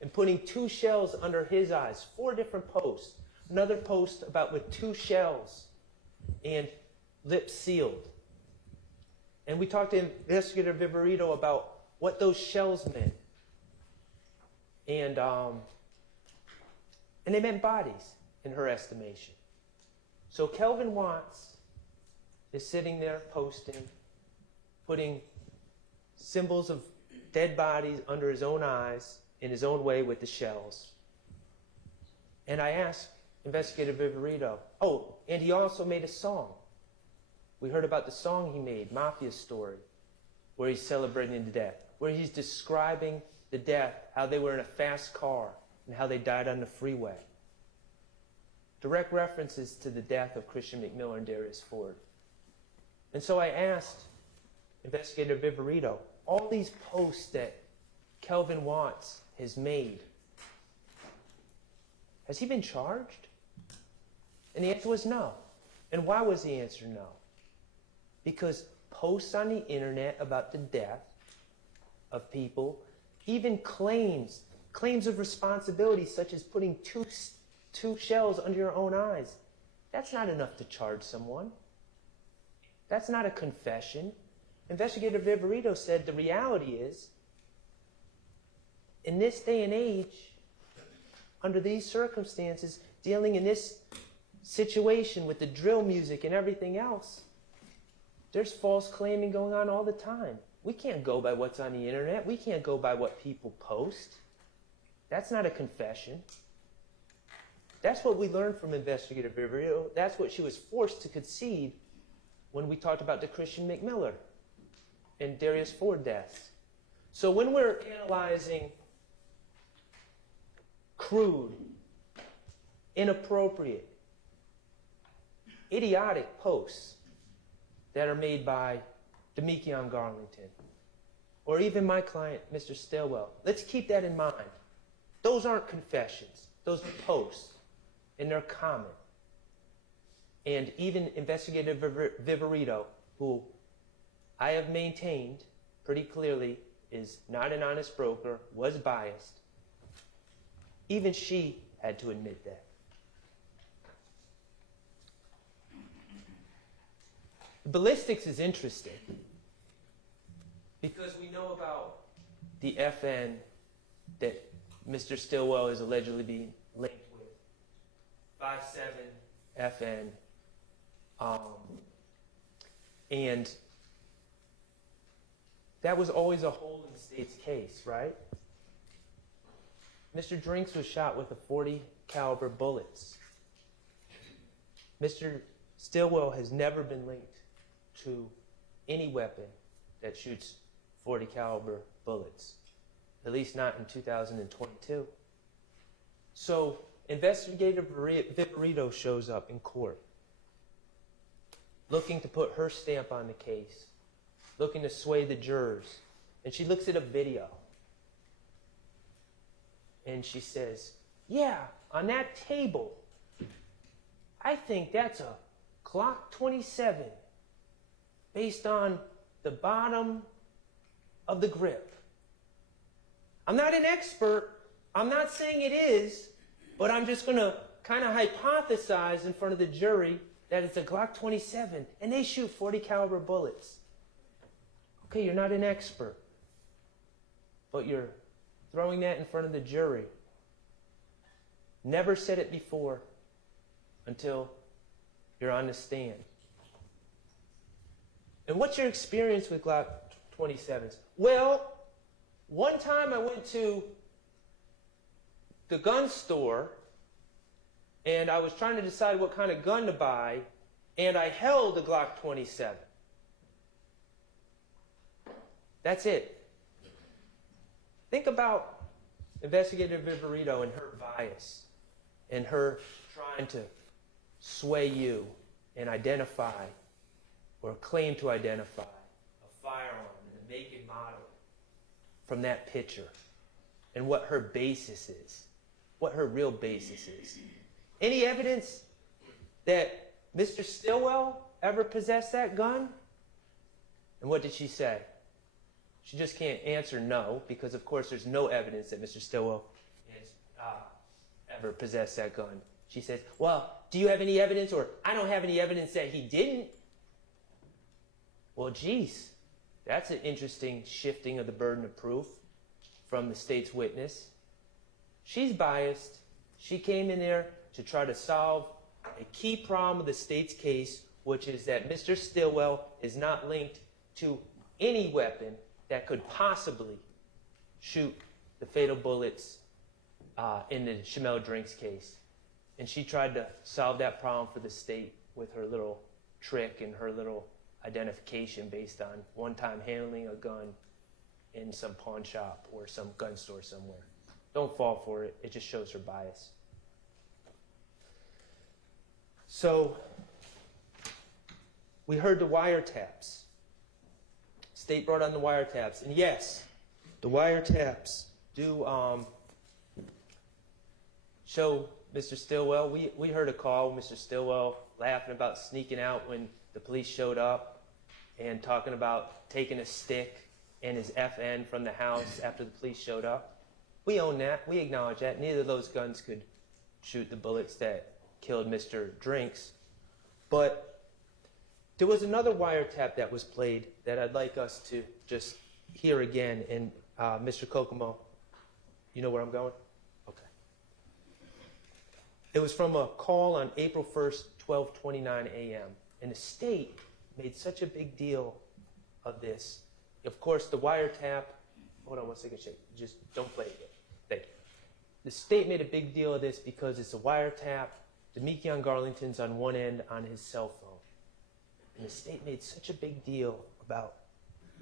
and putting 2 shells under his eyes. 4 different posts. Another post about with 2 shells and lips sealed. And we talked to Investigator Viverito about what those shells meant. And they meant bodies, in her estimation. So Kelvin Watts is sitting there posting, putting symbols of dead bodies under his own eyes, in his own way with the shells. And I asked Investigator Viverito, and he also made a song. We heard about the song he made, Mafia Story, where he's celebrating the death, where he's describing the death, how they were in a fast car, and how they died on the freeway. Direct references to the death of Christian McMiller and Darius Ford. And so I asked Investigator Viverito, all these posts that Kelvin Watts has made, has he been charged? And the answer was no. And why was the answer no? Because posts on the internet about the death of people, even claims of responsibility, such as putting two shells under your own eyes, that's not enough to charge someone. That's not a confession. Investigator Viverito said the reality is, in this day and age, under these circumstances, dealing in this situation with the drill music and everything else, there's false claiming going on all the time. We can't go by what's on the internet. We can't go by what people post. That's not a confession. That's what we learned from Investigator Viverito. That's what she was forced to concede when we talked about the Christian McMiller and Darius Ford deaths. So when we're analyzing crude, inappropriate, idiotic posts that are made by Demekion Garlington, or even my client, Mr. Stillwell, let's keep that in mind. Those aren't confessions. Those are posts, and they're common. And even Investigator Viverito, who I have maintained pretty clearly is not an honest broker, was biased, even she had to admit that. Ballistics is interesting because we know about the FN that Mr. Stillwell is allegedly being linked with. 5-7 FN. And that was always a hole in the state's case, right? Mr. Drinks was shot with a .40 caliber bullets. Mr. Stillwell has never been linked to any weapon that shoots .40 caliber bullets, at least not in 2022. So Investigator Viverito shows up in court, looking to put her stamp on the case, looking to sway the jurors. And she looks at a video and she says, yeah, on that table, I think that's a Glock 27 based on the bottom of the grip. I'm not an expert. I'm not saying it is, but I'm just going to kind of hypothesize in front of the jury that it's a Glock 27 and they shoot .40 caliber bullets. Okay, you're not an expert, but you're throwing that in front of the jury. Never said it before until you're on the stand. And what's your experience with Glock 27s? Well, one time I went to the gun store and I was trying to decide what kind of gun to buy, and I held a Glock 27. That's it. Think about Investigator Viverito and her bias and her trying to sway you and identify or claim to identify a firearm and the make and model from that picture and what her basis is, what her real basis is. Any evidence that Mr. Stillwell ever possessed that gun? And what did she say? She just can't answer no, because of course there's no evidence that Mr. Stillwell has ever possessed that gun. She says, well, do you have any evidence? Or I don't have any evidence that he didn't. Well, geez, that's an interesting shifting of the burden of proof from the state's witness. She's biased. She came in there to try to solve a key problem of the state's case, which is that Mr. Stillwell is not linked to any weapon that could possibly shoot the fatal bullets in the Shymel Drinks case. And she tried to solve that problem for the state with her little trick and her little identification based on one time handling a gun in some pawn shop or some gun store somewhere. Don't fall for it. It just shows her bias. So we heard the wiretaps. State brought on the wiretaps. And yes, the wiretaps do show Mr. Stillwell. We heard a call, Mr. Stillwell laughing about sneaking out when the police showed up and talking about taking a stick and his FN from the house after the police showed up. We own that. We acknowledge that. Neither of those guns could shoot the bullets that killed Mr. Drinks. But there was another wiretap that was played that I'd like us to just hear again. And Mr. Kokomo, you know where I'm going? Okay. It was from a call on April 1st, 12:29 a.m. And the state made such a big deal of this. Of course, the wiretap, hold on one second, Shay. Just don't play it yet. Thank you. The state made a big deal of this because it's a wiretap. Demekion Garlington's on one end on his cell phone. And the state made such a big deal about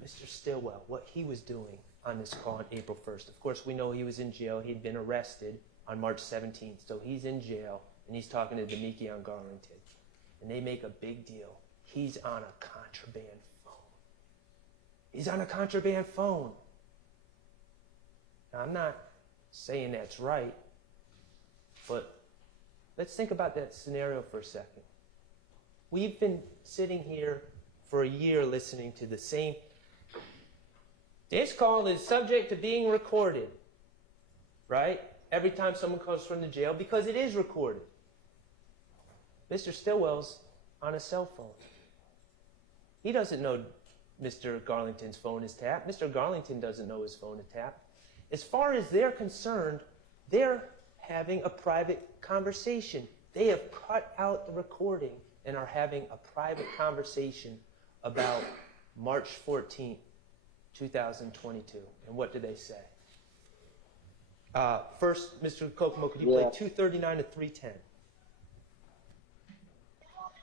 Mr. Stillwell, what he was doing on this call on April 1st. Of course, we know he was in jail. He'd been arrested on March 17th. So he's in jail, and he's talking to Demekion Garlington. And they make a big deal. He's on a contraband phone. He's on a contraband phone. Now, I'm not saying that's right, but let's think about that scenario for a second. We've been sitting here for a year listening to the same. This call is subject to being recorded, right? Every time someone comes from the jail, because it is recorded. Mr. Stillwell's on a cell phone. He doesn't know Mr. Garlington's phone is tapped. Mr. Garlington doesn't know his phone is tapped. As far as they're concerned, they're having a private conversation. They have cut out the recording and are having a private conversation about March 14th, 2022. And what do they say? First, Mr. Kokomo, could you play 239 to 310?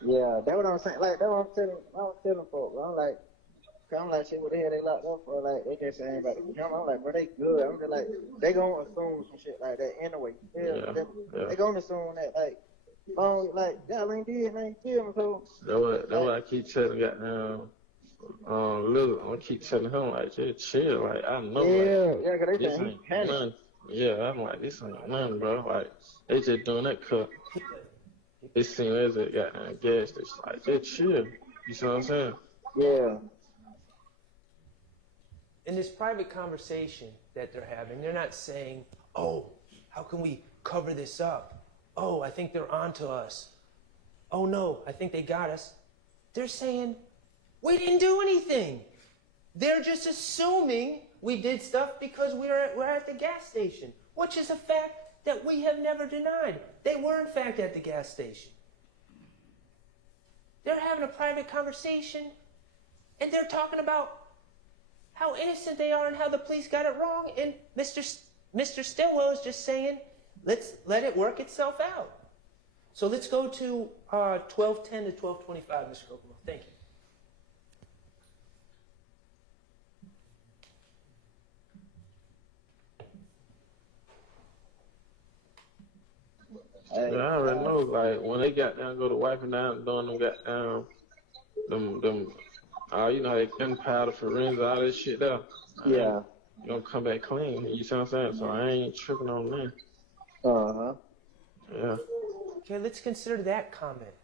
Yeah, that's what I'm saying. Like, that's what I'm telling folks. I'm like, shit, what the hell they locked up for? Like, they just saying about it. I'm like, bro, they good. I'm just like, they gonna assume some shit like that anyway. They gonna assume that, like, y'all ain't did, ain't kill me, so. That's what I keep telling goddamn Lil. I keep telling him, like, just chill. Like, I know, cause they this saying ain't nothing. Yeah, I'm like, this ain't nothing, bro. Like, they just doing that cut. It seems as a goddamn gas station. Like, just chill. You see what I'm saying? Yeah. In this private conversation that they're having, they're not saying, oh, how can we cover this up? Oh, I think they're onto us. Oh, no, I think they got us. They're saying, we didn't do anything. They're just assuming we did stuff because we're at the gas station, which is a fact that we have never denied. They were, in fact, at the gas station. They're having a private conversation, and they're talking about how innocent they are and how the police got it wrong, and Mr. Stillwell is just saying, let's let it work itself out. So let's go to 1210 to 1225, Mr. Kokomo. Thank you. Yeah, I already know, like, when they got down, go to wiping down, doing them got down, them you know, they gunpowder, forensic, all this shit there. Yeah. You gonna come back clean, you see what I'm saying? So I ain't tripping on that. Uh-huh. Yeah. Okay, let's consider that comment.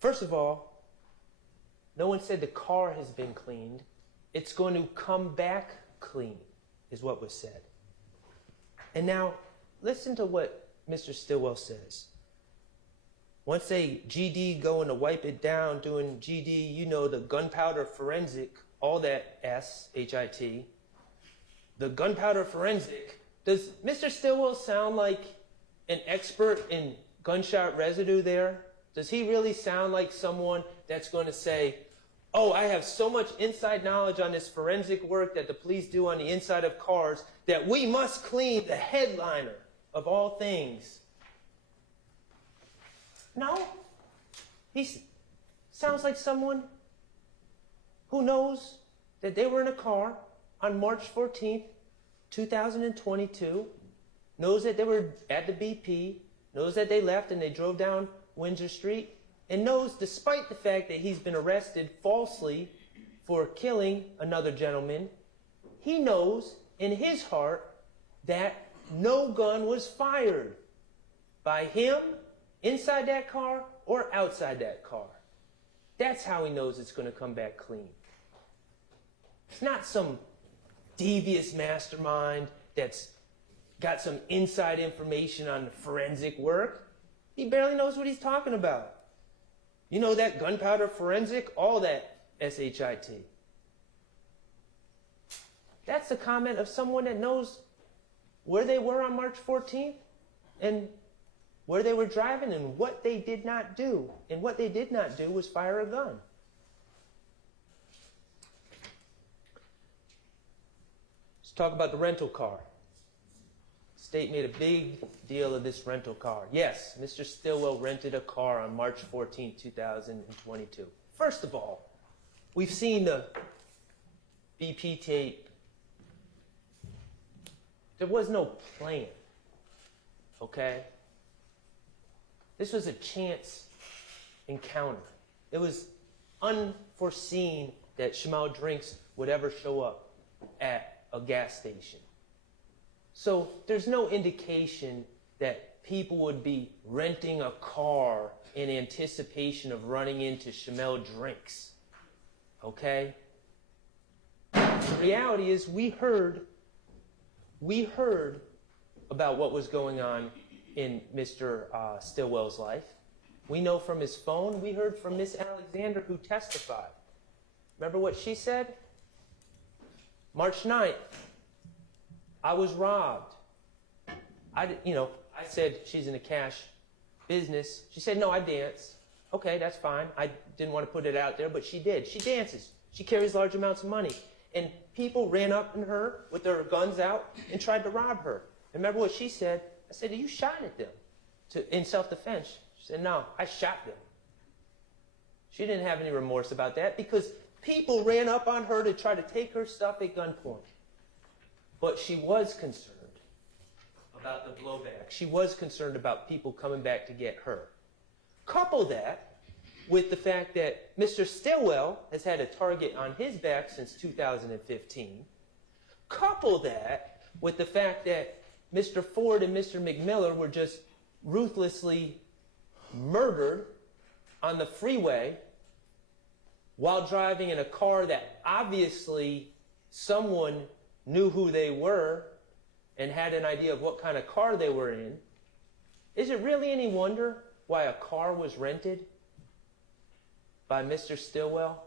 First of all, no one said the car has been cleaned. It's going to come back clean, is what was said. And now, listen to what Mr. Stillwell says. Once they GD going to wipe it down, doing GD, you know, the gunpowder forensic, all that S-H-I-T, the gunpowder forensic, does Mr. Stillwell sound like an expert in gunshot residue there? Does he really sound like someone that's going to say, oh, I have so much inside knowledge on this forensic work that the police do on the inside of cars that we must clean the headliner of all things? No. He sounds like someone who knows that they were in a car on March 14th, 2022, knows that they were at the BP, knows that they left and they drove down Windsor Street, and knows, despite the fact that he's been arrested falsely for killing another gentleman, he knows in his heart that no gun was fired by him inside that car or outside that car. That's how he knows it's going to come back clean. It's not some devious mastermind that's got some inside information on the forensic work. He barely knows what he's talking about. You know that gunpowder forensic, all that S-H-I-T. That's the comment of someone that knows where they were on March 14th and where they were driving and what they did not do. And what they did not do was fire a gun. Let's talk about the rental car. State made a big deal of this rental car. Yes, Mr. Stillwell rented a car on March 14, 2022. First of all, we've seen the BP tape. There was no plan, okay? This was a chance encounter. It was unforeseen that Shymel Drinks would ever show up at a gas station. So there's no indication that people would be renting a car in anticipation of running into Shymel Drinks, okay? The reality is we heard about what was going on in Mr. Stillwell's life. We know from his phone. We heard from Miss Alexander, who testified. Remember what she said? March 9th, I was robbed. I said she's in a cash business. She said, no, I dance. Okay, that's fine. I didn't want to put it out there, but she did. She dances. She carries large amounts of money. And people ran up on her with their guns out and tried to rob her. Remember what she said? I said, you shot at them in self-defense. She said, no, I shot them. She didn't have any remorse about that because people ran up on her to try to take her stuff at gunpoint. But she was concerned about the blowback. She was concerned about people coming back to get her. Couple that with the fact that Mr. Stillwell has had a target on his back since 2015. Couple that with the fact that Mr. Ford and Mr. McMiller were just ruthlessly murdered on the freeway while driving in a car that obviously someone knew who they were and had an idea of what kind of car they were in. Is it really any wonder why a car was rented by Mr. Stillwell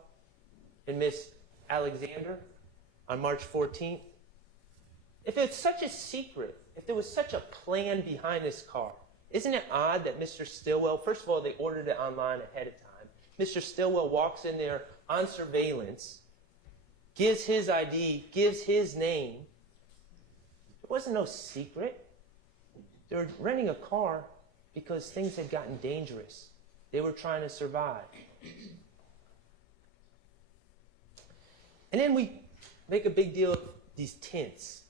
and Miss Alexander on March 14th? If it's such a secret, if there was such a plan behind this car, isn't it odd that Mr. Stillwell, first of all, they ordered it online ahead of time. Mr. Stillwell walks in there on surveillance, gives his ID, gives his name. There wasn't no secret. They were renting a car because things had gotten dangerous. They were trying to survive. And then we make a big deal of these tints.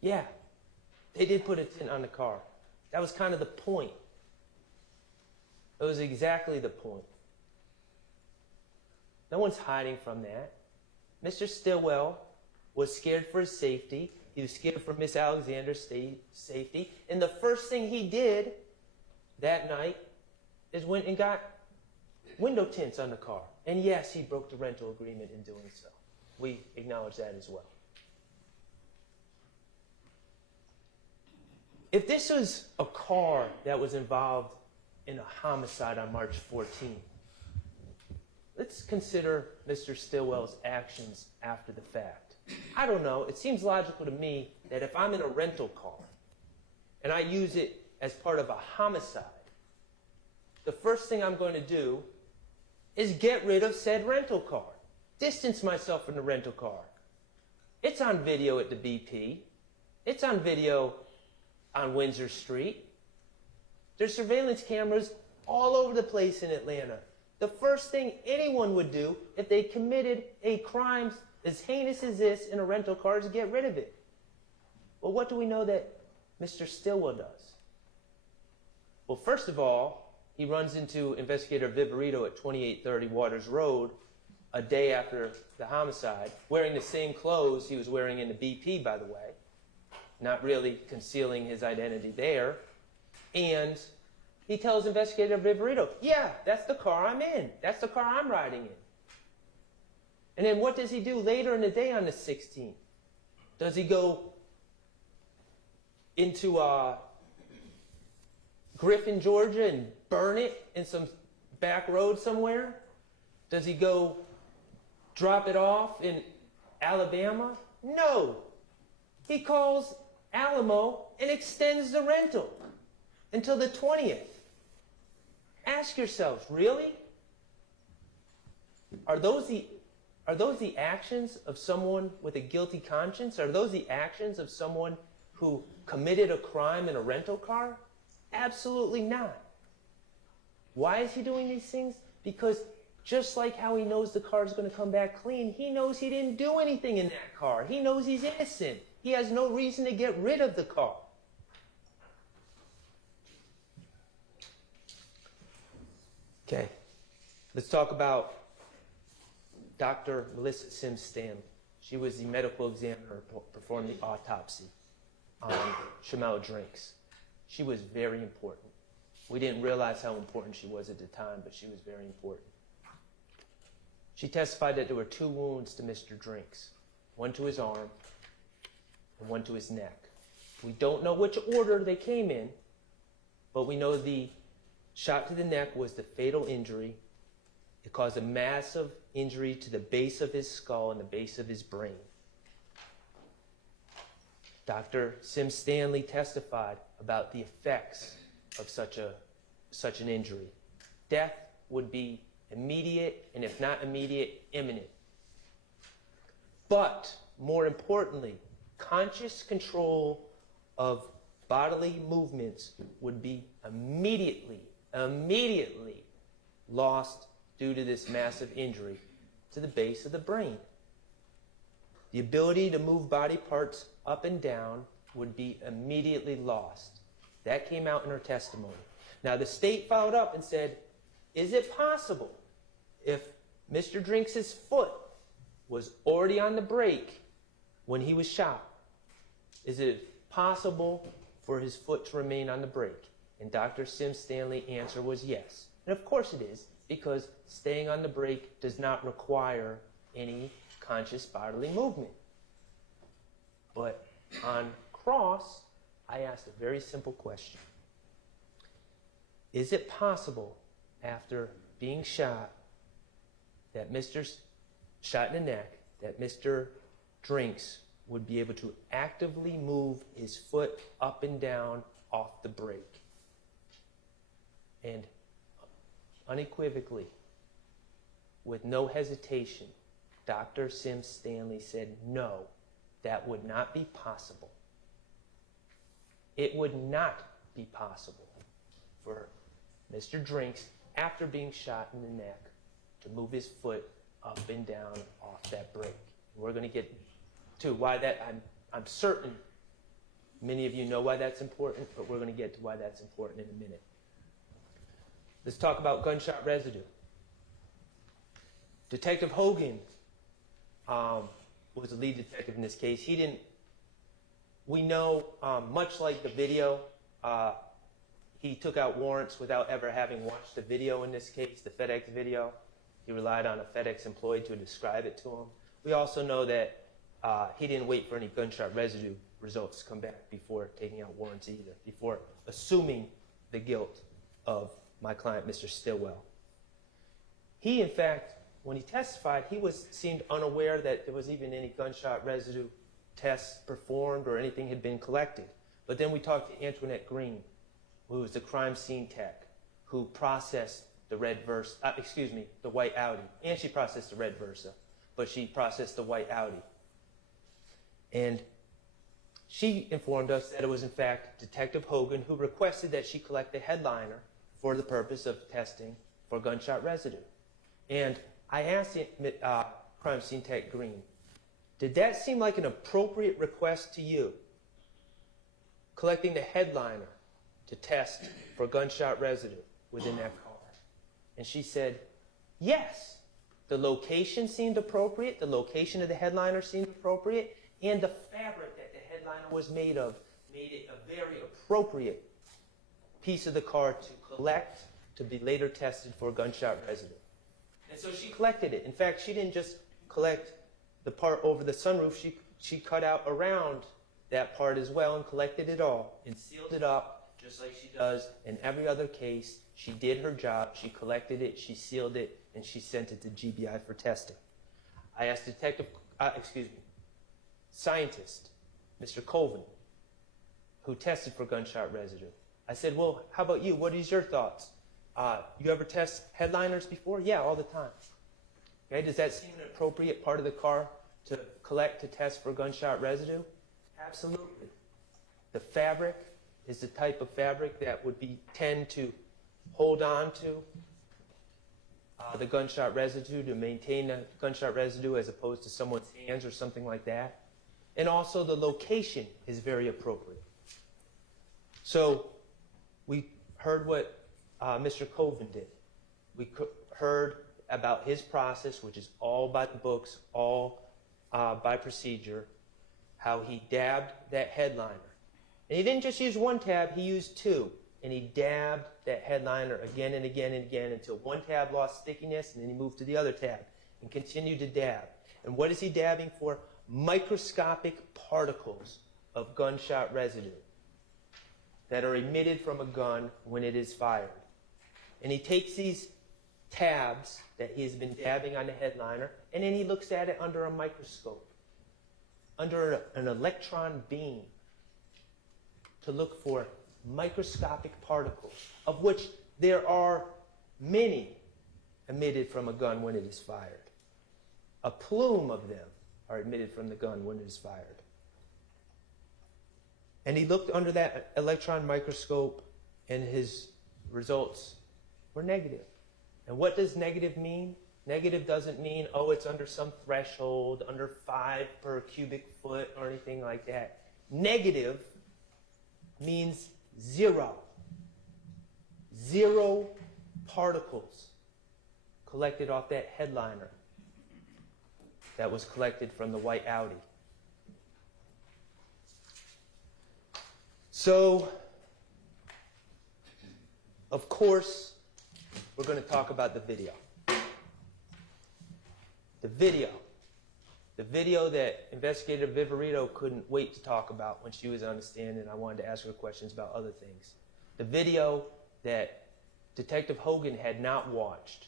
Yeah, they did put a tint on the car. That was kind of the point. It was exactly the point. No one's hiding from that. Mr. Stillwell was scared for his safety. He was scared for Miss Alexander's safety. And the first thing he did that night is went and got window tints on the car. And yes, he broke the rental agreement in doing so. We acknowledge that as well. If this was a car that was involved in a homicide on March 14th, let's consider Mr. Stillwell's actions after the fact. I don't know. It seems logical to me that if I'm in a rental car and I use it as part of a homicide, the first thing I'm going to do is get rid of said rental car. Distance myself from the rental car. It's on video at the BP. It's on video on Windsor Street. There's surveillance cameras all over the place in Atlanta. The first thing anyone would do if they committed a crime as heinous as this in a rental car is to get rid of it. Well, what do we know that Mr. Stillwell does? Well, first of all, he runs into Investigator Viverito at 2830 Waters Road a day after the homicide, wearing the same clothes he was wearing in the BP, by the way, not really concealing his identity there. And he tells Investigator Viverito, yeah, that's the car I'm in. That's the car I'm riding in. And then what does he do later in the day on the 16th? Does he go into Griffin, Georgia and burn it in some back road somewhere? Does he go drop it off in Alabama? No. He calls Alamo and extends the rental until the 20th. Ask yourselves, really? Are those the actions of someone with a guilty conscience? Are those the actions of someone who committed a crime in a rental car? Absolutely not. Why is he doing these things? Because just like how he knows the car is going to come back clean, he knows he didn't do anything in that car. He knows he's innocent. He has no reason to get rid of the car. Okay, let's talk about Dr. Melissa Sims Stanley. She was the medical examiner who performed the autopsy on Shymel Drinks. She was very important. We didn't realize how important she was at the time, but she was very important. She testified that there were 2 wounds to Mr. Drinks, one to his arm and one to his neck. We don't know which order they came in, but we know the shot to the neck was the fatal injury. It caused a massive injury to the base of his skull and the base of his brain. Dr. Sims Stanley testified about the effects of such an injury. Death would be immediate, and if not immediate, imminent. But more importantly, conscious control of bodily movements would be immediately lost due to this massive injury to the base of the brain. The ability to move body parts up and down would be immediately lost. That came out in her testimony. Now, the state followed up and said, is it possible if Mr. Drinks' foot was already on the brake when he was shot? Is it possible for his foot to remain on the brake? And Dr. Sims Stanley's answer was yes. And of course it is, because staying on the brake does not require any conscious bodily movement. But on cross, I asked a very simple question. Is it possible, after being shot, that shot in the neck, that Mr. Drinks would be able to actively move his foot up and down off the brake? And unequivocally, with no hesitation, Dr. Sims Stanley said, no, that would not be possible. It would not be possible for Mr. Drinks, after being shot in the neck, to move his foot up and down off that brake. We're going to get to why that, I'm certain many of you know why that's important, but we're going to get to why that's important in a minute. Let's talk about gunshot residue. Detective Hogan was the lead detective in this case. We know, much like the video, he took out warrants without ever having watched the video in this case, the FedEx video. He relied on a FedEx employee to describe it to him. We also know that he didn't wait for any gunshot residue results to come back before taking out warrants either, before assuming the guilt of my client, Mr. Stillwell. He, in fact, when he testified, seemed unaware that there was even any gunshot residue tests performed or anything had been collected. But then we talked to Antoinette Green, who was the crime scene tech, who processed the the white Audi. And she processed the red Versa, but she processed the white Audi. And she informed us that it was, in fact, Detective Hogan who requested that she collect the headliner for the purpose of testing for gunshot residue. And I asked crime scene tech Green, did that seem like an appropriate request to you, collecting the headliner to test for gunshot residue within that car? And she said, yes. The location seemed appropriate, the location of the headliner seemed appropriate, and the fabric that the headliner was made of made it a very appropriate piece of the car to collect, to be later tested for gunshot residue. And so she collected it. In fact, she didn't just collect the part over the sunroof, she cut out around that part as well and collected it all and sealed it up just like she does in every other case. She did her job, she collected it, she sealed it, and she sent it to GBI for testing. I asked scientist, Mr. Colvin, who tested for gunshot residue. I said, well, how about you? What is your thoughts? You ever test headliners before? Yeah, all the time. Okay, does that seem an appropriate part of the car to collect to test for gunshot residue? Absolutely. The fabric is the type of fabric that would tend to hold on to the gunshot residue, to maintain the gunshot residue as opposed to someone's hands or something like that. And also the location is very appropriate. So we heard what Mr. Colvin did. We heard about his process, which is all by the books, all by procedure, how he dabbed that headliner. And he didn't just use one tab, he used two. And he dabbed that headliner again and again and again until one tab lost stickiness, and then he moved to the other tab and continued to dab. And what is he dabbing for? Microscopic particles of gunshot residue that are emitted from a gun when it is fired. And he takes these tabs that he has been dabbing on the headliner, and then he looks at it under a microscope, under an electron beam, to look for microscopic particles, of which there are many emitted from a gun when it is fired. A plume of them are emitted from the gun when it is fired. And he looked under that electron microscope, and his results were negative. And what does negative mean? Negative doesn't mean, oh, it's under some threshold, under 5 per cubic foot or anything like that. Negative means 0. 0 particles collected off that headliner that was collected from the white Audi. So, of course, we're going to talk about the video. The video that Investigator Viverito couldn't wait to talk about when she was on the stand, and I wanted to ask her questions about other things. The video that Detective Hogan had not watched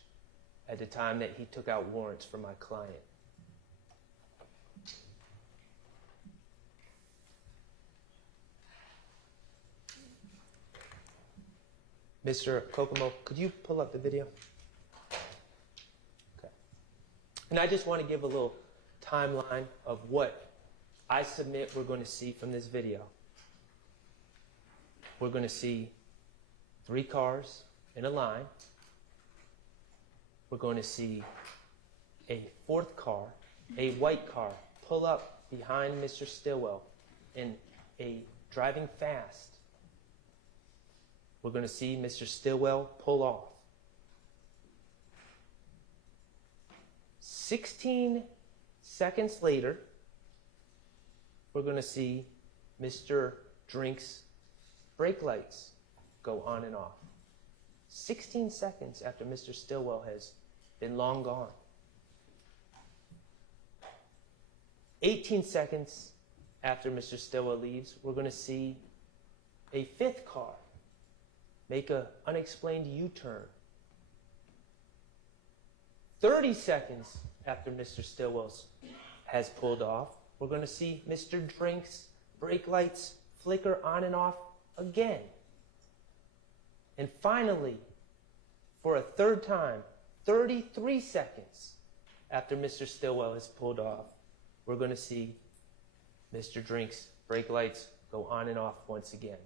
at the time that he took out warrants for my client. Mr. Kokomo, could you pull up the video? Okay. And I just want to give a little timeline of what I submit we're going to see from this video. We're going to see 3 cars in a line. We're going to see a 4th car, a white car, pull up behind Mr. Stillwell in a driving fast. We're going to see Mr. Stillwell pull off. 16 seconds later, we're going to see Mr. Drinks' brake lights go on and off. 16 seconds after Mr. Stillwell has been long gone. 18 seconds after Mr. Stillwell leaves, we're going to see a 5th car make an unexplained U-turn. 30 seconds after Mr. Stillwell has pulled off, we're going to see Mr. Drinks' brake lights flicker on and off again. And finally, for a 3rd time, 33 seconds after Mr. Stillwell has pulled off, we're going to see Mr. Drinks' brake lights go on and off once again.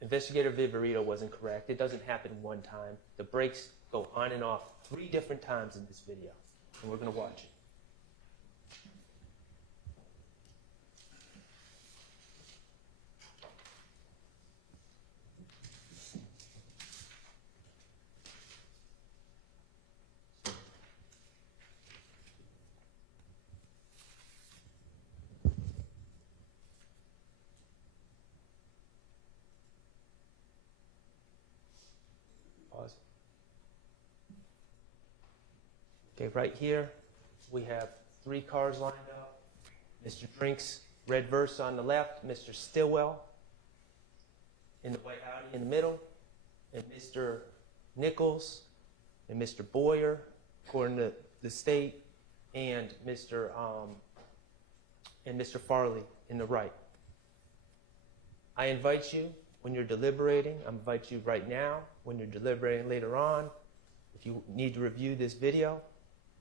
Investigator Viverito wasn't correct. It doesn't happen one time. The brakes go on and off 3 different times in this video, and we're going to watch it. Pause. Okay, right here, we have 3 cars lined up. Mr. Drinks, red Versa on the left, Mr. Stillwell in the white Audi in the middle, and Mr. Nichols and Mr. Boyer, according to the state, and Mr. Farley in the right. I invite you, when you're deliberating, I invite you right now, when you're deliberating later on, if you need to review this video,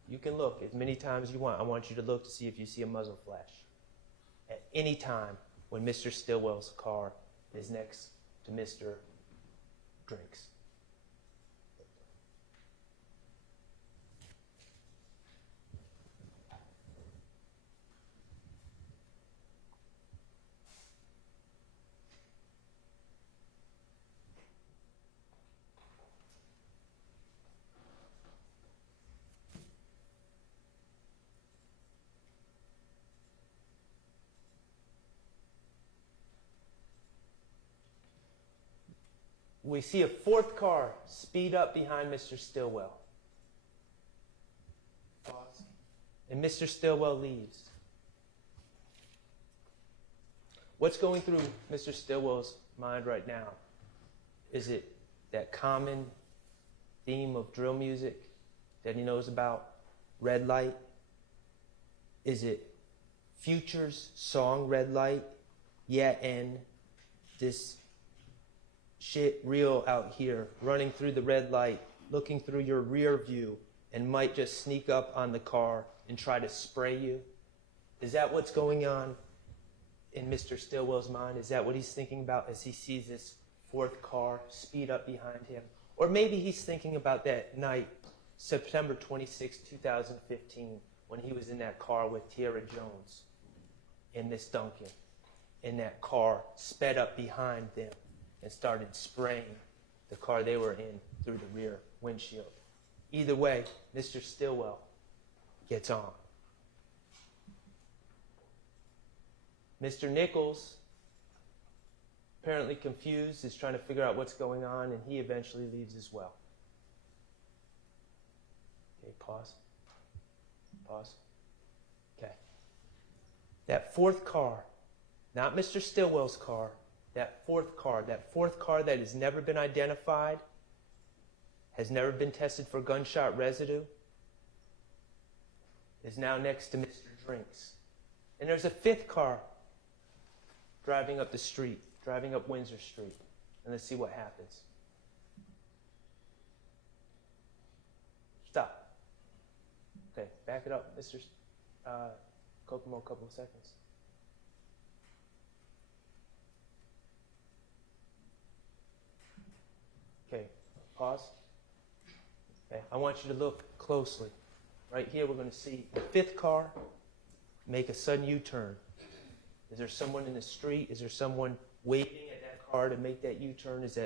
you can look as many times as you want. I want you to look to see if you see a muzzle flash. At any time when Mr. Stillwell's car is next to Mr. Drinks. We see a fourth car speed up behind Mr. Stillwell. Pause. And Mr. Stillwell leaves. What's going through Mr. Stillwell's mind right now? Is it that common theme of drill music that he knows about? Red light? Is it Future's song Red Light? Yeah, and this shit real out here, running through the red light, looking through your rear view, and might just sneak up on the car and try to spray you? Is that what's going on in Mr. Stillwell's mind? Is that what he's thinking about as he sees this fourth car speed up behind him? Or maybe he's thinking about that night, September 26, 2015, when he was in that car with Tiara Jones and Miss Duncan, and that car sped up behind them and started spraying the car they were in through the rear windshield. Either way, Mr. Stillwell gets on. Mr. Nichols, apparently confused, is trying to figure out what's going on, and he eventually leaves as well. Okay, pause. Pause. Okay. That fourth car, not Mr. Stillwell's car, that fourth car that has never been identified, has never been tested for gunshot residue, is now next to Mr. Drinks. And there's a fifth car driving up the street, driving up Windsor Street. And let's see what happens. Stop. Okay, back it up, Mr. Kokomo, a couple of seconds. Okay, pause. Okay, I want you to look closely. Right here, we're going to see the fifth car make a sudden U-turn. Is there someone in the street? Is there someone waiting at that car to make that U-turn? Is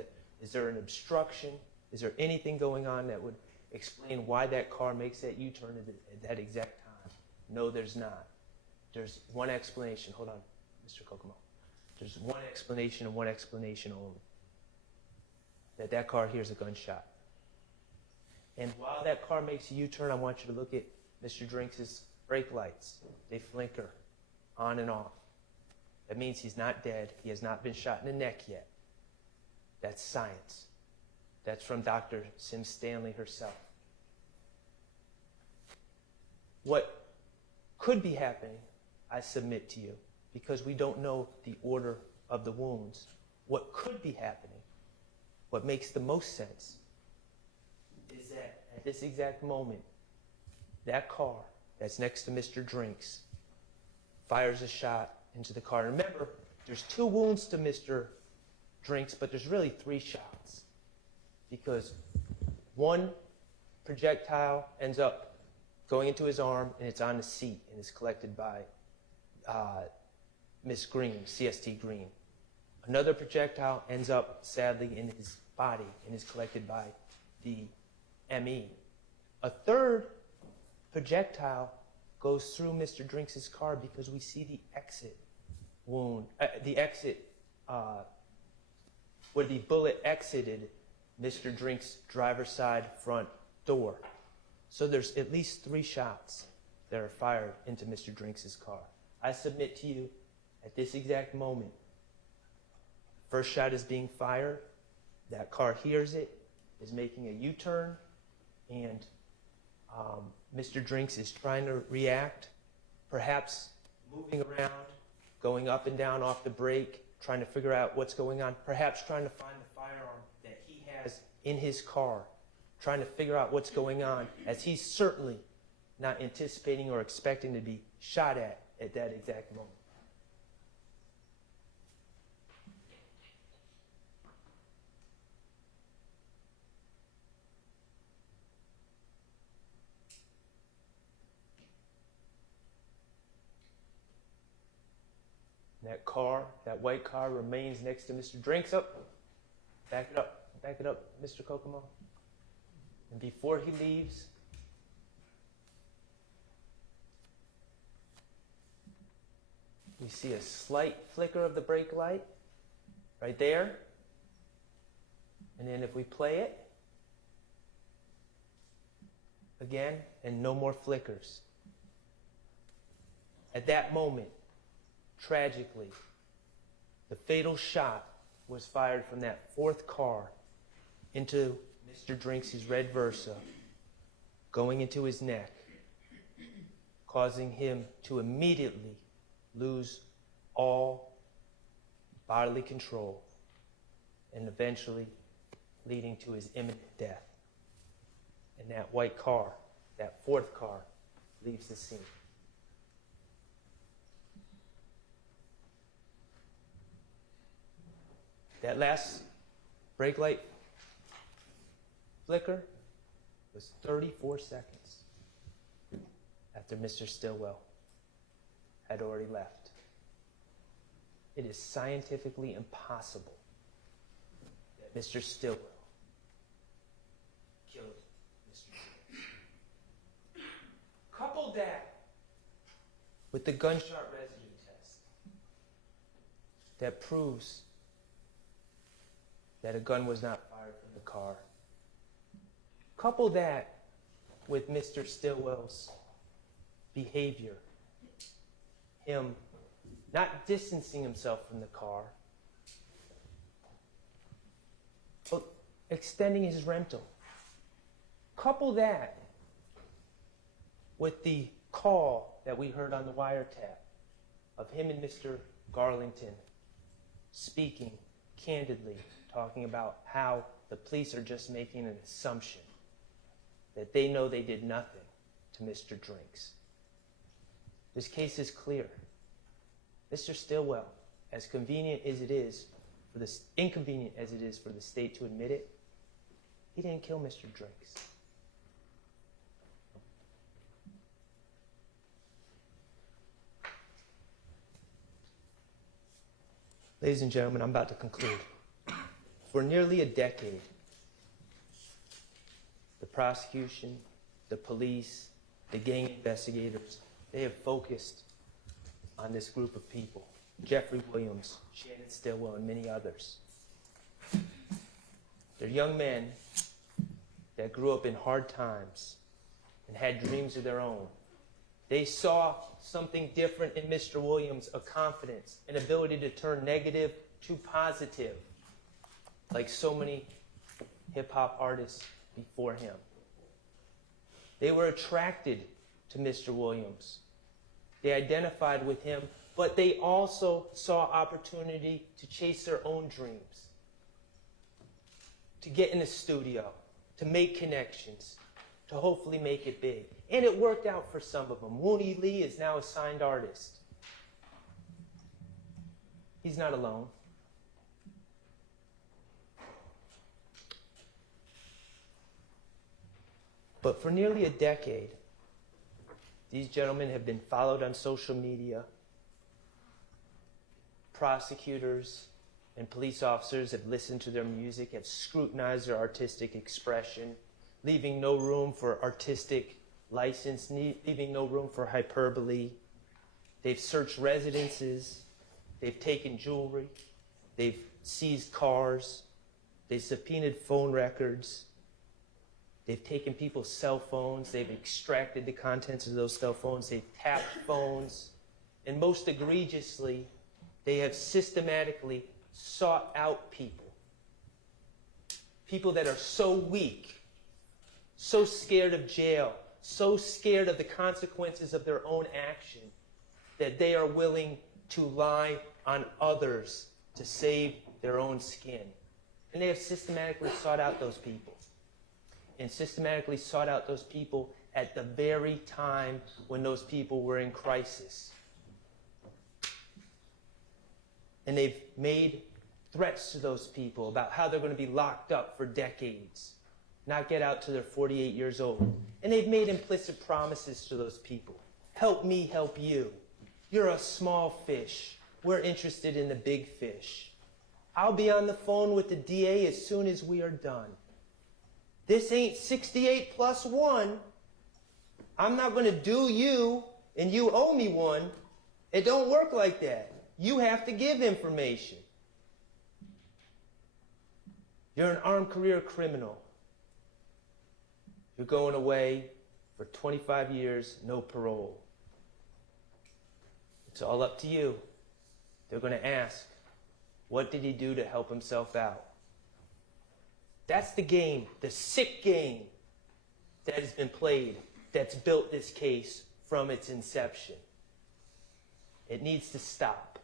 there an obstruction? Is there anything going on that would explain why that car makes that U-turn at that exact time? No, there's not. There's one explanation. Hold on, Mr. Kokomo. There's one explanation and one explanation only. That car hears a gunshot. And while that car makes a U-turn, I want you to look at Mr. Drinks' brake lights. They flicker on and off. That means he's not dead. He has not been shot in the neck yet. That's science. That's from Dr. Sim Stanley herself. What could be happening, I submit to you, because we don't know the order of the wounds. What could be happening, what makes the most sense, is that at this exact moment, that car that's next to Mr. Drinks fires a shot into the car. And remember, there's 2 wounds to Mr. Drinks, but there's really 3 shots, because one projectile ends up going into his arm, and it's on the seat, and is collected by Miss Green, CST Green. Another projectile ends up, sadly, in his body and is collected by the ME. A third projectile goes through Mr. Drinks' car because we see the exit wound, where the bullet exited Mr. Drinks' driver's side front door. So there's at least 3 shots that are fired into Mr. Drinks' car. I submit to you, at this exact moment, first shot is being fired, that car hears it, is making a U-turn, and Mr. Drinks is trying to react, perhaps moving around, going up and down off the brake, trying to figure out what's going on, perhaps trying to find the firearm that he has in his car, trying to figure out what's going on, as he's certainly not anticipating or expecting to be shot at that exact moment. That car, that white car, remains next to Mr. Drinks. Up. Back it up, Mr. Kokomo. And before he leaves, we see a slight flicker of the brake light right there. And then if we play it again, and no more flickers. At that moment, tragically, the fatal shot was fired from that fourth car into Mr. Drinks' red Versa, going into his neck, causing him to immediately lose all bodily control, and eventually leading to his imminent death. And that white car, that fourth car, leaves the scene. That last brake light flicker was 34 seconds after Mr. Stillwell had already left. It is scientifically impossible that Mr. Stillwell killed Mr. Drinks. Couple that with the gunshot residue test that proves that a gun was not fired from the car. Couple that with Mr. Stillwell's behavior, him not distancing himself from the car, but extending his rental. Couple that with the call that we heard on the wiretap of him and Mr. Garlington speaking candidly, talking about how the police are just making an assumption that they know they did nothing to Mr. Drinks. This case is clear. Mr. Stillwell, as convenient as it is, inconvenient as it is for the state to admit it, he didn't kill Mr. Drinks. Ladies and gentlemen, I'm about to conclude. For nearly a decade, the prosecution, the police, the gang investigators, they have focused on this group of people. Jeffrey Williams, Shannon Stillwell, and many others. They're young men that grew up in hard times and had dreams of their own. They saw something different in Mr. Williams, a confidence, an ability to turn negative to positive, like so many hip-hop artists before him. They were attracted to Mr. Williams. They identified with him, but they also saw opportunity to chase their own dreams, to get in a studio, to make connections, to hopefully make it big. And it worked out for some of them. Wooney Lee is now a signed artist. He's not alone. But for nearly a decade, these gentlemen have been followed on social media. Prosecutors and police officers have listened to their music, have scrutinized their artistic expression, leaving no room for artistic license, leaving no room for hyperbole. They've searched residences. They've taken jewelry. They've seized cars. They've subpoenaed phone records. They've taken people's cell phones. They've extracted the contents of those cell phones. They've tapped phones. And most egregiously, they have systematically sought out people. People that are so weak, so scared of jail, so scared of the consequences of their own action, that they are willing to lie on others to save their own skin. And they have systematically sought out those people. And systematically sought out those people at the very time when those people were in crisis. And they've made threats to those people about how they're going to be locked up for decades, not get out till they're 48 years old. And they've made implicit promises to those people. Help me help you. You're a small fish. We're interested in the big fish. I'll be on the phone with the DA as soon as we are done. This ain't 68 plus 1. I'm not going to do you and you owe me one. It don't work like that. You have to give information. You're an armed career criminal. You're going away for 25 years, no parole. It's all up to you. They're going to ask, what did he do to help himself out? That's the game, the sick game that has been played, that's built this case from its inception. It needs to stop.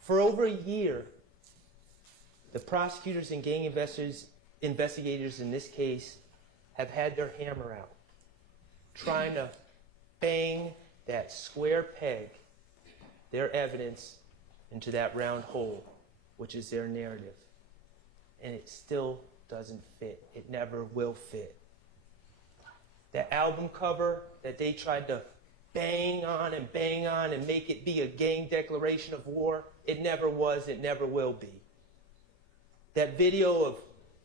For over a year, the prosecutors and gang investigators in this case have had their hammer out, trying to bang that square peg, their evidence, into that round hole, which is their narrative. And it still doesn't fit. It never will fit. That album cover that they tried to bang on and make it be a gang declaration of war, it never was, it never will be. That video of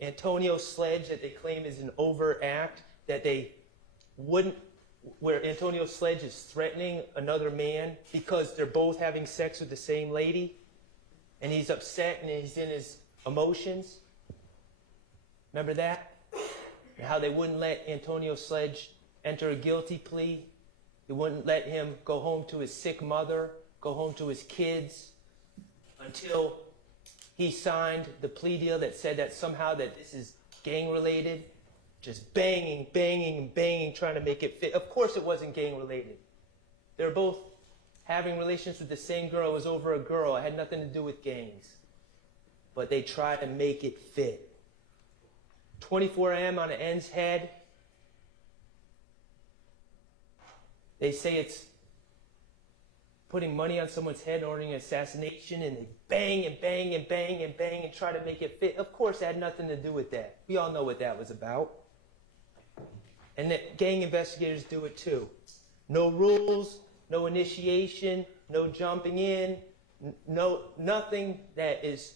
Antonio Sledge that they claim is an overt act, that they wouldn't, where Antonio Sledge is threatening another man because they're both having sex with the same lady, and he's upset and he's in his emotions. Remember that? And how they wouldn't let Antonio Sledge enter a guilty plea. They wouldn't let him go home to his sick mother, go home to his kids, until he signed the plea deal that said that somehow that this is gang related. Just banging, trying to make it fit. Of course it wasn't gang related. They were both having relations with the same girl. It was over a girl. It had nothing to do with gangs. But they tried to make it fit. 24M on an end's head. They say it's putting money on someone's head and ordering an assassination, and they bang and try to make it fit. Of course it had nothing to do with that. We all know what that was about. And that gang investigators do it too. No rules, no initiation, no jumping in, nothing that is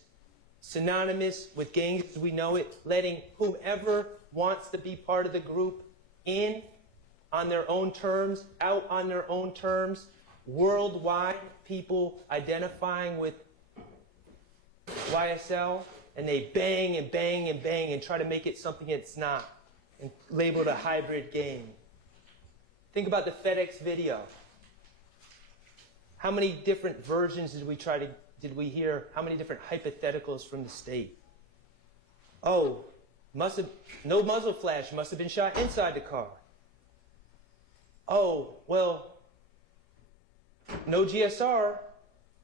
synonymous with gangs as we know it, letting whomever wants to be part of the group in on their own terms, out on their own terms, worldwide, people identifying with YSL, and they bang and try to make it something it's not, and label it a hybrid gang. Think about the FedEx video. How many different versions did we hear? How many different hypotheticals from the state? Oh, no muzzle flash, must have been shot inside the car. Oh, well, no GSR,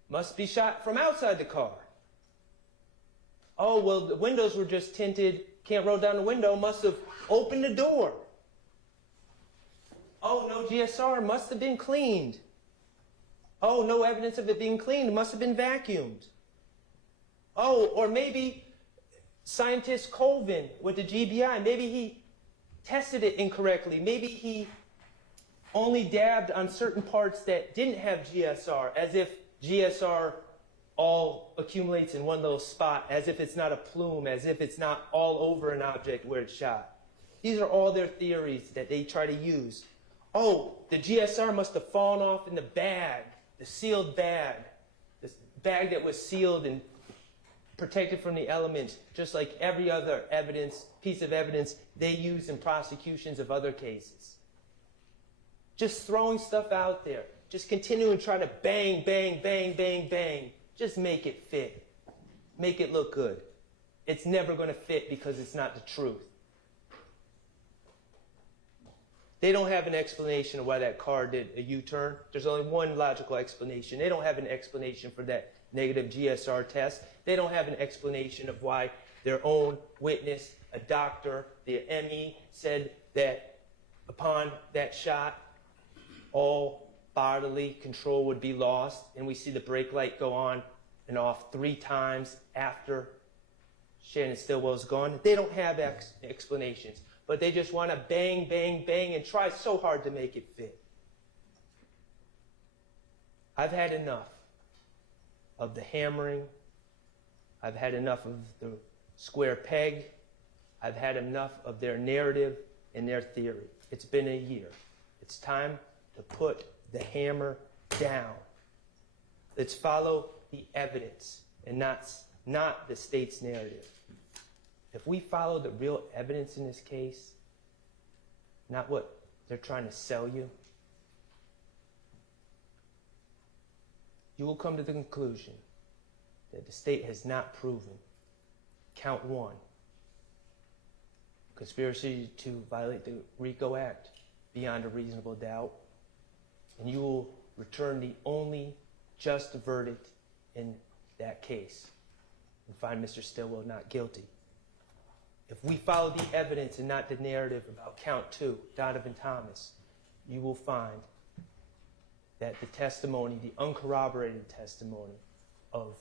must be shot from outside the car. Oh, well, the windows were just tinted, can't roll down the window, must have opened the door. Oh, no GSR, must have been cleaned. Oh, no evidence of it being cleaned, must have been vacuumed. Oh, or maybe scientist Colvin with the GBI, maybe he tested it incorrectly. Maybe he only dabbed on certain parts that didn't have GSR, as if GSR all accumulates in one little spot, as if it's not a plume, as if it's not all over an object where it's shot. These are all their theories that they try to use. Oh, the GSR must have fallen off in the bag, the sealed bag, this bag that was sealed and protected from the elements, just like every other piece of evidence they use in prosecutions of other cases. Just throwing stuff out there. Just continuing to try to bang. Just make it fit. Make it look good. It's never going to fit because it's not the truth. They don't have an explanation of why that car did a U-turn. There's only one logical explanation. They don't have an explanation for that negative GSR test. They don't have an explanation of why their own witness, a doctor, the ME, said that upon that shot, all bodily control would be lost. And we see the brake light go on and off 3 times after Shannon Stillwell's gone. They don't have explanations, but they just want to bang, bang, bang and try so hard to make it fit. I've had enough of the hammering. I've had enough of the square peg. I've had enough of their narrative and their theory. It's been a year. It's time to put the hammer down. Let's follow the evidence and not the state's narrative. If we follow the real evidence in this case, not what they're trying to sell you, you will come to the conclusion that the state has not proven count 1, conspiracy to violate the RICO Act beyond a reasonable doubt, and you will return the only just verdict in that case and find Mr. Stillwell not guilty. If we follow the evidence and not the narrative about count 2, Donovan Thomas, you will find that the testimony, the uncorroborated testimony of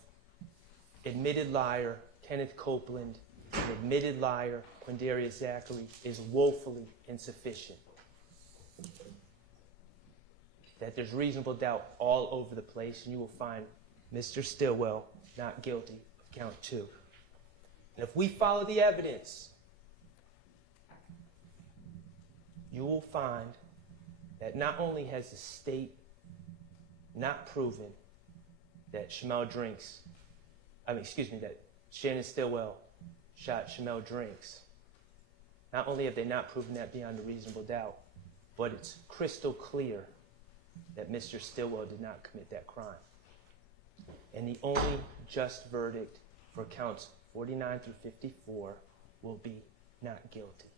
admitted liar Kenneth Copeland and admitted liar Quindarrius Zachary is woefully insufficient. That there's reasonable doubt all over the place, and you will find Mr. Stillwell not guilty of count 2. And if we follow the evidence, you will find that not only has the state not proven that that Shannon Stillwell shot Shymel Drinks, not only have they not proven that beyond a reasonable doubt, but it's crystal clear that Mr. Stillwell did not commit that crime. And the only just verdict for counts 49 through 54 will be not guilty.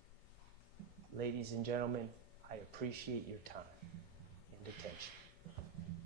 Ladies and gentlemen, I appreciate your time and attention.